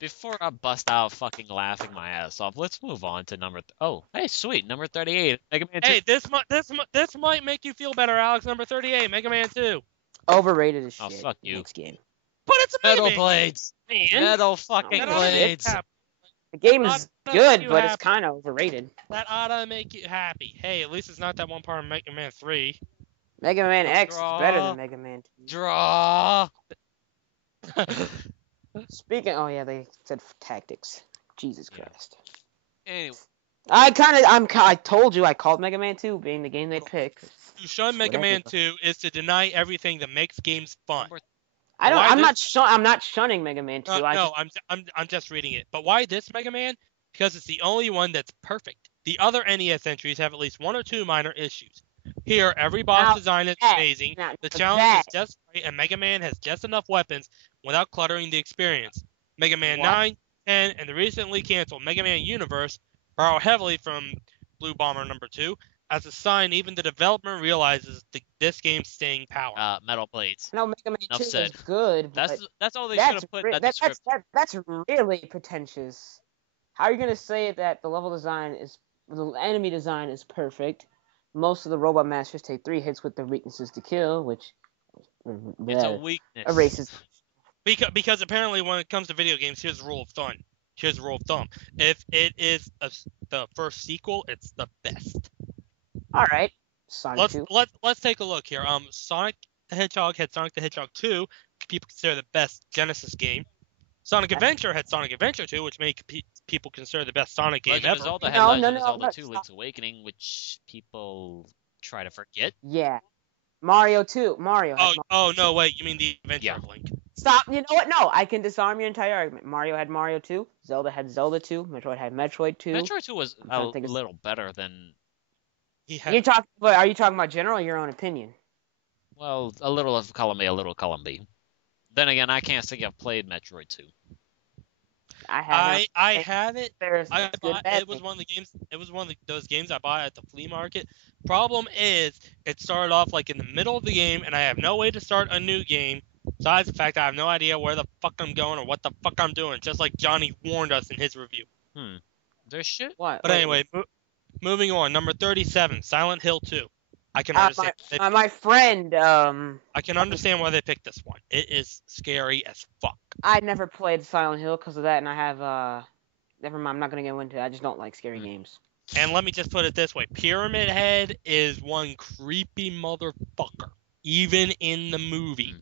Before I bust out fucking laughing my ass off, let's move on to number... oh, hey, sweet. Number 38. Mega Man 2. Hey, this might make you feel better, Alex. Number 38, Mega Man 2. Overrated as shit. Oh, fuck you. Next game. But it's a Metal Mega Man. Blades. Man. Metal fucking That Blades. The game is good, you but it's happy. kind of overrated. That ought to make you happy. Hey, at least it's not that one part of Mega Man 3. Mega Man X is better Draw. than Mega Man 2. Draw. Speaking, oh yeah, they said tactics. Jesus Yeah. Christ. Anyway, I told you I called Mega Man 2 being the game they pick. To shun Mega Man 2 is to deny everything that makes games fun. I'm this- not shunning Mega Man 2. I'm just reading it. But why this Mega Man? Because it's the only one that's perfect. The other NES entries have at least 1 or 2 minor issues. Here, every boss design is amazing. The challenge is just right, and Mega Man has just enough weapons without cluttering the experience. Mega Man 9, 10, and the recently canceled Mega Man Universe borrow heavily from Blue Bomber number 2. As a sign, even the developer realizes this game's staying power. Metal Blades. No, Mega Man Enough 2 said. is good, but That's all they should have put in that description. that's really pretentious. How are you gonna say that the enemy design is perfect? Most of the robot masters take 3 hits with their weaknesses to kill, which It's a weakness. erases. Because apparently when it comes to video games, here's the rule of thumb. If it is the first sequel, it's the best. All right, Sonic 2. Let's take a look here. Sonic the Hedgehog had Sonic the Hedgehog 2, people consider the best Genesis game. Sonic Adventure had Sonic Adventure 2, which make people consider the best Sonic game Legend of ever. Zelda had Legend of Zelda 2 Link's Awakening, which people try to forget. Yeah, Mario 2. Oh, Oh no, wait, you mean the Adventure of Link? Stop. You know what? No, I can disarm your entire argument. Mario had Mario 2. Zelda had Zelda 2. Metroid had Metroid 2. Metroid 2 was a little better than. You're talking, but are you talking about general or your own opinion? Well, a little of column A, a little column B. Then again, I can't say I've played Metroid 2. I have it. It was one of the games. It was one of those games I bought at the flea market. Problem is, it started off like in the middle of the game, and I have no way to start a new game. Besides the fact that I have no idea where the fuck I'm going or what the fuck I'm doing. Just like Johnny warned us in his review. There's shit. What? But anyway, moving on. Number 37, Silent Hill 2. I can understand. My friend. I can understand why they picked this one. It is scary as fuck. I never played Silent Hill because of that, and I have never mind. I'm not gonna get into it. I just don't like scary games. And let me just put it this way: Pyramid Head is one creepy motherfucker, even in the movie.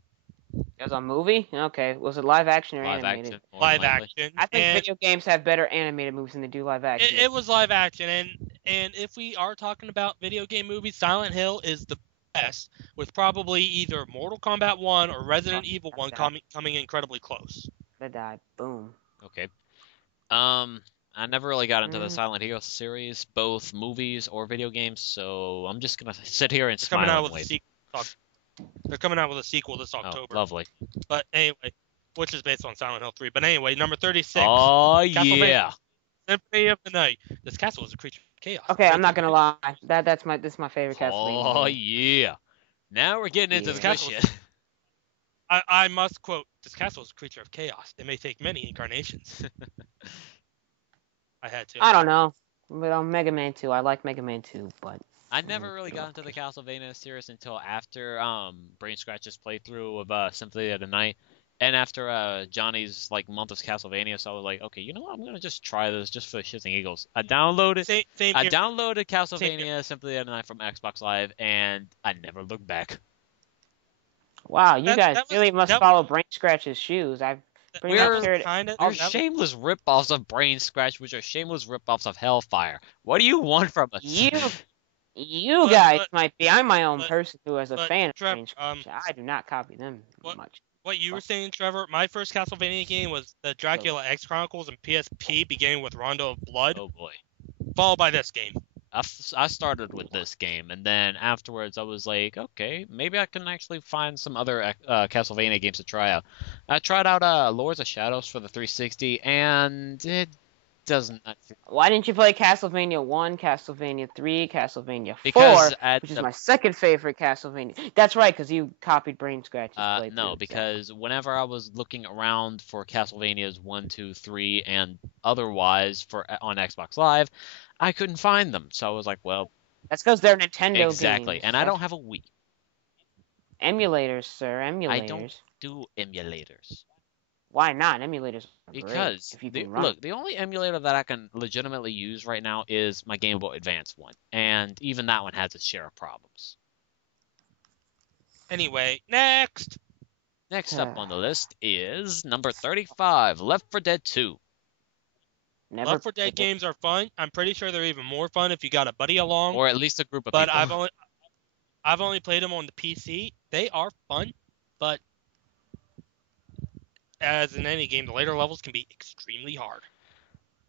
It was a movie? Okay. Was it live action or animated? Live action. I think video games have better animated movies than they do live action. It was live action, and if we are talking about video game movies, Silent Hill is the best, with probably either Mortal Kombat 1 or Resident Evil 1 coming incredibly close. They died. Boom. Okay. I never really got into the Silent Hill series, both movies or video games, so I'm just gonna sit here and smile and wait. They're coming out with a sequel this October. Oh, lovely. But anyway, which is based on Silent Hill 3. But anyway, number 36. Oh, yeah. Symphony of the Night. This castle is a creature of chaos. Okay, I'm not gonna lie. This is my favorite Castlevania. Oh, yeah. Now we're getting into the good shit. I must quote, this castle is a creature of chaos. It may take many incarnations. I had to. I don't know. But on Mega Man 2, I like Mega Man 2, but... I never really got into the Castlevania series until after Brain Scratch's playthrough of Symphony of the Night, and after Johnny's month of Castlevania. So I was like, okay, you know what? I'm gonna just try this just for shits and giggles. I downloaded Castlevania Symphony of the Night from Xbox Live, and I never looked back. Wow, you guys really must follow Brain Scratch's shoes. We're shameless rip-offs of Brain Scratch, which are shameless rip-offs of Hellfire. What do you want from us? You guys might be. I'm my own person who is a fan of Brain Scratch. I do not copy them much. What you were saying, Trevor, my first Castlevania game was the Dracula X Chronicles and PSP, beginning with Rondo of Blood. Oh boy. Followed by this game. I started with this game, and then afterwards I was like, okay, maybe I can actually find some other Castlevania games to try out. I tried out Lords of Shadows for the 360, and it doesn't. Why didn't you play Castlevania 1, Castlevania 3, Castlevania 4, which is my second favorite Castlevania? That's right, because you copied Brain Scratch's playthrough. No, because whenever I was looking around for Castlevanias 1, 2, 3, and otherwise on Xbox Live, I couldn't find them. So I was like, well... That's because they're Nintendo games. Exactly, and I don't have a Wii. Emulators, sir, emulators. I don't do emulators. Why not? Emulators are because great if you can run. The only emulator that I can legitimately use right now is my Game Boy Advance one, and even that one has its share of problems. Anyway, next up on the list is number 35, Left 4 Dead 2. Left 4 Dead games are fun. I'm pretty sure they're even more fun if you got a buddy along, or at least a group of people. But I've only played them on the PC. They are fun, but as in any game, the later levels can be extremely hard.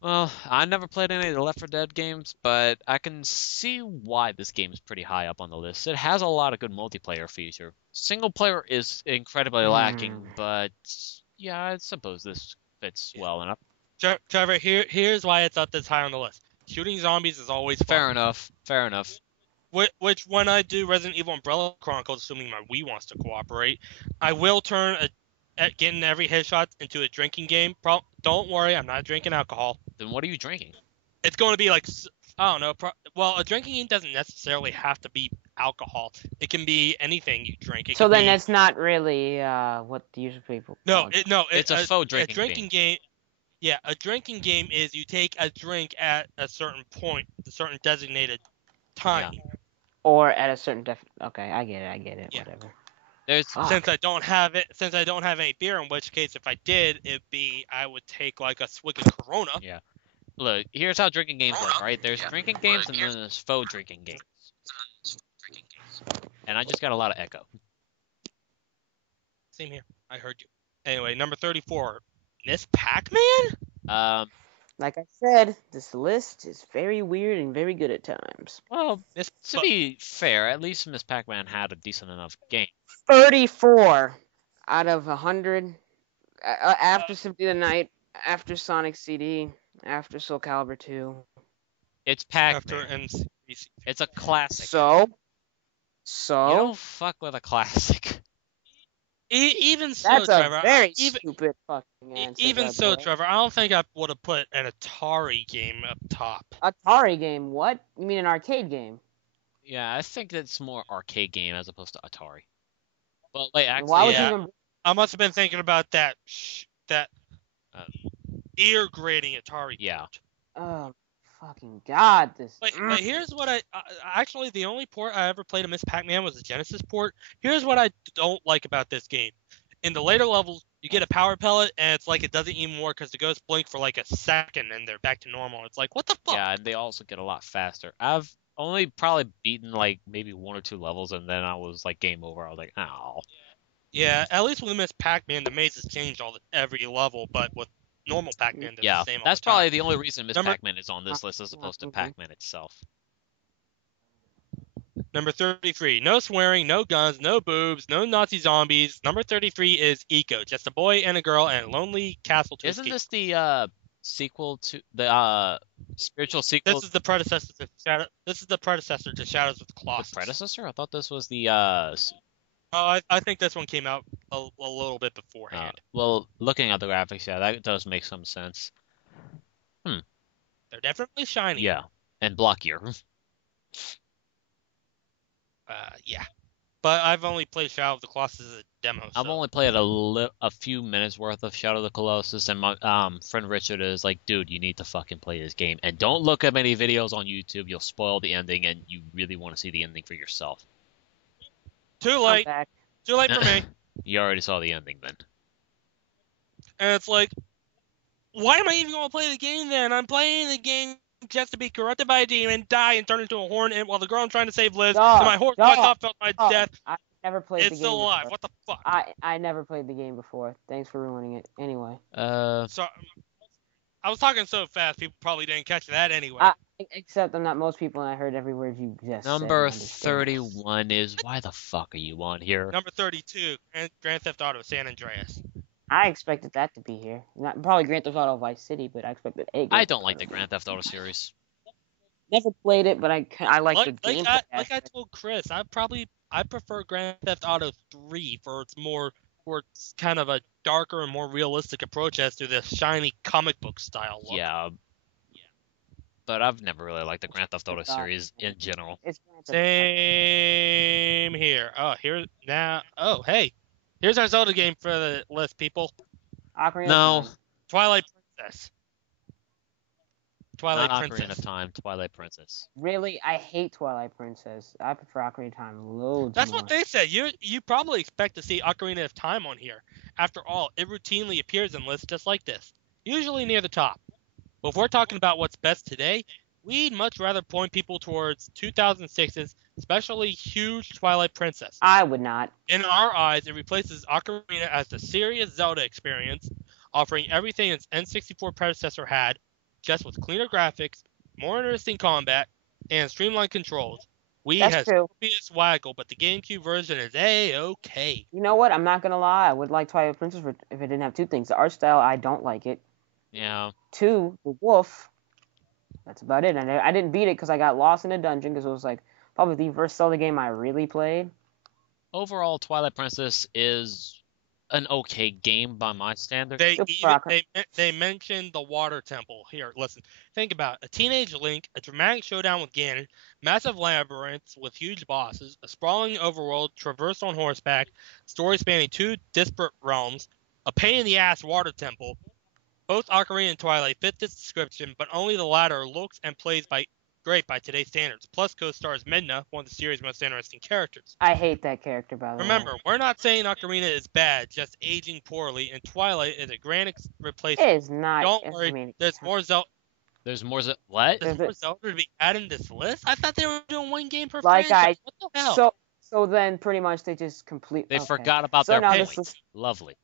Well, I never played any of the Left 4 Dead games, but I can see why this game is pretty high up on the list. It has a lot of good multiplayer feature. Single player is incredibly lacking, but yeah, I suppose this fits well enough. Trevor, here's why it's up this high on the list. Shooting zombies is always fun. Fair enough. Which when I do Resident Evil Umbrella Chronicles, assuming my Wii wants to cooperate, I will turn at getting every headshot into a drinking game. Don't worry, I'm not drinking alcohol. Then what are you drinking? It's going to be like, I don't know. Well, a drinking game doesn't necessarily have to be alcohol. It can be anything you drink. So then that's not really what the usual people call it. It's a faux drinking game. Yeah, a drinking game is you take a drink at a certain point, a certain designated time. Yeah. Or at a certain Okay, I get it. Yeah. Whatever. Since I don't have any beer, in which case if I did, I would take like a swig of Corona. Yeah. Look, here's how drinking games work, right? There's drinking games and then there's faux drinking games. And I just got a lot of echo. Same here. I heard you. Anyway, number 34, Miss Pac-Man? Like I said, this list is very weird and very good at times. Well, to be fair, at least Miss Pac-Man had a decent enough game. 34 out of 100. After Symphony of the Night, after Sonic CD, after Soul Calibur 2. It's Pac-Man. After NCC. It's a classic. So? You don't fuck with a classic. Even so, That's Trevor. a very stupid fucking answer. Even so, Trevor, I don't think I would have put an Atari game up top. Atari game? What? You mean an arcade game? Yeah, I think it's more arcade game as opposed to Atari. But like, actually, Why would you even... I must have been thinking about that ear grating Atari. Yeah. Oh, fucking God! But here's what actually the only port I ever played of Miss Pac-Man was the Genesis port. Here's what I don't like about this game. In the later levels, you get a power pellet, and it's like it doesn't even work because the ghosts blink for like a second, and they're back to normal. It's like, what the fuck? Yeah, and they also get a lot faster. I've only probably beaten like maybe 1 or 2 levels, and then I was like game over. I was like, ow. Yeah, at least with Miss Pac-Man, the mazes changed every level, but with normal Pac-Man, they're the same all that's the time. probably the only reason Miss Pac-Man is on this list as opposed to Pac-Man itself. Number 33, no swearing, no guns, no boobs, no Nazi zombies. Number 33 is Eco, just a boy and a girl and a lonely castle to Isn't escape. this the sequel to the spiritual sequel? This is the predecessor to Shadow. This is the predecessor to Shadows of the Colossus. The predecessor? I thought this was the Oh, I think this one came out a little bit beforehand. Well, looking at the graphics, yeah, that does make some sense. They're definitely shiny. Yeah, and blockier. Yeah. But I've only played Shadow of the Colossus as a demo. I've only played a few minutes worth of Shadow of the Colossus, and my friend Richard is like, dude, you need to fucking play this game. And don't look at many videos on YouTube. You'll spoil the ending, and you really want to see the ending for yourself. Too late. Too late for me. You already saw the ending then. And it's like, why am I even going to play the game then? I'm playing the game just to be corrupted by a demon, die, and turn into a hornet while the girl I'm trying to save lives. So my horse I thought felt my death. I never played the game. It's still alive. Before. What the fuck? I never played the game before. Thanks for ruining it. Anyway. So I was talking so fast, people probably didn't catch that anyway. Except I'm not most people, and I heard every word you just said. Number 31 is, why the fuck are you on here? Number 32, Grand Theft Auto San Andreas. I expected that to be here. Not probably Grand Theft Auto Vice City, but I expected a. I don't like the Grand Theft Auto series. Never played it, but I like the game. Like I told Chris, I prefer Grand Theft Auto 3 for its kind of a darker and more realistic approach as to this shiny comic book style look. Yeah. But I've never really liked the Grand Theft Auto series in general. Same here. Hey. Here's our Zelda game for the list, people. Ocarina Twilight Princess. Not Ocarina of Time, Twilight Princess. Really? I hate Twilight Princess. I prefer Ocarina of Time loads That's more. what they said. You probably expect to see Ocarina of Time on here. After all, it routinely appears in lists just like this, usually near the top. But if we're talking about what's best today, we'd much rather point people towards 2006's especially huge Twilight Princess. I would not. In our eyes, it replaces Ocarina as the serious Zelda experience, offering everything its N64 predecessor had, just with cleaner graphics, more interesting combat, and streamlined controls. That's true. Scorpius Waggle, but the GameCube version is A-okay. You know what? I'm not gonna lie. I would like Twilight Princess if it didn't have two things. The art style, I don't like it. Yeah. 2, the wolf. That's about it. And I didn't beat it because I got lost in a dungeon because it was like probably the first Zelda game I really played. Overall, Twilight Princess is an okay game by my standards. They mentioned the water temple. Here, listen. Think about it. A teenage Link, a dramatic showdown with Ganon, massive labyrinths with huge bosses, a sprawling overworld traversed on horseback, story spanning 2 disparate realms, a pain-in-the-ass water temple. Both Ocarina and Twilight fit this description, but only the latter looks and plays great by today's standards. Plus co-stars Midna, one of the series' most interesting characters. I hate that character, by the way. Remember, we're not saying Ocarina is bad, just aging poorly, and Twilight is a grand replacement. It is not. Don't worry, there's more Zelda. There's more what? There's more Zelda to be added in this list? I thought they were doing one game per franchise. What the hell? So then pretty much they just completely... They forgot about their past. Lovely.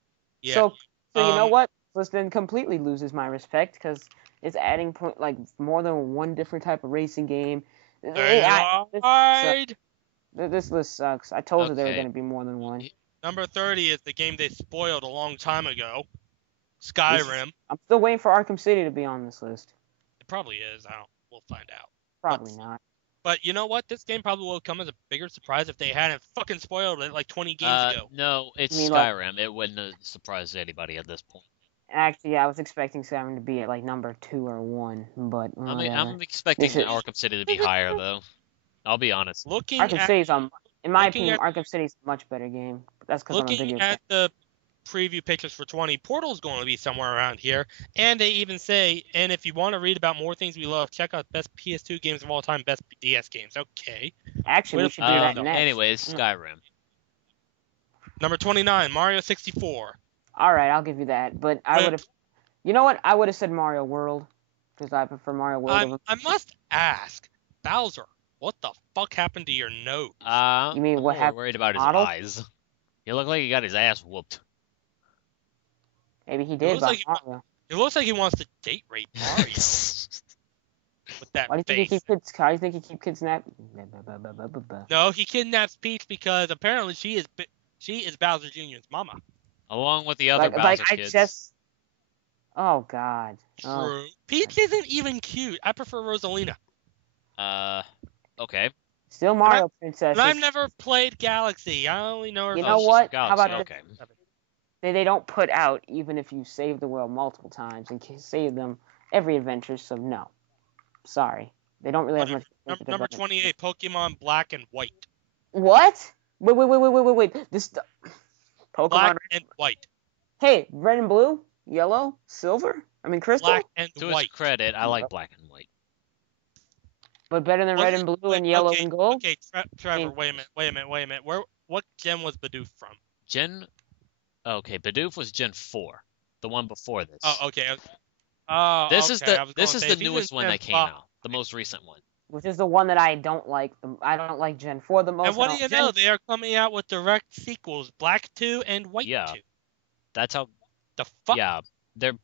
Yeah. So you know what? This then completely loses my respect because it's adding more than one different type of racing game. This list sucks. I told you there were Okay. going to be more than one. Number 30 is the game they spoiled a long time ago, Skyrim. I'm still waiting for Arkham City to be on this list. It probably is. We'll find out. Probably not. But you know what? This game probably will come as a bigger surprise if they hadn't fucking spoiled it like 20 games ago. No, it's You mean, Skyrim. It wouldn't have surprised anybody at this point. Actually, I was expecting Skyrim to be at like number 2 or 1, but I'm expecting Arkham City to be higher though. I'll be honest. Arkham City's in my opinion, Arkham City's a much better game. That's because I'm a video at the preview pictures for 20, Portal's going to be somewhere around here, and they even say, and if you want to read about more things we love, check out best PS2 games of all time, best DS games. Okay. Actually, we should do that next. Anyways, Skyrim. Number 29, Mario 64. All right, I'll give you that. But I would have, you know what? I would have said Mario World because I prefer Mario World. I must ask, Bowser, what the fuck happened to your nose? You mean what happened? Worried about his eyes. He looked like he got his ass whooped. Maybe he did. It looks like he wants to date rape Mario. With that Why do you think he keep kidnapping? No, he kidnaps Peach because apparently she is Bowser Jr.'s mama. Along with the other Bowser kids. Oh God. True. Oh. Peach isn't even cute. I prefer Rosalina. Okay. Still Mario Princess. But I've never played Galaxy. I only know her. You know what? Galaxy. How about okay? They don't put out even if you save the world multiple times and save them every adventure. So no, sorry, they don't really have much. Number 28, Pokemon Black and White. What? Wait. This Pokemon Black and White. Hey, red and blue, yellow, silver. I mean crystal. Black and to white. his credit, I like black and white. But better than red and blue and yellow and gold. Okay, Trevor, wait a minute. What gen was Bidoof from? Okay, Bidoof was Gen 4, the one before this. Oh, okay. This is the newest one that came out, the most recent one. Which is the one that I don't like. I don't like Gen 4 the most. And what do you know? They are coming out with direct sequels, Black 2 and White 2. That's how. The fuck. Yeah, they're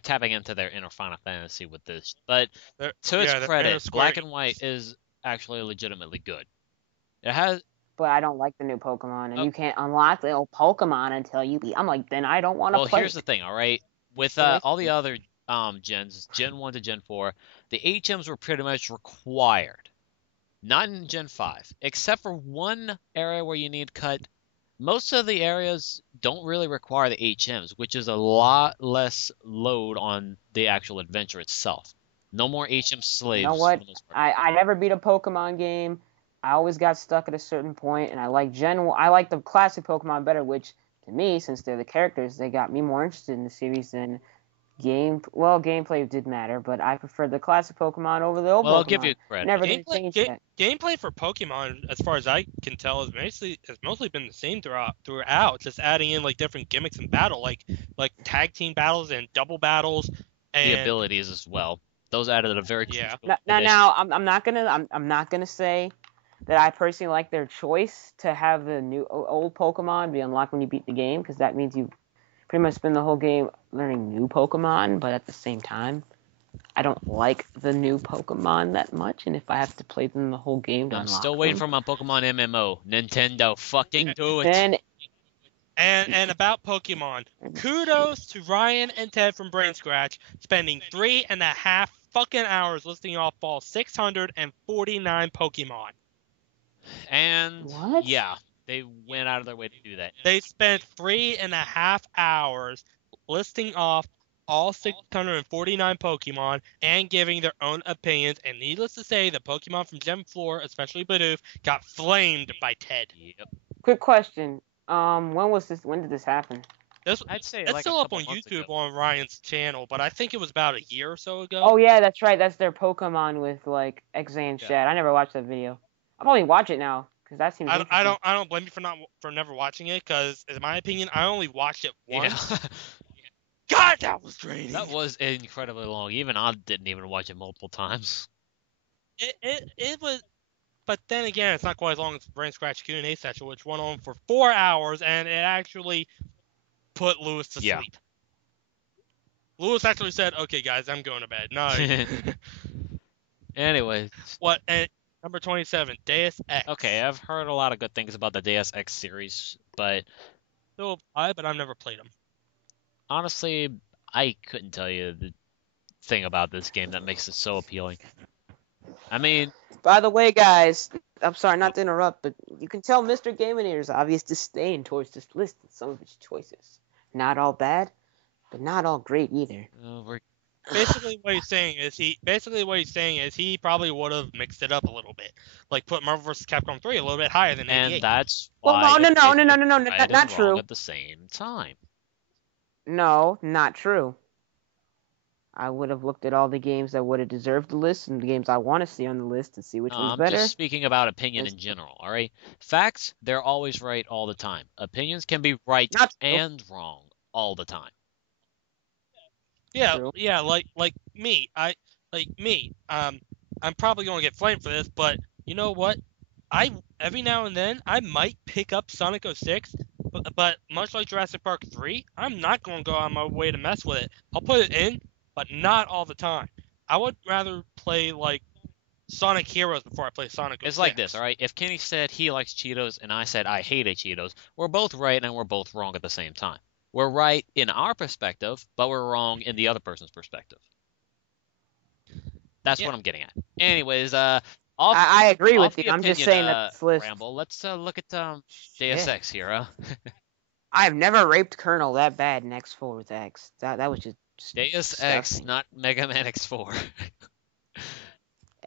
tapping into their inner Final Fantasy with this. But to its credit, Black and White is actually legitimately good. It has. But I don't like the new Pokemon, and you can't unlock the old Pokemon until you beat. I'm like, then I don't want to play. Well, here's the thing, all right? With all the other gens, Gen 1 to Gen 4, the HMs were pretty much required. Not in Gen 5, except for one area where you need cut. Most of the areas don't really require the HMs, which is a lot less load on the actual adventure itself. No more HM slaves. You know what? I never beat a Pokemon game. I always got stuck at a certain point, and I like the classic Pokemon better, which to me, since they're the characters, they got me more interested in the series than gameplay did matter, but I prefer the classic Pokemon over the old Pokemon. Well, I'll give you credit. Never did change that. Gameplay for Pokemon, as far as I can tell, has mostly been the same throughout, just adding in like different gimmicks in battle, like tag team battles and double battles, and the abilities as well. Those added a very cool Now I'm not gonna say that I personally like their choice to have the new old Pokemon be unlocked when you beat the game, because that means you pretty much spend the whole game learning new Pokemon, but at the same time, I don't like the new Pokemon that much, and if I have to play them the whole game to I'm unlock still waiting them, for my Pokemon MMO. Nintendo, fucking do it. And about Pokemon, kudos to Ryan and Ted from Brain Scratch, spending 3.5 fucking hours listing off all 649 Pokemon. And what? Yeah, they went out of their way to do that. They spent 3.5 hours listing off all 649 Pokemon and giving their own opinions. And needless to say, the Pokemon from Gen 4, especially Bidoof, got flamed by Ted. Yep. Quick question. When did this happen? I'd say it's like still up on YouTube on Ryan's channel, but I think it was about a year or so ago. Oh yeah, that's right. That's their Pokemon with like Exan Shed. I never watched that video. I'll probably watch it now because that seems. I don't blame you for never watching it, because in my opinion, I only watched it once. Yeah. God, that was draining. That was incredibly long. Even I didn't even watch it multiple times. It was, but then again, it's not quite as long as Brain Scratch Q&A session, which went on for 4 hours, and it actually put Lewis to sleep. Lewis actually said, "Okay, guys, I'm going to bed." No. Anyways. What? And number 27, Deus Ex. Okay, I've heard a lot of good things about the Deus Ex series, but So but I've never played them. honestly, I couldn't tell you the thing about this game that makes it so appealing. I mean, By the way, guys, I'm sorry not to interrupt, but you can tell Mr. Gaminator's obvious disdain towards this list and some of its choices. Not all bad, but not all great either. Basically, what he's saying is he probably would have mixed it up a little bit, like put Marvel vs. Capcom 3 a little bit higher than 88. And that's Well, why no, right not and true. wrong at the same time. No, not true. I would have looked at all the games that would have deserved the list and the games I want to see on the list and see which one's I'm better. just speaking about opinion in general, all right? Facts, they're always right all the time. Opinions can be right and wrong all the time. Yeah, like me. I'm probably going to get flamed for this, but you know what? Every now and then I might pick up Sonic 06, but much like Jurassic Park 3, I'm not going to go on my way to mess with it. I'll put it in, but not all the time. I would rather play like Sonic Heroes before I play Sonic 06. It's like this, all right? If Kenny said he likes Cheetos and I said I hated Cheetos, we're both right and we're both wrong at the same time. We're right in our perspective, but we're wrong in the other person's perspective. That's what I'm getting at. Anyways, I agree with you. I'm just saying that this list. Ramble. Let's look at Deus Ex here. I've never raped Colonel that bad in X4 with X. That was just Deus disgusting. Ex, not Mega Man X4.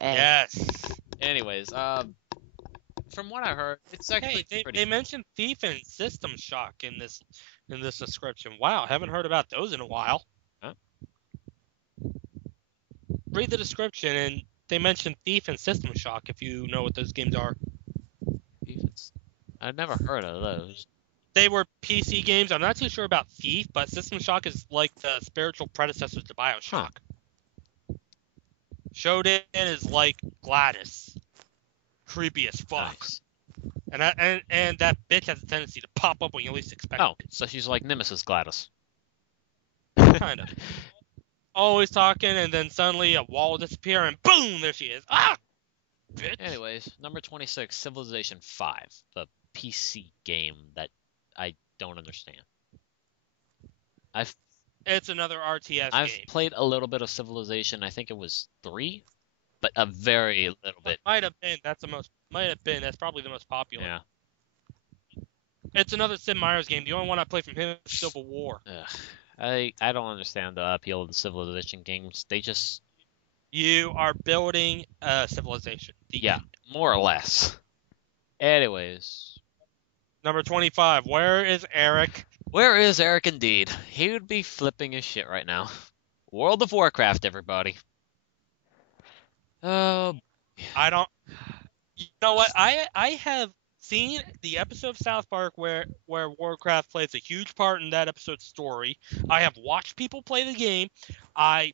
Yes. Anyways, from what I heard, it's actually pretty. They mentioned Thief and System Shock in this description. Wow, haven't heard about those in a while. Huh? Read the description, and they mentioned Thief and System Shock. If you know what those games are. I've never heard of those. They were PC games. I'm not too sure about Thief, but System Shock is like the spiritual predecessor to BioShock. Shodan is like Gladys. Creepy as fuck. Nice. And that bitch has a tendency to pop up when you least expect it. Oh, so she's like Nemesis Gladys. Kind of. Always talking, and then suddenly a wall will disappear, and boom, there she is. Ah! Bitch. Anyways, number 26, Civilization 5, the PC game that I don't understand. It's another RTS I've game. played a little bit of Civilization. I think it was 3, but a very little bit. Might have been. That's probably the most popular. Yeah. It's another Sid Meier's game. The only one I play from him is Civil War. I don't understand the appeal of the Civilization games. They just... You are building a civilization. Yeah, more or less. Anyways. Number 25. Where is Eric? Where is Eric indeed? He would be flipping his shit right now. World of Warcraft, everybody. I don't... You know what? I have seen the episode of South Park where Warcraft plays a huge part in that episode's story. I have watched people play the game. I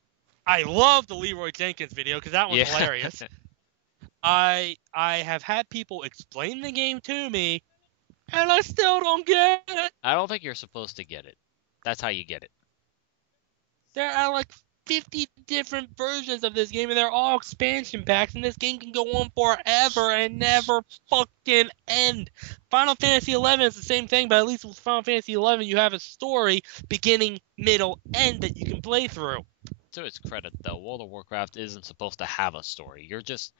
love the Leroy Jenkins video because that was hilarious. I have had people explain the game to me, and I still don't get it. I don't think you're supposed to get it. That's how you get it. There are like 50 different versions of this game, and they're all expansion packs, and this game can go on forever and never fucking end. Final Fantasy XI is the same thing, but at least with Final Fantasy XI, you have a story, beginning, middle, end that you can play through. To its credit, though, World of Warcraft isn't supposed to have a story. You're just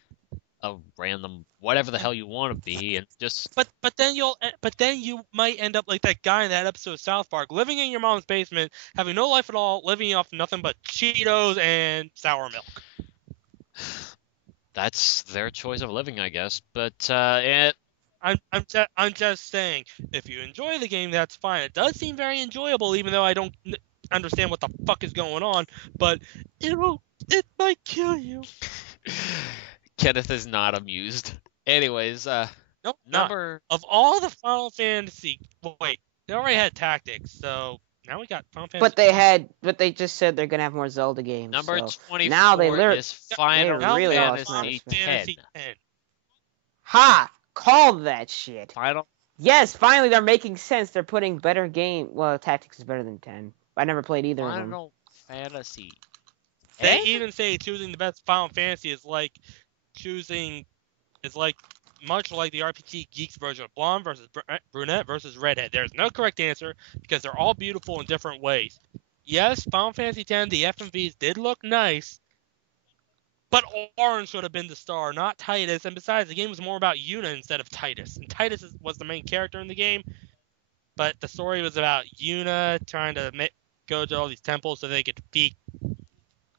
a random whatever the hell you want to be, and just. But then you might end up like that guy in that episode of South Park, living in your mom's basement, having no life at all, living off nothing but Cheetos and sour milk. That's their choice of living, I guess. But I'm just saying, if you enjoy the game, that's fine. It does seem very enjoyable, even though I don't understand what the fuck is going on. But it might kill you. Kenneth is not amused. Anyways, nope, number of all the Final Fantasy. Wait, they already had Tactics, so now we got Final Fantasy. But they just said they're gonna have more Zelda games. Number so 24 now they is Final really Fantasy X. Fantasy X. Ha! Called that shit. Final Yes, finally they're making sense. They're putting better game. Well, Tactics is better than 10. I never played either of them. Final Fantasy. They 10? even say choosing the best Final Fantasy is like much like the RPG Geeks version of blonde versus brunette versus redhead. There's no correct answer because they're all beautiful in different ways. Yes, Final Fantasy X, the FMVs did look nice, but Orange should have been the star, not Titus. And besides, the game was more about Yuna instead of Titus. And Titus was the main character in the game, but the story was about Yuna trying to go to all these temples so they could defeat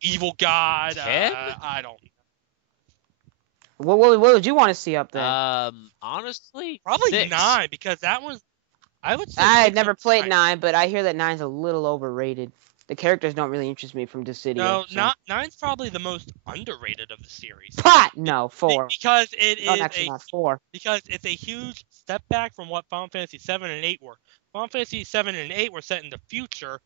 evil god. 10? I don't. What would you want to see up there? Honestly, Probably 6. 9 because that was. I would say. I 6 had never or played 9, but I hear that 9's a little overrated. The characters don't really interest me from Dissidia. No, so. 9's probably the most underrated of the series. Pot! No, 4. Because it No, is actually not 4. because it's a huge step back from what Final Fantasy 7 and 8 were. Final Fantasy 7 and 8 were set in the future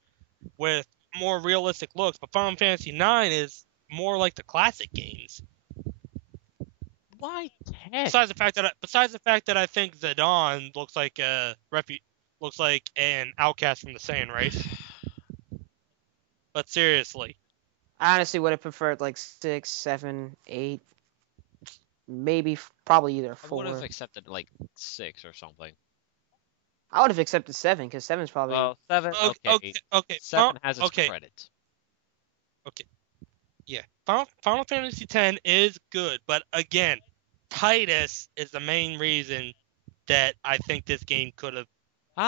with more realistic looks, but Final Fantasy 9 is more like the classic games. Why 10? Besides the fact that I think Zidane looks like an outcast from the Saiyan race. But seriously, I honestly would have preferred like 6, 7, 8. Maybe, probably either I would 4. have accepted like 6 or something. I would have accepted 7 because 7's probably. Well, 7. Okay. okay. 7 has its okay. credit. Yeah, Final Fantasy X is good, but again, Titus is the main reason that I think this game could have. You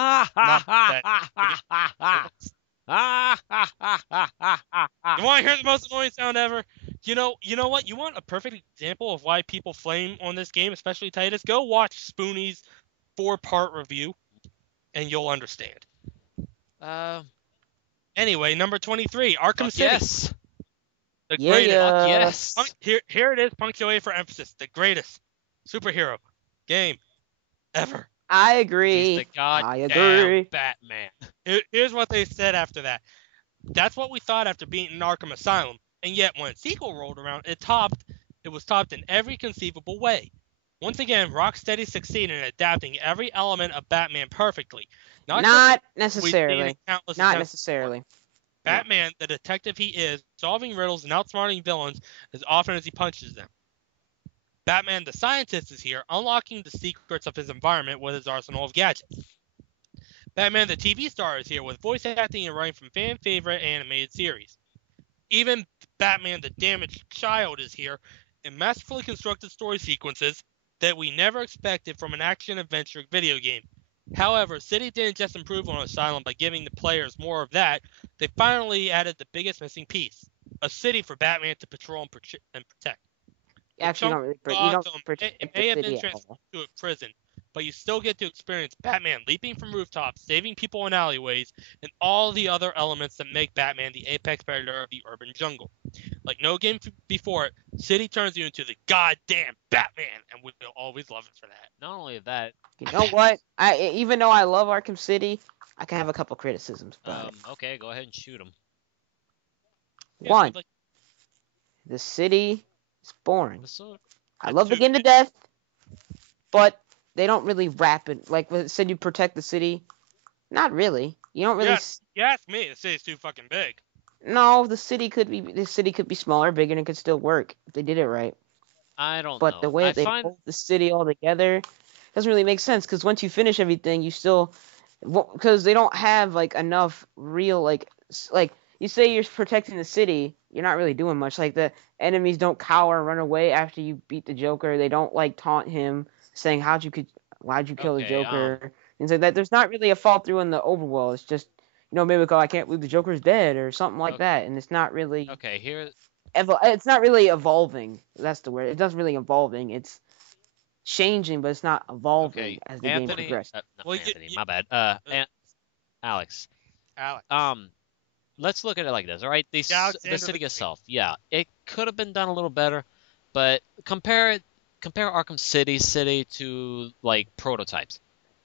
want to hear the most annoying sound ever? You know what? You want a perfect example of why people flame on this game, especially Titus? Go watch Spoonie's 4-part review, and you'll understand. Anyway, number 23, Arkham City. Yes. The Yeah, greatest. yeah. Yes. Here it is, punctuated for emphasis. The greatest superhero game ever. I He's agree. the goddamn I agree. Batman. Here's what they said after that. That's what we thought after beating Arkham Asylum. And yet, when a sequel rolled around, it was topped in every conceivable way. Once again, Rocksteady succeeded in adapting every element of Batman perfectly. Not We've seen necessarily. in countless Not attempts. necessarily. Batman, the detective he is, solving riddles and outsmarting villains as often as he punches them. Batman, the scientist, is here, unlocking the secrets of his environment with his arsenal of gadgets. Batman, the TV star, is here with voice acting and writing from fan-favorite animated series. Even Batman, the damaged child, is here in masterfully constructed story sequences that we never expected from an action-adventure video game. However, City didn't just improve on Asylum by giving the players more of that. They finally added the biggest missing piece: a city for Batman to patrol and protect. Actually, you don't protect It the may have city been at transferred all. to a prison, but you still get to experience Batman leaping from rooftops, saving people in alleyways, and all the other elements that make Batman the apex predator of the urban jungle. Like no game before it, City turns you into the goddamn Batman, and we'll always love it for that. Not only that. You know what? Even though I love Arkham City, I can have a couple criticisms about it. Okay, go ahead and shoot him. One, the city is boring. So, I love the game to death, but they don't really wrap it. Like when it said you protect the city, not really. You don't really. You ask me, the city's too fucking big. No, the city could be smaller, bigger, and it could still work if they did it right. I don't know. But the way they hold the city all together doesn't really make sense, because once you finish everything, you still, because they don't have like enough real like you say you're protecting the city, you're not really doing much. Like the enemies don't cower and run away after you beat the Joker. They don't like taunt him, saying why'd you kill the Joker, things like that. There's not really a fall through in the overworld. It's just, maybe I can't believe the Joker's dead or something like that, and it's not really. Okay, here. It's not really evolving. That's the word. It doesn't really evolving. It's changing, but it's not evolving as the game progresses. Anthony, my bad. Alex. Let's look at it like this, all right? The city itself, yeah, it could have been done a little better, but compare Arkham City to like Prototypes.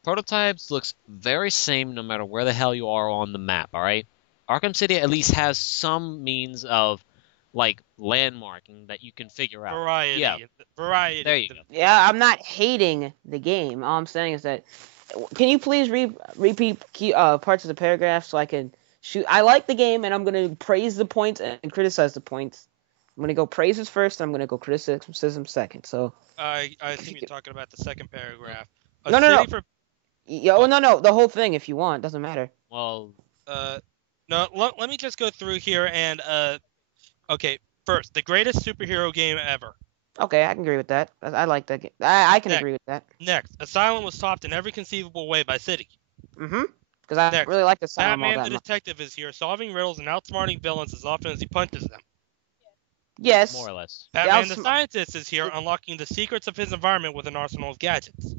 Prototypes looks very same no matter where the hell you are on the map, all right? Arkham City at least has some means of like landmarking that you can figure out. Variety. Yeah. Variety. There you go. Yeah, I'm not hating the game. All I'm saying is that Can you please repeat parts of the paragraph so I can shoot? I like the game, and I'm gonna praise the points and criticize the points. I'm gonna go praises first, and I'm gonna go criticism second. So I think you're talking about the second paragraph. No. No, the whole thing if you want, doesn't matter. Well, no, let me just go through here and okay, first, the greatest superhero game ever. Okay, I can agree with that. I like that game. I can agree with that. Next, Asylum was topped in every conceivable way by City. Because I really like Asylum Batman all that the Detective is here, solving riddles and outsmarting villains as often as he punches them. Yes. More or less. Batman the Scientist is here, unlocking the secrets of his environment with an arsenal of gadgets.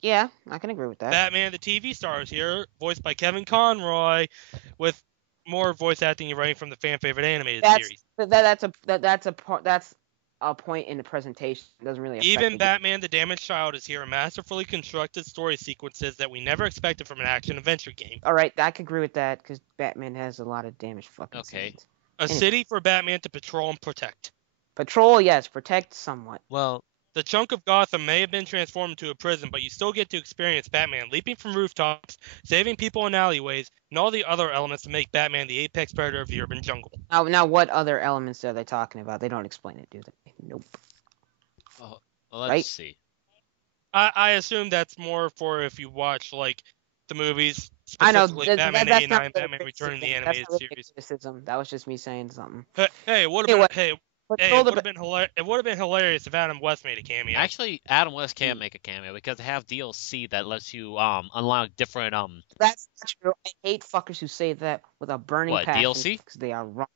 Yeah, I can agree with that. Batman the TV star is here, voiced by Kevin Conroy, with more voice acting and writing from the fan favorite animated series. That's a point in the presentation. It doesn't really affect Even Batman the Damaged Child is here, a masterfully constructed story sequences that we never expected from an action adventure game. All right, I can agree with that because Batman has a lot of damaged fucking scenes. A city for Batman to patrol and protect. Patrol, yes. Protect, somewhat. Well, the chunk of Gotham may have been transformed into a prison, but you still get to experience Batman leaping from rooftops, saving people in alleyways, and all the other elements to make Batman the apex predator of the urban jungle. Now what other elements are they talking about? They don't explain it, do they? Nope. Well, let's see. I assume that's more for if you watch, like, the movies. I know. Batman 89, Batman Returning the Animated Series. Criticism. That was just me saying something. Hey, it would have been hilarious if Adam West made a cameo. Actually, Adam West can make a cameo because they have DLC that lets you unlock different That's not true. I hate fuckers who say that with a burning passion. DLC? Because they are wrong.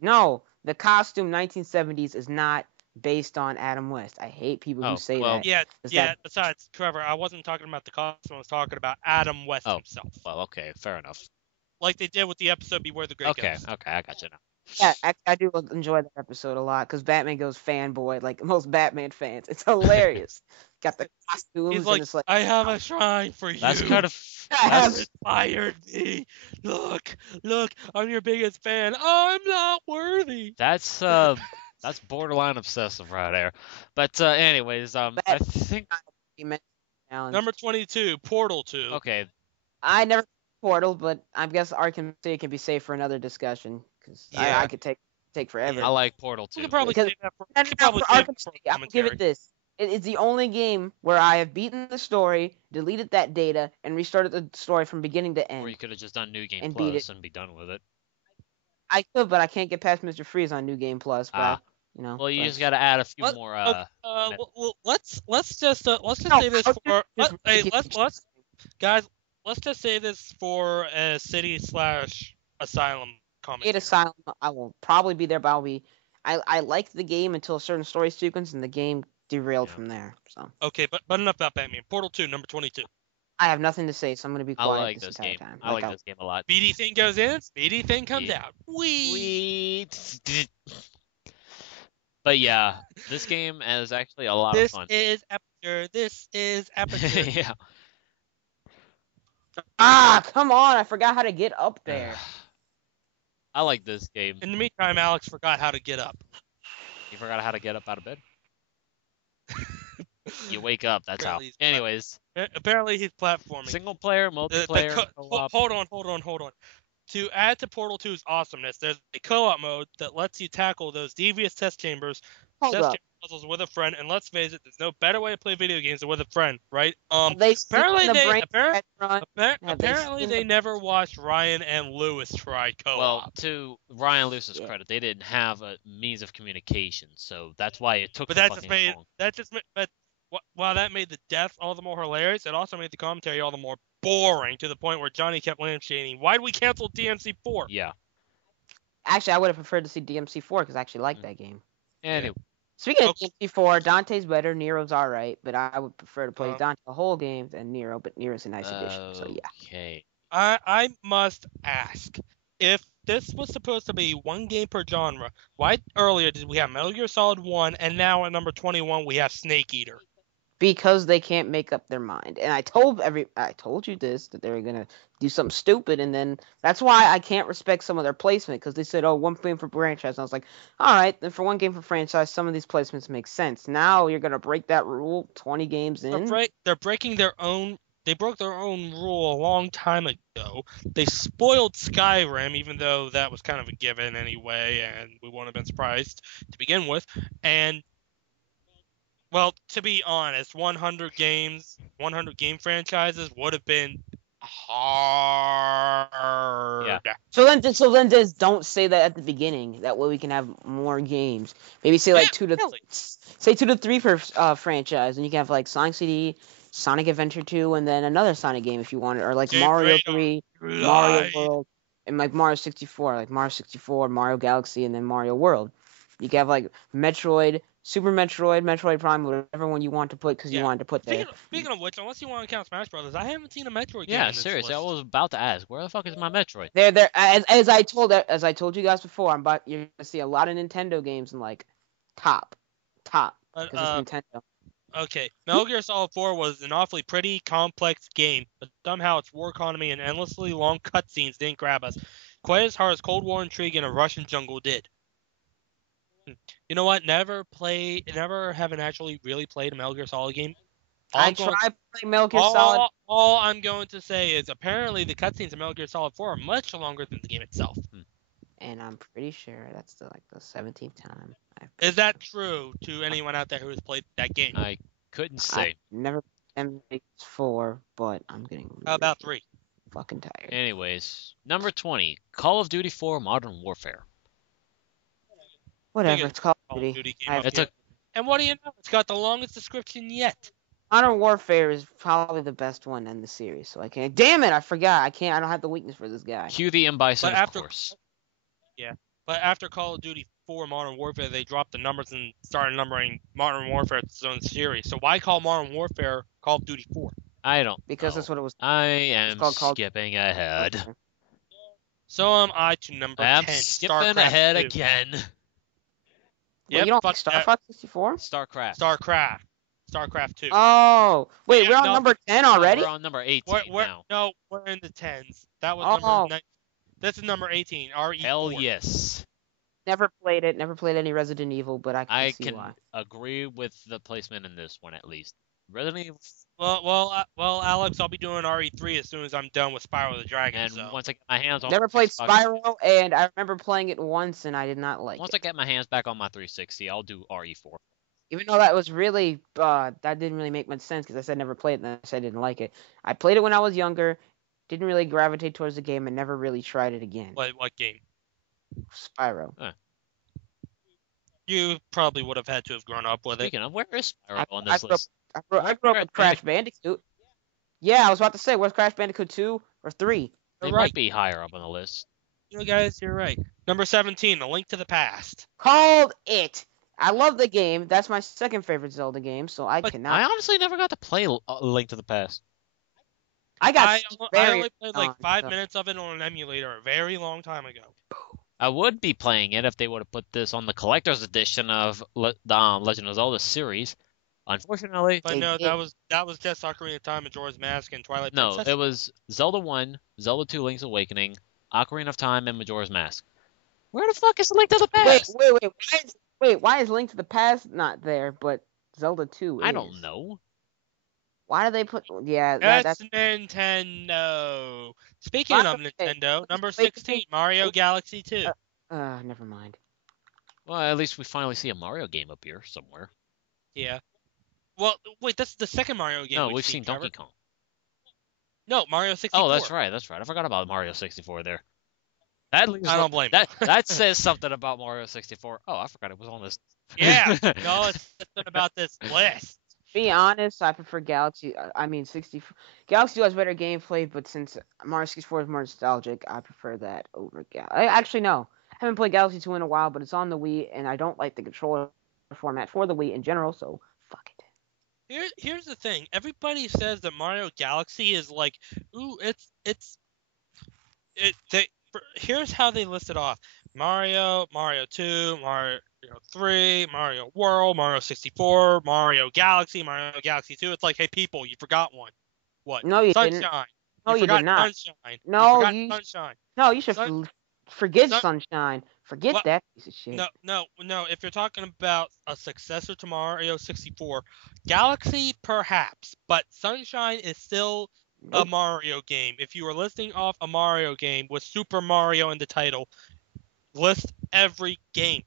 No, the costume 1970s is not based on Adam West. I hate people who say that. Yeah. Besides, Trevor, I wasn't talking about the costume. I was talking about Adam West himself. Well, okay, fair enough. Like they did with the episode Beware the Great Ghost. Okay, I got you now. Yeah, I do enjoy that episode a lot because Batman goes fanboy like most Batman fans. It's hilarious. Got the costumes. He's like, and it's like, I have a shrine for you. That's kind of inspired me. Look, I'm your biggest fan. I'm not worthy. That's borderline obsessive right there. But anyways, I think number 22, Portal 2. Okay. I never Portal, but I guess Arkham City can be saved for another discussion because I could take forever. I like Portal 2. We could probably save that for Arkham City. I'm gonna give it this. It's the only game where I have beaten the story, deleted that data, and restarted the story from beginning to end. Or you could have just done New Game Plus and be done with it. I could, but I can't get past Mr. Freeze on New Game Plus. But well, you just got to add a few more. Let's just say this for guys. Let's just say this for a City/Asylum comment. Asylum, I will probably be there, but I liked the game until a certain story sequence, and the game derailed from there. So okay, but enough about Batman. Portal 2, number 22. I have nothing to say, so I'm going to be quiet. I like this game. Time. I like this game a lot. Speedy thing goes in, speedy thing comes out. But yeah, this game is actually a lot of fun. This is Aperture. Yeah. Come on! I forgot how to get up there. I like this game. In the meantime, Alex forgot how to get up. You forgot how to get up out of bed? You wake up, that's Apparently how. Anyways. Apparently he's platforming. Single player, multiplayer, co-op. Hold on. To add to Portal 2's awesomeness, there's a co-op mode that lets you tackle those devious test chambers, puzzles with a friend, and let's face it, there's no better way to play video games than with a friend, right? Apparently they never watched Ryan and Lewis try co-op. Well, to Ryan Lewis's credit, they didn't have a means of communication, so that's why it took so fucking long. While that made the death all the more hilarious, it also made the commentary all the more boring to the point where Johnny kept lampshading, why'd we cancel DMC4? Yeah. Actually, I would have preferred to see DMC4 because I actually like that game. Anyway. Speaking of DMC4, Dante's better, Nero's alright, but I would prefer to play Dante the whole game than Nero, but Nero's a nice addition, so yeah. Okay. I must ask, if this was supposed to be one game per genre, why earlier did we have Metal Gear Solid 1, and now at number 21 we have Snake Eater? because they can't make up their mind. And I told you this, that they were gonna do something stupid, and then that's why I can't respect some of their placement, because they said, oh, one game for franchise. And I was like, all right, then for one game for franchise, some of these placements make sense. Now you're gonna break that rule 20 games in. They're breaking their own. They broke their own rule a long time ago. They spoiled Skyrim, even though that was kind of a given anyway, and we wouldn't have been surprised to begin with. And well, to be honest, 100 game franchises would have been hard. Yeah. So then just don't say that at the beginning. That way we can have more games. Maybe say like really? 2 to 3 for franchise, and you can have like Sonic CD, Sonic Adventure 2, and then another Sonic game if you want it, or like Mario 3, Mario World, and like Mario 64, Mario Galaxy, and then Mario World. You can have like Metroid, Super Metroid, Metroid Prime, whatever one you want to put because you wanted to put there. Speaking of which, unless you want to count Smash Brothers, I haven't seen a Metroid game. Yeah, seriously, I was about to ask, where the fuck is my Metroid? There. As I told you guys before, you're gonna see a lot of Nintendo games in like top, because it's Nintendo. Okay, Metal Gear Solid 4 was an awfully pretty, complex game, but somehow its war economy and endlessly long cutscenes didn't grab us quite as hard as Cold War intrigue in a Russian jungle did. You know what? Never haven't actually really played a Metal Gear Solid game. I tried playing Metal Gear Solid. All I'm going to say is apparently the cutscenes of Metal Gear Solid 4 are much longer than the game itself. And I'm pretty sure that's the 17th time. Is that true to anyone out there who has played that game? I couldn't say. I've never played MX4, but I'm getting really How about 3? Fucking tired. Anyways, number 20, Call of Duty 4 Modern Warfare. Whatever, it's Call of Duty. And what do you know? It's got the longest description yet. Modern Warfare is probably the best one in the series, so I can't. Damn it, I forgot. I don't have the weakness for this guy. Cue the M. Bison, of course. Yeah, but after Call of Duty 4 Modern Warfare, they dropped the numbers and started numbering Modern Warfare as its own series. So why call Modern Warfare Call of Duty 4? I don't Because know. That's what it was. I am skipping ahead. So am I to number 10. I'm skipping ahead again. Well, you don't like Star Fox 64? StarCraft 2. Oh, wait, we're on number 10 already? We're on number 18 now. No, we're in the 10s. That was number 9. This is number 18, RE4. Hell yes. Never played it. Never played any Resident Evil, but I can see why. Agree with the placement in this one at least. Resident Evil. Well, Alex, I'll be doing RE3 as soon as I'm done with Spyro the Dragon. And once I get my hands on. Never played Spyro, and I remember playing it once, and I did not like it. Once I get my hands back on my 360, I'll do RE4. Even though that was really, that didn't really make much sense because I said never played it, and I said I didn't like it. I played it when I was younger, didn't really gravitate towards the game, and never really tried it again. What game? Spyro. Huh. You probably would have had to have grown up with Speaking of, where is Spyro on I this list? I grew up with Crash Bandicoot. Yeah, I was about to say, where's Crash Bandicoot 2 or 3? They might be higher up on the list. You know, guys, you're right. Number 17, A Link to the Past. Called it. I love the game. That's my second favorite Zelda game, so I cannot. I honestly never got to play Link to the Past. I only played like 5 minutes of it on an emulator a very long time ago. I would be playing it if they would have put this on the collector's edition of the Legend of Zelda series. Unfortunately, but no, that was just Ocarina of Time, Majora's Mask, and Twilight Princess. No, it was Zelda 1, Zelda 2, Link's Awakening, Ocarina of Time, and Majora's Mask. Where the fuck is Link to the Past? Wait, why is Link to the Past not there, but Zelda 2 is? I don't know. Why do they put... Yeah, that's Nintendo. Speaking of Nintendo, number 16, Mario Galaxy 2. Never mind. Well, at least we finally see a Mario game up here somewhere. Yeah. Well, wait, that's the second Mario game. No, we've seen Donkey Kong. No, Mario 64. Oh, that's right. I forgot about Mario 64 there. I don't blame that says something about Mario 64. Oh, I forgot it was on this. Yeah, no, it's something about this list. Be honest, I prefer Galaxy. 64. Galaxy has better gameplay, but since Mario 64 is more nostalgic, I prefer that over Galaxy. Actually, no. I haven't played Galaxy 2 in a while, but it's on the Wii, and I don't like the controller format for the Wii in general, so fuck it. Here's the thing. Everybody says that Mario Galaxy is like, ooh, here's how they list it off. Mario 2, Mario 3, Mario World, Mario 64, Mario Galaxy, Mario Galaxy 2. It's like, hey, people, you forgot one. What? No, you didn't. Sunshine. No, You you did forgot not. Sunshine. No, you forgot you. Sunshine. No, you should forget Sun- Sunshine. Forget What? that piece of shit. No. If you're talking about a successor to Mario 64, Galaxy perhaps, but Sunshine is still a Nope. Mario game. If you were listing off a Mario game with Super Mario in the title, list every game.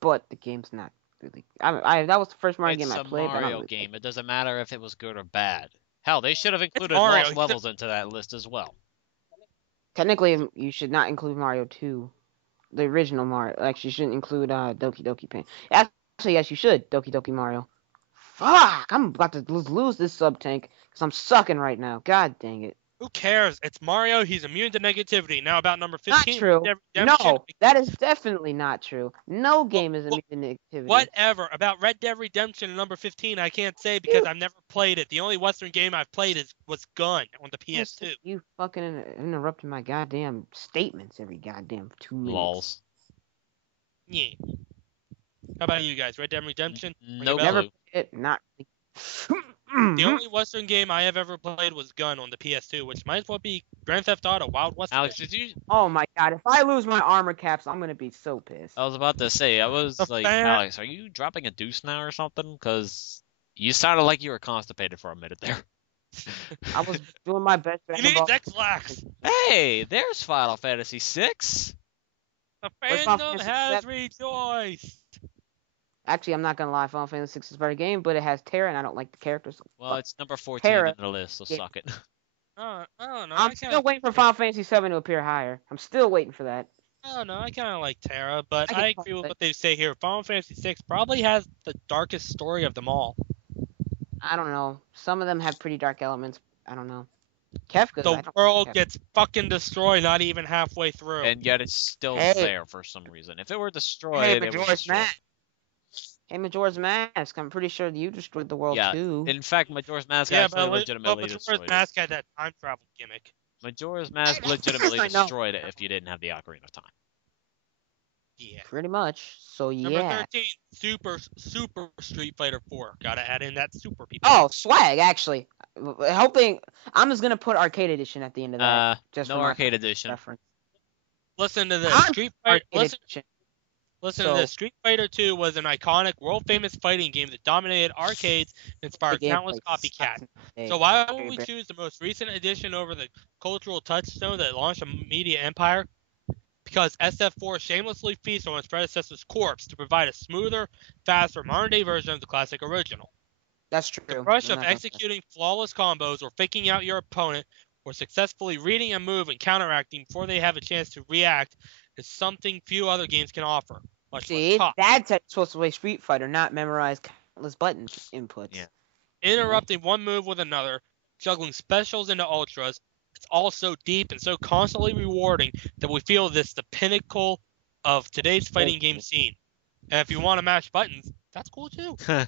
But the game's not really. That was the first Mario game It's I a played. But I don't Mario really game. It doesn't matter if it was good or bad. Hell, they should have included Mario. lost levels into that list as well. Technically, you should not include Mario 2, the original Mario. Actually, you shouldn't include Doki Doki Pain. Actually, yes, you should. Doki Doki Mario. Fuck! I'm about to lose this sub tank because I'm sucking right now. God dang it. Who cares? It's Mario. He's immune to negativity. Now about number 15. Not true. Red Dead Redemption. No, that is definitely not true. No game is immune to negativity. Whatever. About Red Dead Redemption number 15, I can't say because I've never played it. The only Western game I've played was Gun on the PS2. You fucking interrupting my goddamn statements every goddamn 2 minutes. Lols. Yeah. How about you guys? Red Dead Redemption? No Never clue. played it. Not. The only Western game I have ever played was Gun on the PS2, which might as well be Grand Theft Auto Wild West. Alex, did you? Oh my god! If I lose my armor caps, I'm gonna be so pissed. I was about to say, I was like, Alex, are you dropping a deuce now or something? Because you sounded like you were constipated for a minute there. I was doing my best. He needs X-Lax. Hey, there's Final Fantasy VI. The Where's Final fandom Fantasy has VII? rejoiced. Actually, I'm not gonna lie. Final Fantasy 6 is a better game, but it has Terra, and I don't like the characters. Well, it's number 14 Terra. in the list, so Yeah. suck it. I don't know. I'm still waiting for Final Fantasy 7 to appear higher. I'm still waiting for that. I don't know. I kind of like Terra, but I I can agree with fuck what they say here. Final Fantasy VI probably has the darkest story of them all. I don't know. Some of them have pretty dark elements. I don't know. Kefka. The world gets fucking destroyed not even halfway through. And yet it's still Hey. there for some reason. If it were destroyed, Hey, it was Majora's destroyed. Mask. Hey, Majora's Mask. I'm pretty sure you destroyed the world Yeah, too. in fact, Majora's Mask yeah, actually but legitimately Majora's destroyed it. Mask had that time travel gimmick. Majora's Mask I know. legitimately I know. destroyed it if you didn't have the Ocarina of Time. Yeah. Pretty much. So Number yeah. 13, Super Street Fighter 4. Gotta add in that super people. Oh, swag. Actually, hoping I'm just gonna put arcade edition at the end of that. Just No for my arcade edition. reference. Listen to this. I'm Street Fighter. Arcade Listen edition. to So- this. Street Fighter 2 was an iconic, world-famous fighting game that dominated arcades and inspired The countless gameplay copycats. sucks in So the why day. would we choose the most recent edition over the cultural touchstone that launched a media empire? Because SF4 shamelessly feasts on its predecessor's corpse to provide a smoother, faster, modern-day version of the classic original. That's true. The rush I'm of not gonna- executing flawless combos or faking out your opponent or successfully reading a move and counteracting before they have a chance to react is something few other games can offer. Much See, like that's how you're supposed to play Street Fighter, not memorize countless button inputs. Yeah. interrupting one move with another, juggling specials into ultras. It's all so deep and so constantly rewarding that we feel this the pinnacle of today's fighting game scene. And if you want to mash buttons, that's cool too. I'm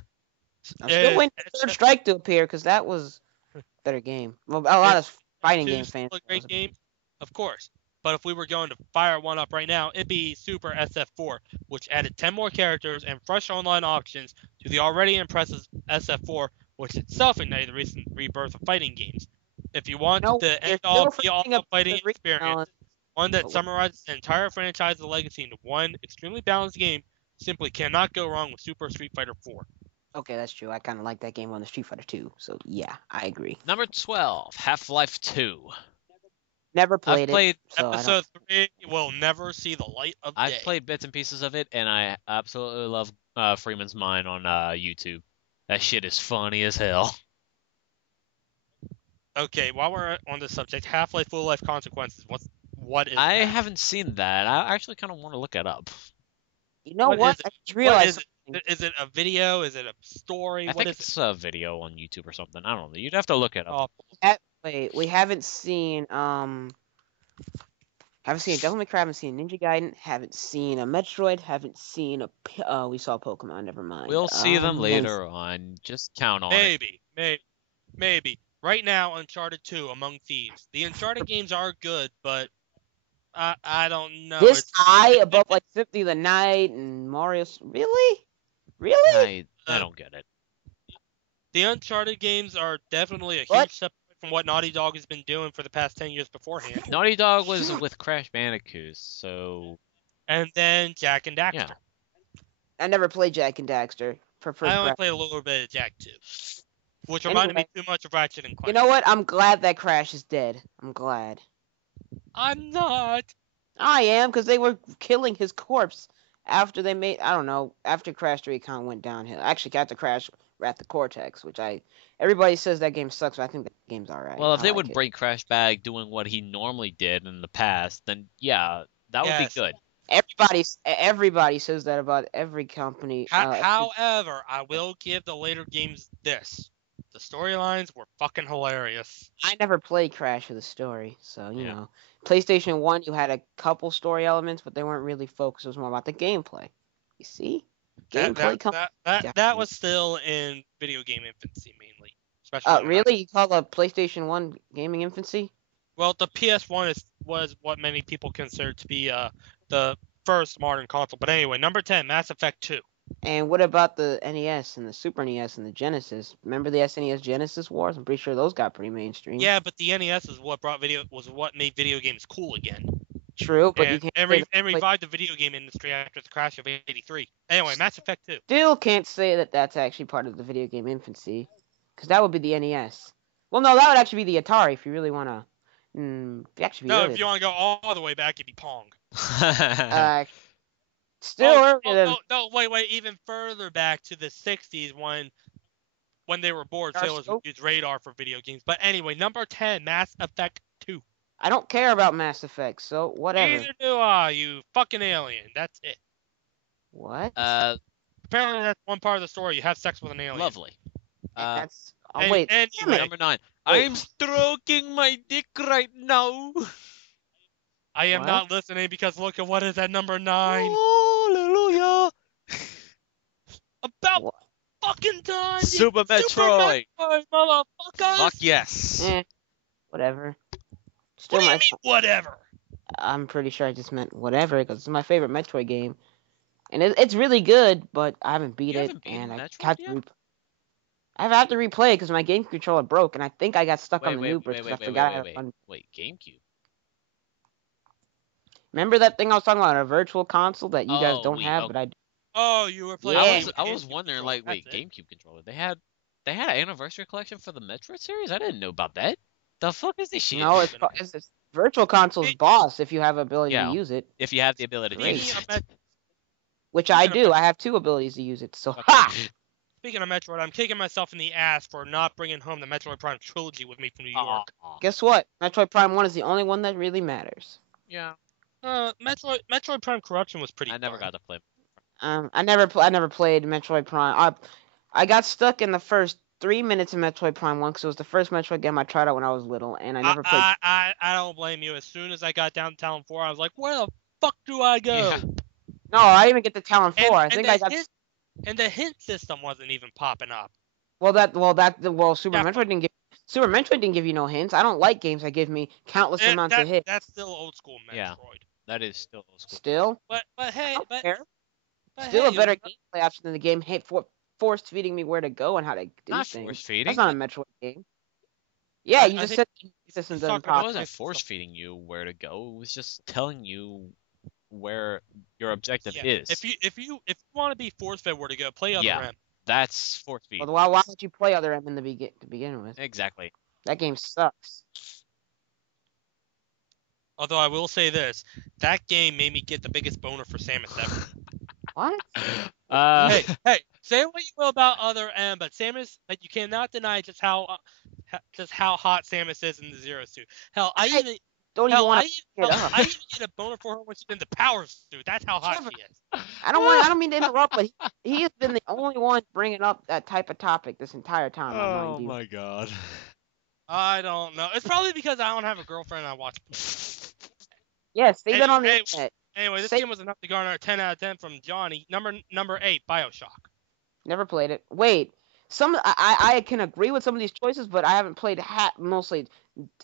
still waiting for Third Strike to appear because that was a better game. Well, a lot of fighting game fans. A great game, of course. But if we were going to fire one up right now, it'd be Super SF4, which added 10 more characters and fresh online options to the already impressive SF4, which itself ignited the recent rebirth of fighting games. If you want No, the you're end-all, still be-all forgetting about fighting the experience, one that summarizes the entire franchise's legacy into one extremely balanced game, simply cannot go wrong with Super Street Fighter 4. Okay, that's true. I kind of like that game on the Street Fighter 2. So yeah, I agree. Number 12, Half-Life 2. Never played I've played it. So I Episode 3 will never see the light of day. I've played bits and pieces of it, and I absolutely love Freeman's Mind on YouTube. That shit is funny as hell. Okay, while we're on the subject, Half-Life Full Life Consequences. What is I that? haven't seen that. I actually kind of want to look it up. You know What what? is I it? just realized is something. Is it a video? Is it a story? I What think is it's a video on YouTube or something. I don't know. You'd have to look it it? up. Oh, Wait, we haven't seen haven't seen a Devil May Cry, haven't seen Ninja Gaiden, haven't seen a Metroid, haven't seen a we saw Pokemon, never mind. We'll see them and- later on. Just count on it. maybe. Right now, Uncharted 2, Among Thieves. The Uncharted games are good, but I don't know. This It's high above like Symphony of the Night and Mario. Really? Really? I don't get it. the Uncharted games are definitely a What? huge step from what Naughty Dog has been doing for the past 10 years beforehand. Naughty Dog was with Crash Bandicoot, so And then Jack and Daxter. yeah. I never played Jack and Daxter. I only played a little bit of Jack 2, which reminded Anyway. me too much of Ratchet and Clank. You know what? I'm glad that Crash is dead. I'm glad. I'm not. I am, because they were killing his corpse after they made, I don't know, after Crash 3 kind of went downhill. Actually, got to Crash Wrath of Cortex, which everybody says that game sucks, but I think the game's alright. Well, if I they like would it. bring Crash back doing what he normally did in the past, then yeah, that would Yes. be good. Everybody says that about every company. However, I will give the later games this. The storylines were fucking hilarious. I never played Crash for the story, so, you Yeah. know. PlayStation 1, you had a couple story elements, but they weren't really focused. It was more about the gameplay. You see? That was still in video game infancy mainly. Especially Really? You call the PlayStation 1 gaming infancy? Well, the PS1 was what many people consider to be the first modern console. But anyway, number 10, Mass Effect 2. And what about the NES and the Super NES and the Genesis? Remember the SNES Genesis wars? I'm pretty sure those got pretty mainstream. Yeah, but the NES is what made video games cool again. True, but you And, can't and, say re- and revived the video game industry after the crash of '83. Anyway, Mass Effect 2. still can't say that that's actually part of the video game infancy, because that would be the NES. Well, no, that would actually be the Atari if you really want to. Actually, No, if you want to go all the way back, it'd be Pong. Still, Wait, even further back to the '60s when they were bored sailors would use radar for video games. But anyway, number 10, Mass Effect 2. I don't care about Mass Effect, so whatever. Neither do I, you fucking alien. That's it. What? Apparently, that's one part of the story. You have sex with an alien. Lovely. That's. Oh, and- wait. and- damn it. Number 9. Wait. I'm stroking my dick right now. I am What? not listening because look at what is at number 9. Hallelujah. About What? fucking time. Super Metroid. Motherfuckers. Fuck yes. Whatever. What Still do you my. mean, whatever? I'm pretty sure I just meant whatever because it's my favorite Metroid game, and it's really good. But I haven't beat You it, haven't beaten and I Metroid have to. yet? I have to replay it because my game controller broke, and I think I got stuck on the new bridge wait, because I forgot how wait, to. wait, GameCube. Remember that thing I was talking about, a virtual console that you guys Oh, don't have, okay. but I do. Oh, you were playing. Yeah. I was wondering, like, wait, That's it. GameCube controller. They had an anniversary collection for the Metroid series. I didn't know about that. The fuck is this shit? No, it's virtual console's boss if you have ability Yeah. to use it, If you have the ability to Great. use Speaking of, it. Met- which I Speaking of do. I have 2 abilities to use it. So Okay. ha! speaking of Metroid, I'm kicking myself in the ass for not bringing home the Metroid Prime trilogy with me from New York. Aw. Guess what? Metroid Prime 1 is the only one that really matters. Yeah, Metroid Prime Corruption was pretty. I never fun. got to play. I never played Metroid Prime. I got stuck in the first 3 minutes of Metroid Prime 1 because it was the first Metroid game I tried out when I was little, and I never played. I don't blame you. As soon as I got down to Town 4, I was like, where the fuck do I go? Yeah. No, I didn't even get to Talon 4. I And think the I got. hint- And the hint system wasn't even popping up. Super Yeah. Super Metroid didn't give you no hints. I don't like games that give me countless amounts of hits. That's still old school Metroid. Yeah. That is still old school. Still, But hey, I don't but, care. but Still hey, a better it was- gameplay option than the game force feeding me where to go and how to do Not things. force feeding. That's not a Metroid game. Yeah, you I just think said the system you doesn't suck. pop. It wasn't force feeding you where to go. It was just telling you where your objective Yeah. is. If you want to be force fed where to go, play Other Yeah. M. That's force feed. Well, why would you play Other M in the to begin with? Exactly. That game sucks. Although I will say this, that game made me get the biggest boner for Samus ever. What? hey, say what you will about Other M, but Samus, like, you cannot deny just how hot Samus is in the Zero suit. Hell, I even Don't even want to pick it up. I even get a boner for her when she's in the Power suit. That's how hot Trevor. she is. I don't mean to interrupt, but he has been the only one bringing up that type of topic this entire time. Oh mind you. my god. I don't know. It's probably because I don't have a girlfriend and I watch. Yeah, say that on the Hey, internet. Anyway, this Say- game was enough to garner a 10 out of 10 from Johnny. Number 8, BioShock. Never played it. Wait, I can agree with some of these choices, but I haven't played mostly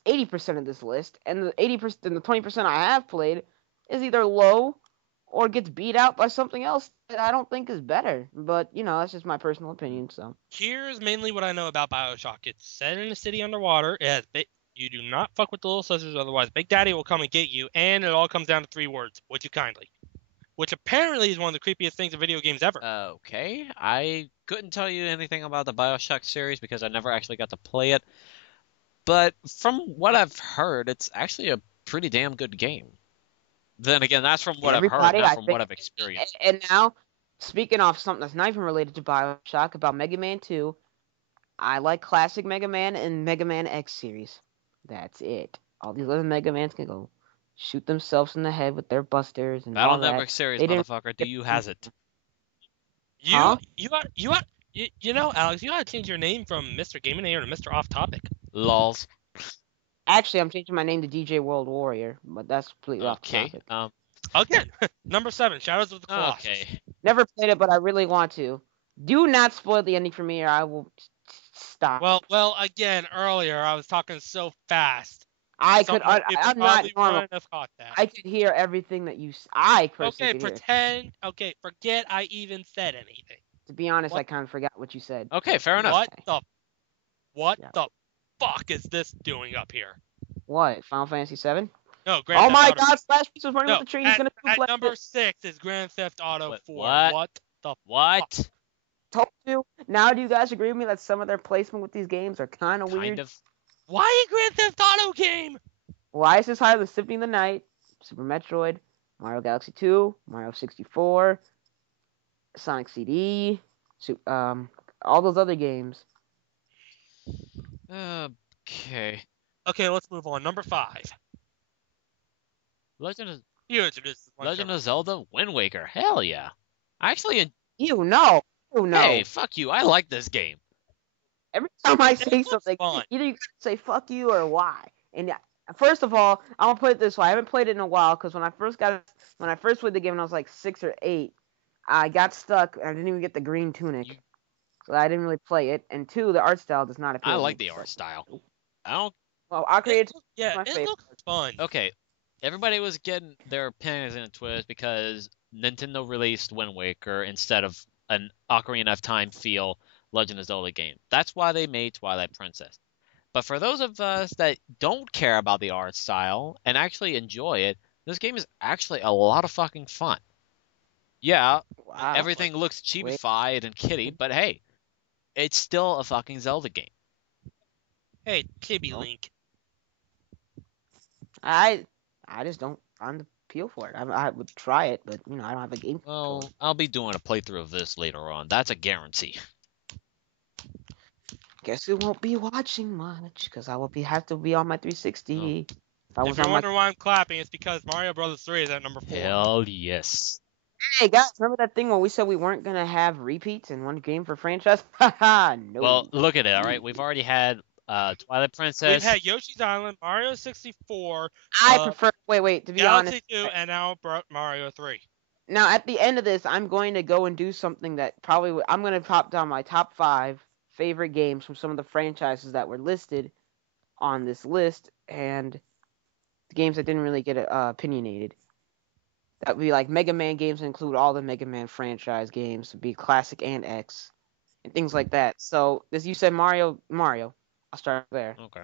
80% of this list, and the 80% and the 20% I have played is either low or gets beat out by something else that I don't think is better. But that's just my personal opinion. So Here's mainly what I know about BioShock. It's set in a city underwater. It has you do not fuck with the little sisters, otherwise Big Daddy will come and get you. And it all comes down to 3 words: would you kindly? Which apparently is one of the creepiest things in video games ever. Okay, I couldn't tell you anything about the BioShock series because I never actually got to play it. But from what I've heard, it's actually a pretty damn good game. Then again, that's from what I've heard, not from what I've experienced. And now, speaking of something that's not even related to BioShock, about Mega Man 2, I like classic Mega Man and Mega Man X series. That's it. All these other Mega Mans can go shoot themselves in the head with their busters and Battle all that. Network series, motherfucker. Do you has it? You know, Alex, you gotta change your name from Mr. Gaming to Mr. Off Topic. Lols. Actually, I'm changing my name to DJ World Warrior, but that's completely off topic. Again, number 7, Shadows of the Colossus. Okay. Never played it, but I really want to. Do not spoil the ending for me, or I will stop. Well, again, earlier I was talking so fast. I'm not normal. Caught that. I could hear everything that you. I personally. Okay, forget I even said anything. To be honest, I kind of forgot what you said. Okay, fair enough. What the fuck is this doing up here? What? Final Fantasy VII? No, Grand Theft my Auto. God! Splash Beast was running with the tree. He's gonna at number 6 is Grand Theft Auto 4. What the what? Fuck? Told you. Now, do you guys agree with me that some of their placement with these games are kind of weird? Kind of. Why a Grand Theft Auto game? Why is this higher than Symphony of the Night, Super Metroid, Mario Galaxy 2, Mario 64, Sonic CD, all those other games? Okay. Okay, let's move on. Number 5. Legend of Zelda Wind Waker. Hell yeah. Actually, no. Hey, fuck you. I like this game. Every time I say something, fun. either you gotta say fuck you or why. And first of all, I'm gonna put it this way: I haven't played it in a while because when I first played the game when I was like 6 or 8, I got stuck and I didn't even get the green tunic, so I didn't really play it. And 2, the art style does not appeal. I like the art style. I don't. Well, I created. It looks fun. Okay, everybody was getting their panties in a twist because Nintendo released Wind Waker instead of an Ocarina of Time feel Legend of Zelda game. That's why they made Twilight Princess. But for those of us that don't care about the art style and actually enjoy it, this game is actually a lot of fucking fun. Yeah, everything looks cheapified and kiddie, but hey, it's still a fucking Zelda game. Hey, Chibi Link. I just don't find the appeal for it. I would try it, but I don't have a game. Well, I'll be doing a playthrough of this later on. That's a guarantee. Guess you won't be watching much because I will have to be on my 360. Oh. If you're wondering why I'm clapping, it's because Mario Bros. 3 is at number 4. Hell yes. Hey guys, remember that thing when we said we weren't gonna have repeats in one game for franchise? Haha, no. Well, look at it. All right, we've already had Twilight Princess. We've had Yoshi's Island, Mario 64. I prefer. Wait. To be honest, Galaxy 2, and now Mario 3. Now at the end of this, I'm going to go and do something that probably I'm gonna pop down my top 5 favorite games from some of the franchises that were listed on this list, and the games that didn't really get opinionated. That would be like Mega Man games include all the Mega Man franchise games, would be classic and X, and things like that. So, as you said, Mario, I'll start there. Okay.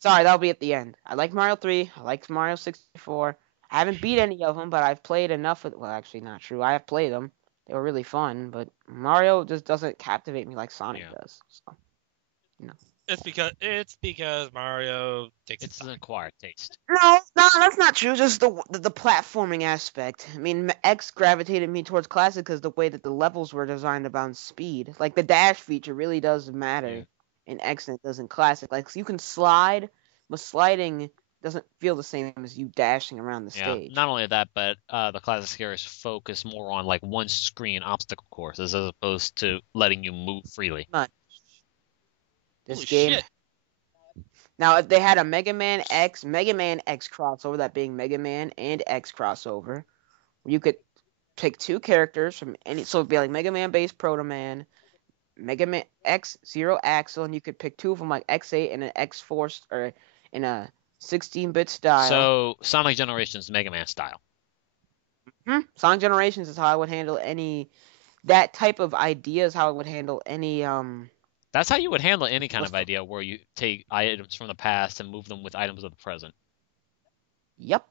Sorry, that'll be at the end. I like Mario 3. I like Mario 64. I haven't beat any of them, but I've played enough of. Well, actually, not true. I have played them. They were really fun, but Mario just doesn't captivate me like Sonic does. So, It's because Mario takes it's an acquired taste. No, that's not true. Just the platforming aspect. I mean, X gravitated me towards classic because the way that the levels were designed about speed. Like the dash feature really does matter in X and it does in classic. Like you can slide, but sliding doesn't feel the same as you dashing around the stage. Not only that, but the classic series focus more on like one screen obstacle courses as opposed to letting you move freely. This game. Shit. Now, if they had a Mega Man X crossover, that being Mega Man and X crossover, you could pick 2 characters from any. So it'd be like Mega Man based Proto Man, Mega Man X Zero Axle, and you could pick two of them, like X8 and an X4, or in a 16-bit style. So Sonic Generations Mega Man style. Sonic Generations is how I would handle any. That type of idea is how I would handle any. That's how you would handle any kind of idea where you take items from the past and move them with items of the present. Yep.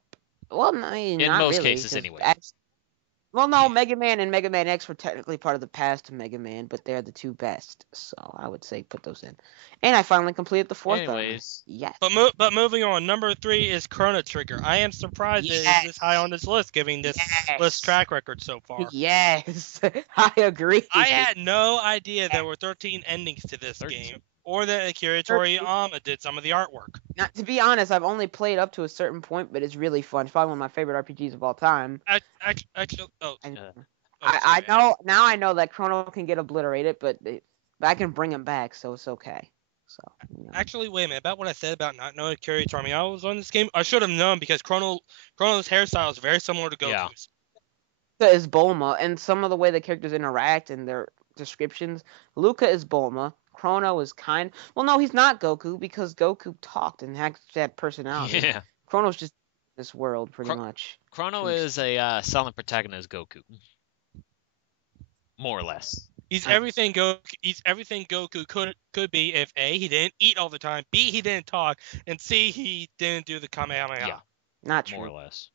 Well, I mean, In not most really, cases, 'cause anyway. Well, no, Mega Man and Mega Man X were technically part of the past of Mega Man, but they're the two best, so I would say put those in. And I finally completed the fourth. Anyways. Yes. But moving on, number 3 is Chrono Trigger. I am surprised it is this high on this list, given this list track record so far. Yes, I agree. I had no idea there were 13 endings to this game, or that Akira Toriyama did some of the artwork. Now, to be honest, I've only played up to a certain point, but it's really fun. It's probably one of my favorite RPGs of all time. Actually, I know now. I know that Chrono can get obliterated, but I can bring him back, so it's okay. So. Actually, wait a minute. About what I said about not knowing Akira Toriyama was on this game, I should have known because Chrono's hairstyle is very similar to Goku's. Luca is Bulma, and some of the way the characters interact and their descriptions. Luca is Bulma. Chrono is well, no, he's not Goku because Goku talked and had personality. Yeah. Chrono's just this world pretty much. Chrono is a silent protagonist Goku, more or less. He's everything Goku could be if A, he didn't eat all the time, B, he didn't talk, and C, he didn't do the Kamehameha. Yeah. Not true. More or less.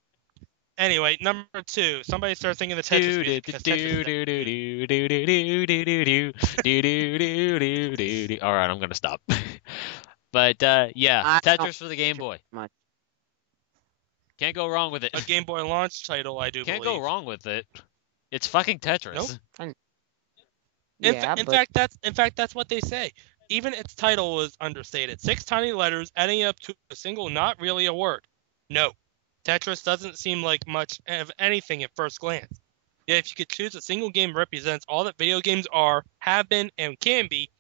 Anyway, number 2. Somebody start singing the Tetris music. All right, I'm gonna stop. But yeah, Tetris for the Game Boy. Can't go wrong with it. A Game Boy launch title, I do Can't believe. go wrong with it. It's fucking Tetris. Nope. In fact, that's what they say. Even its title was understated. 6 tiny letters adding up to a single, not really a word. No. Tetris doesn't seem like much of anything at first glance. Yet if you could choose a single game that represents all that video games are, have been, and can be,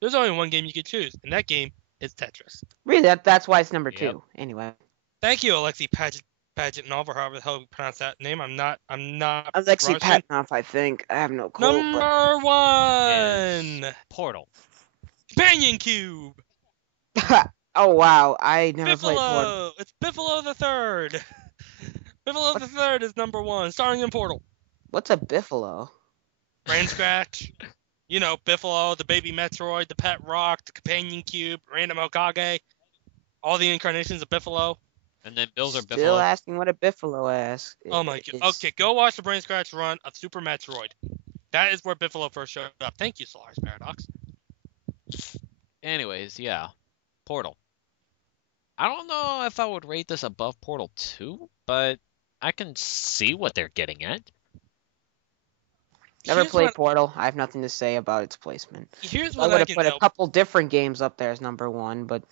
there's only one game you could choose, and that game is Tetris. Really, that's why it's number 2. Anyway. Thank you, Alexei Pajitnov, or however the hell you pronounce that name. I'm not Alexei Pajitnov, I think. I have no clue. Number 1! Portal. Companion Cube! Oh, wow. I never played Biffalo! Portal. It's Biffalo the Third! Biffalo the Third is number 1, starring in Portal. What's a Biffalo? Brain Scratch. You know, Biffalo, the baby Metroid, the pet rock, the companion cube, random Okage. All the incarnations of Biffalo. And then Bills are Biffalo. Still asking what a Biffalo is. Oh my god. Okay, go watch the Brain Scratch run of Super Metroid. That is where Biffalo first showed up. Thank you, Solaris Paradox. Anyways, yeah. Portal. I don't know if I would rate this above Portal 2, but I can see what they're getting at. Never played Portal. I have nothing to say about its placement. Here's I what would I have can put tell. a couple different games up there as number 1, but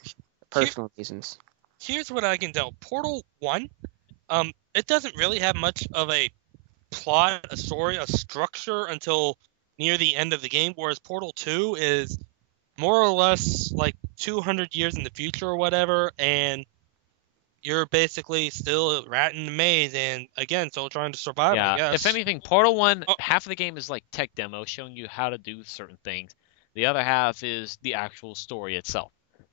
personal reasons. Here's what I can tell. Portal 1, it doesn't really have much of a plot, a story, a structure until near the end of the game, whereas Portal 2 is more or less like 200 years in the future or whatever, and you're basically still a rat in the maze, and again, still trying to survive, I guess. If anything, Portal 1, half of the game is like tech demo, showing you how to do certain things. The other half is the actual story itself.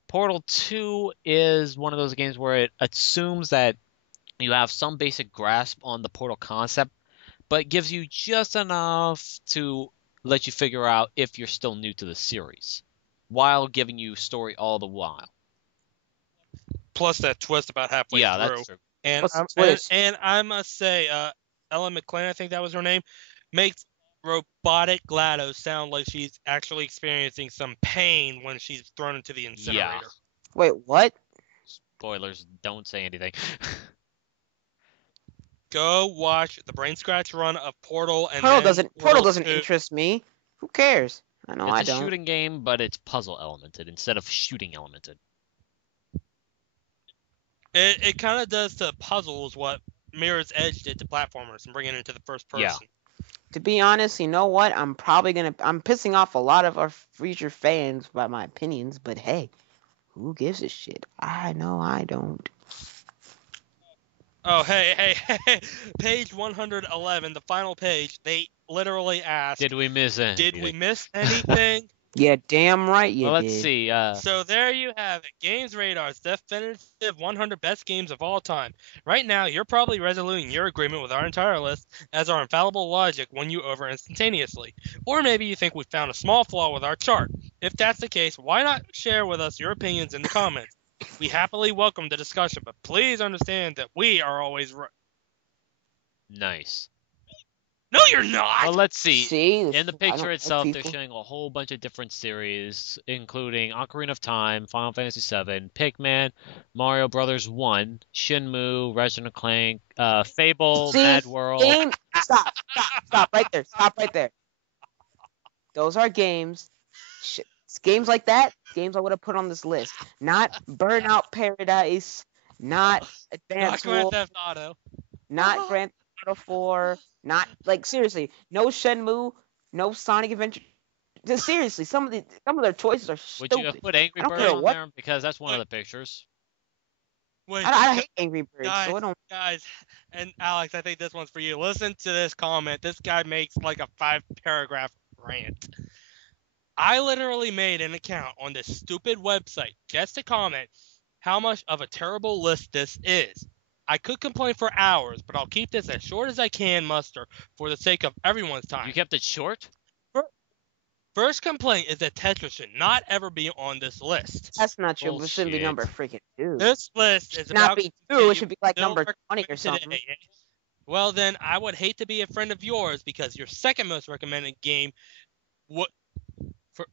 Portal 2 is one of those games where it assumes that you have some basic grasp on the Portal concept, but gives you just enough to let you figure out if you're still new to the series, while giving you story all the while. Plus that twist about halfway through. Yeah, that's true. And I must say, Ellen McClain, I think that was her name, makes robotic GLaDOS sound like she's actually experiencing some pain when she's thrown into the incinerator. Yeah. Wait, what? Spoilers, don't say anything. Go watch the Brain Scratch run of Portal, and Portal doesn't interest me. Who cares? I know I don't. It's a shooting game, but it's puzzle elemented instead of shooting elemented. It kind of does to puzzles what Mirror's Edge did to platformers and bringing it into the first person. Yeah. To be honest, you know what? I'm pissing off a lot of our future fans by my opinions, but hey, who gives a shit? I know I don't. Oh, hey, page 111, the final page. They literally ask, Did we miss anything? did we miss anything? Yeah, damn right you Well, let's did. see. So there you have it. GamesRadar's definitive 100 best games of all time. Right now, you're probably resoluting your agreement with our entire list as our infallible logic won you over instantaneously. Or maybe you think we found a small flaw with our chart. If that's the case, why not share with us your opinions in the comments? We happily welcome the discussion, but please understand that we are always right. Nice. No, you're not! Well, let's see. See, In the I picture don't like itself, they're people. showing a whole bunch of different series, including Ocarina of Time, Final Fantasy VII, Pikmin, Mario Brothers 1, Shenmue, Ratchet & Clank, Fable, See, Mad World. game. Stop right there. Stop right there. Those are games. Games like that. Games I would have put on this list. Not Burnout Paradise. Not Advanced Not Grand War. Theft Auto. Not Grand Theft Auto 4. Not like seriously. No Shenmue. No Sonic Adventure. Just seriously, some of their choices are Would stupid. you have put Angry I don't Birds care on what- there? Because that's one of the pictures. Wait, I hate Angry Birds, guys, so I don't. guys, and Alex, I think this one's for you. Listen to this comment. This guy makes like a 5-paragraph rant. I literally made an account on this stupid website just to comment how much of a terrible list this is. I could complain for hours, but I'll keep this as short as I can muster for the sake of everyone's time. You kept it short? First complaint is that Tetris should not ever be on this list. That's not true. It should be Bullshit. number freaking 2. This list is It should not about be to 2. be It should be like still number 20 or recommended something. today. Well, then I would hate to be a friend of yours because your second most recommended game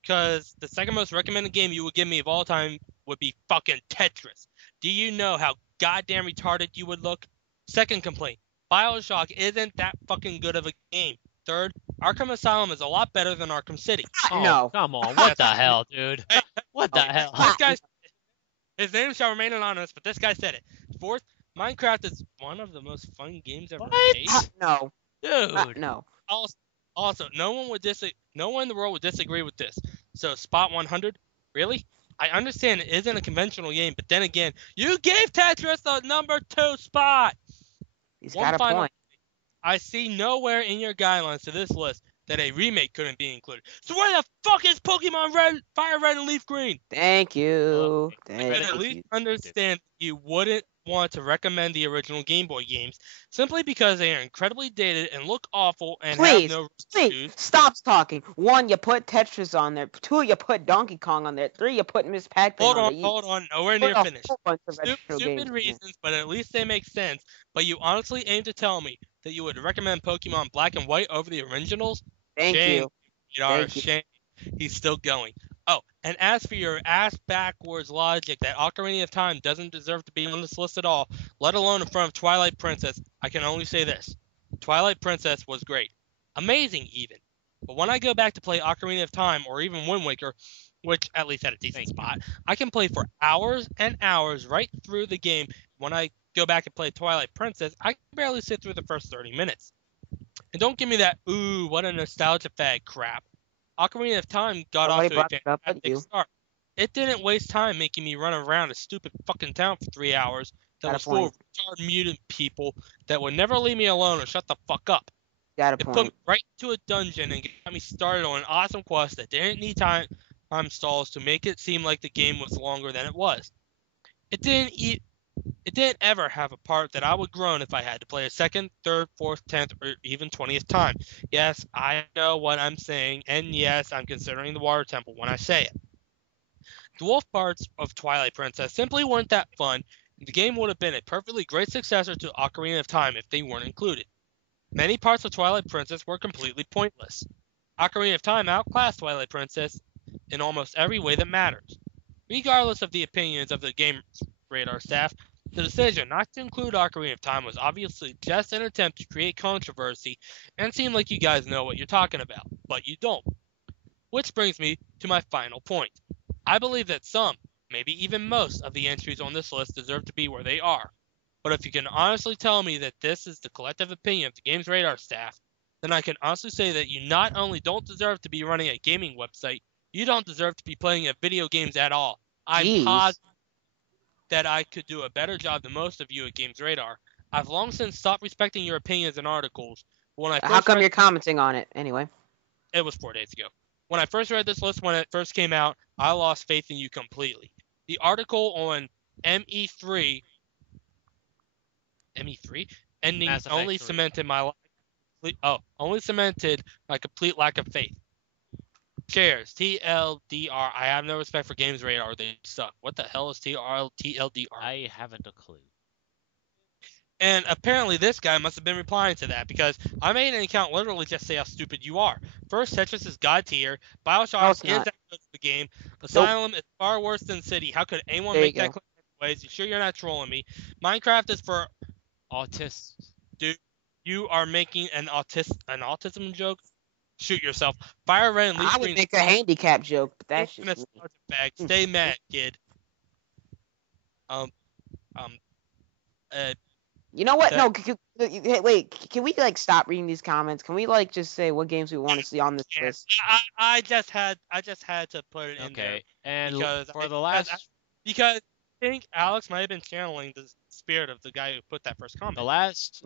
because the second most recommended game you would give me of all time would be fucking Tetris. Do you know how goddamn retarded you would look? Second complaint, BioShock isn't that fucking good of a game. Third, Arkham Asylum is a lot better than Arkham City. Oh, No. come on. What the hell, dude? What the hell? This guy, his name shall remain anonymous, but this guy said it. Fourth, Minecraft is one of the most fun games ever What? made. No. Dude. No. Also, no one in the world would disagree with this. So, spot 100? Really? I understand it isn't a conventional game, but then again, you gave Tetris the number 2 spot. He's One got a final point. I see nowhere in your guidelines to this list that a remake couldn't be included. So where the fuck is Pokemon Red, Fire Red, and Leaf Green? Thank you. I Thank can at you. least understand you wouldn't want to recommend the original Game Boy games simply because they are incredibly dated and look awful and Please, have no Please, reviews. stop talking. 1, you put Tetris on there. 2, you put Donkey Kong on there. 3, you put Miss Pac-Man on there. Hold on, nowhere Put near a finished. whole bunch of retro Stupid games in there. reasons, but at least they make sense. But you honestly aim to tell me that you would recommend Pokemon Black and White over the originals? Thank Shame. you. Thank you. Shame. He's still going. Oh, and as for your ass backwards logic that Ocarina of Time doesn't deserve to be on this list at all, let alone in front of Twilight Princess, I can only say this. Twilight Princess was great. Amazing, even. But when I go back to play Ocarina of Time or even Wind Waker, which at least had a decent spot, I can play for hours and hours right through the game. When I go back and play Twilight Princess, I can barely sit through the first 30 minutes. And don't give me that, ooh, what a nostalgia fag crap. Ocarina of Time got off Somebody to a brought it up at fantastic you. start. It didn't waste time making me run around a stupid fucking town for 3 hours that Got a was full of retarded mutant people that would never leave me alone or shut the fuck up. Got a It put point. me right to a dungeon and got me started on an awesome quest that didn't need time stalls to make it seem like the game was longer than it was. It didn't ever have a part that I would groan if I had to play a second, third, fourth, 10th, or even 20th time. Yes, I know what I'm saying, and yes, I'm considering the Water Temple when I say it. The wolf parts of Twilight Princess simply weren't that fun, and the game would have been a perfectly great successor to Ocarina of Time if they weren't included. Many parts of Twilight Princess were completely pointless. Ocarina of Time outclassed Twilight Princess in almost every way that matters. Regardless of the opinions of the GamesRadar staff, the decision not to include Ocarina of Time was obviously just an attempt to create controversy and seem like you guys know what you're talking about, but you don't. Which brings me to my final point. I believe that some, maybe even most, of the entries on this list deserve to be where they are. But if you can honestly tell me that this is the collective opinion of the GamesRadar staff, then I can honestly say that you not only don't deserve to be running a gaming website, you don't deserve to be playing video games at all. I'm Jeez. positive that I could do a better job than most of you at GamesRadar. I've long since stopped respecting your opinions and articles, When I How first come read, you're commenting on it anyway? it was 4 days ago. When I first read this list when it first came out, I lost faith in you completely. The article on ME3 ending Mass Effect only 3. cemented my complete lack of faith. Shares TLDR. I have no respect for GamesRadar. They suck. What the hell is TLDR? I haven't a clue. And apparently this guy must have been replying to that because I made an account literally just say how stupid you are. First, Tetris is god tier. BioShock No, is it's not. that good of the game. Asylum is far worse than City. How could anyone There you make that go. claim anyways? You sure you're not trolling me? Minecraft is for Autists. dude. You are making an autism joke. Shoot yourself. Fire Red and Leaf I would Green. make a handicap joke, but that's just me. Bag. Stay mad, kid. You know what? that- No, hey, wait. Can we like stop reading these comments? Can we like just say what games we want to see on this Yeah, list? I just had to put it in there Okay, and because for the last, because I think Alex might have been channeling the spirit of the guy who put that first comment. the last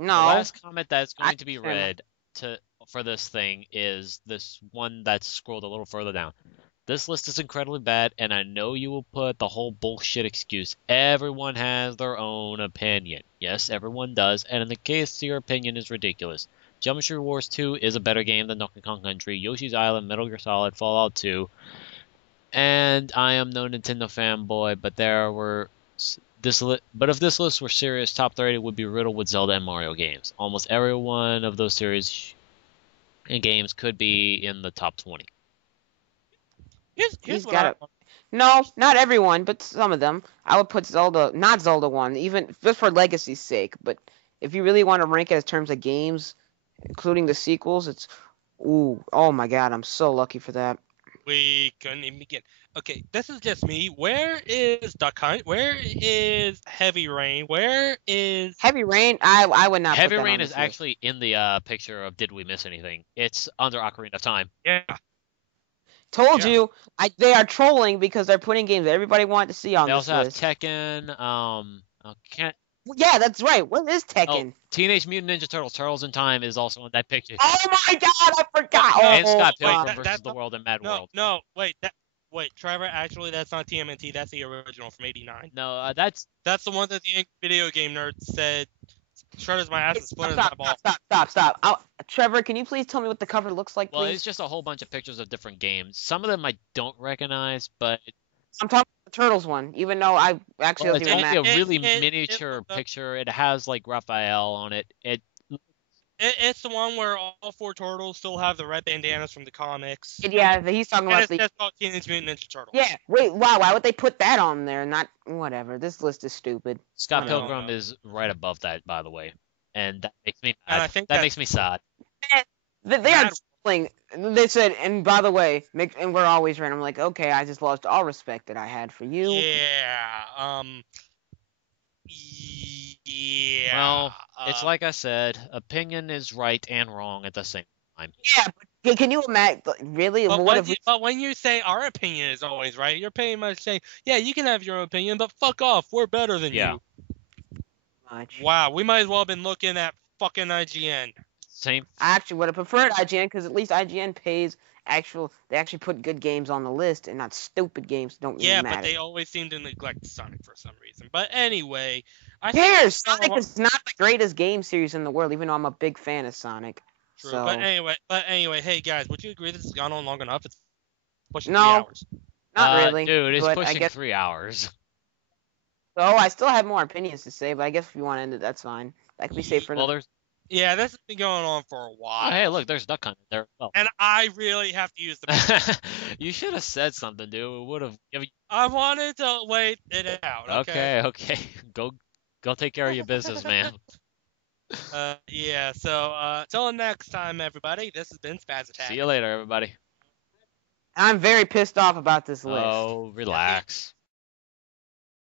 comment that's going to be read for this thing is this one that's scrolled a little further down. This list is incredibly bad, and I know you will put the whole bullshit excuse. Everyone has their own opinion. Yes, everyone does, and in the case your opinion is ridiculous. Geometry Wars 2 is a better game than Donkey Kong Country, Yoshi's Island, Metal Gear Solid, Fallout 2, and I am no Nintendo fanboy, but if this list were serious, top 30 would be riddled with Zelda and Mario games. Almost every one of those series and games could be in the top 20. Here's what got I it. No, not everyone, but some of them. I would put Zelda, not Zelda 1, even just for legacy's sake. But if you really want to rank it in terms of games, including the sequels, it's oh my god, I'm so lucky for that. We couldn't even begin. Okay, this is just me. Where is Duck Hunt? Where is Heavy Rain? Where is Heavy Rain? I would not. Heavy put that Rain on is this list. actually in the picture of Did We Miss Anything? It's under Ocarina of Time. Yeah. Told you, they are trolling because they're putting games that everybody wanted to see on They this also list. have Tekken. Yeah, that's right. What is Tekken? Teenage Mutant Ninja Turtles. Turtles in Time is also in that picture. Oh my god, I forgot. And Scott wait, Pilgrim versus that's the World and Mad No, World. no, wait, Trevor. Actually, that's not TMNT. That's the original from '89. No, that's the one that the Angry Video Game Nerd said. Shredders my ass and splinters my ball. Stop. Trevor, can you please tell me what the cover looks like, well, please? it's just a whole bunch of pictures of different games. Some of them I don't recognize, but I'm talking about the Turtles one, even though I actually it's doesn't only matter. a really miniature picture. It has like Raphael on it. It's the one where all four turtles still have the red bandanas from the comics. Yeah, he's talking about That's called Teenage Mutant Ninja Turtles. Yeah, wait, wow, why would they put that on there? Not whatever. This list is stupid. Scott Whatever. Pilgrim is right above that, by the way, and that makes me And mad. I think that makes me sad. They are trolling. They said, and by the way, and we're always right. I'm like, okay, I just lost all respect that I had for you. Yeah. Yeah. Well, it's like I said, opinion is right and wrong at the same time. Yeah, but can you imagine? Really? But when you say our opinion is always right, you're pretty much saying, yeah, you can have your own opinion, but fuck off. We're better than you. Wow, we might as well have been looking at fucking IGN. Same. I actually would have preferred IGN because at least IGN pays they actually put good games on the list and not stupid games that don't really matter. Yeah, but they always seem to neglect Sonic for some reason. But anyway, Sonic is not the greatest game series in the world, even though I'm a big fan of Sonic. True. So... But anyway, hey guys, would you agree this has gone on long enough? It's pushing 3 No, hours. Not really. Dude, it's pushing I guess... 3 hours. So I still have more opinions to say, but I guess if you want to end it, that's fine. That can be saved for another. Yeah, this has been going on for a while. Oh, hey, look, there's Duck Hunt there. Oh. And I really have to use the You should have said something, dude. It would have. I wanted to wait it out. Okay. Go take care of your business, man. Yeah. So till next time, everybody. This has been SpazAttack. See you later, everybody. I'm very pissed off about this list. Oh, relax.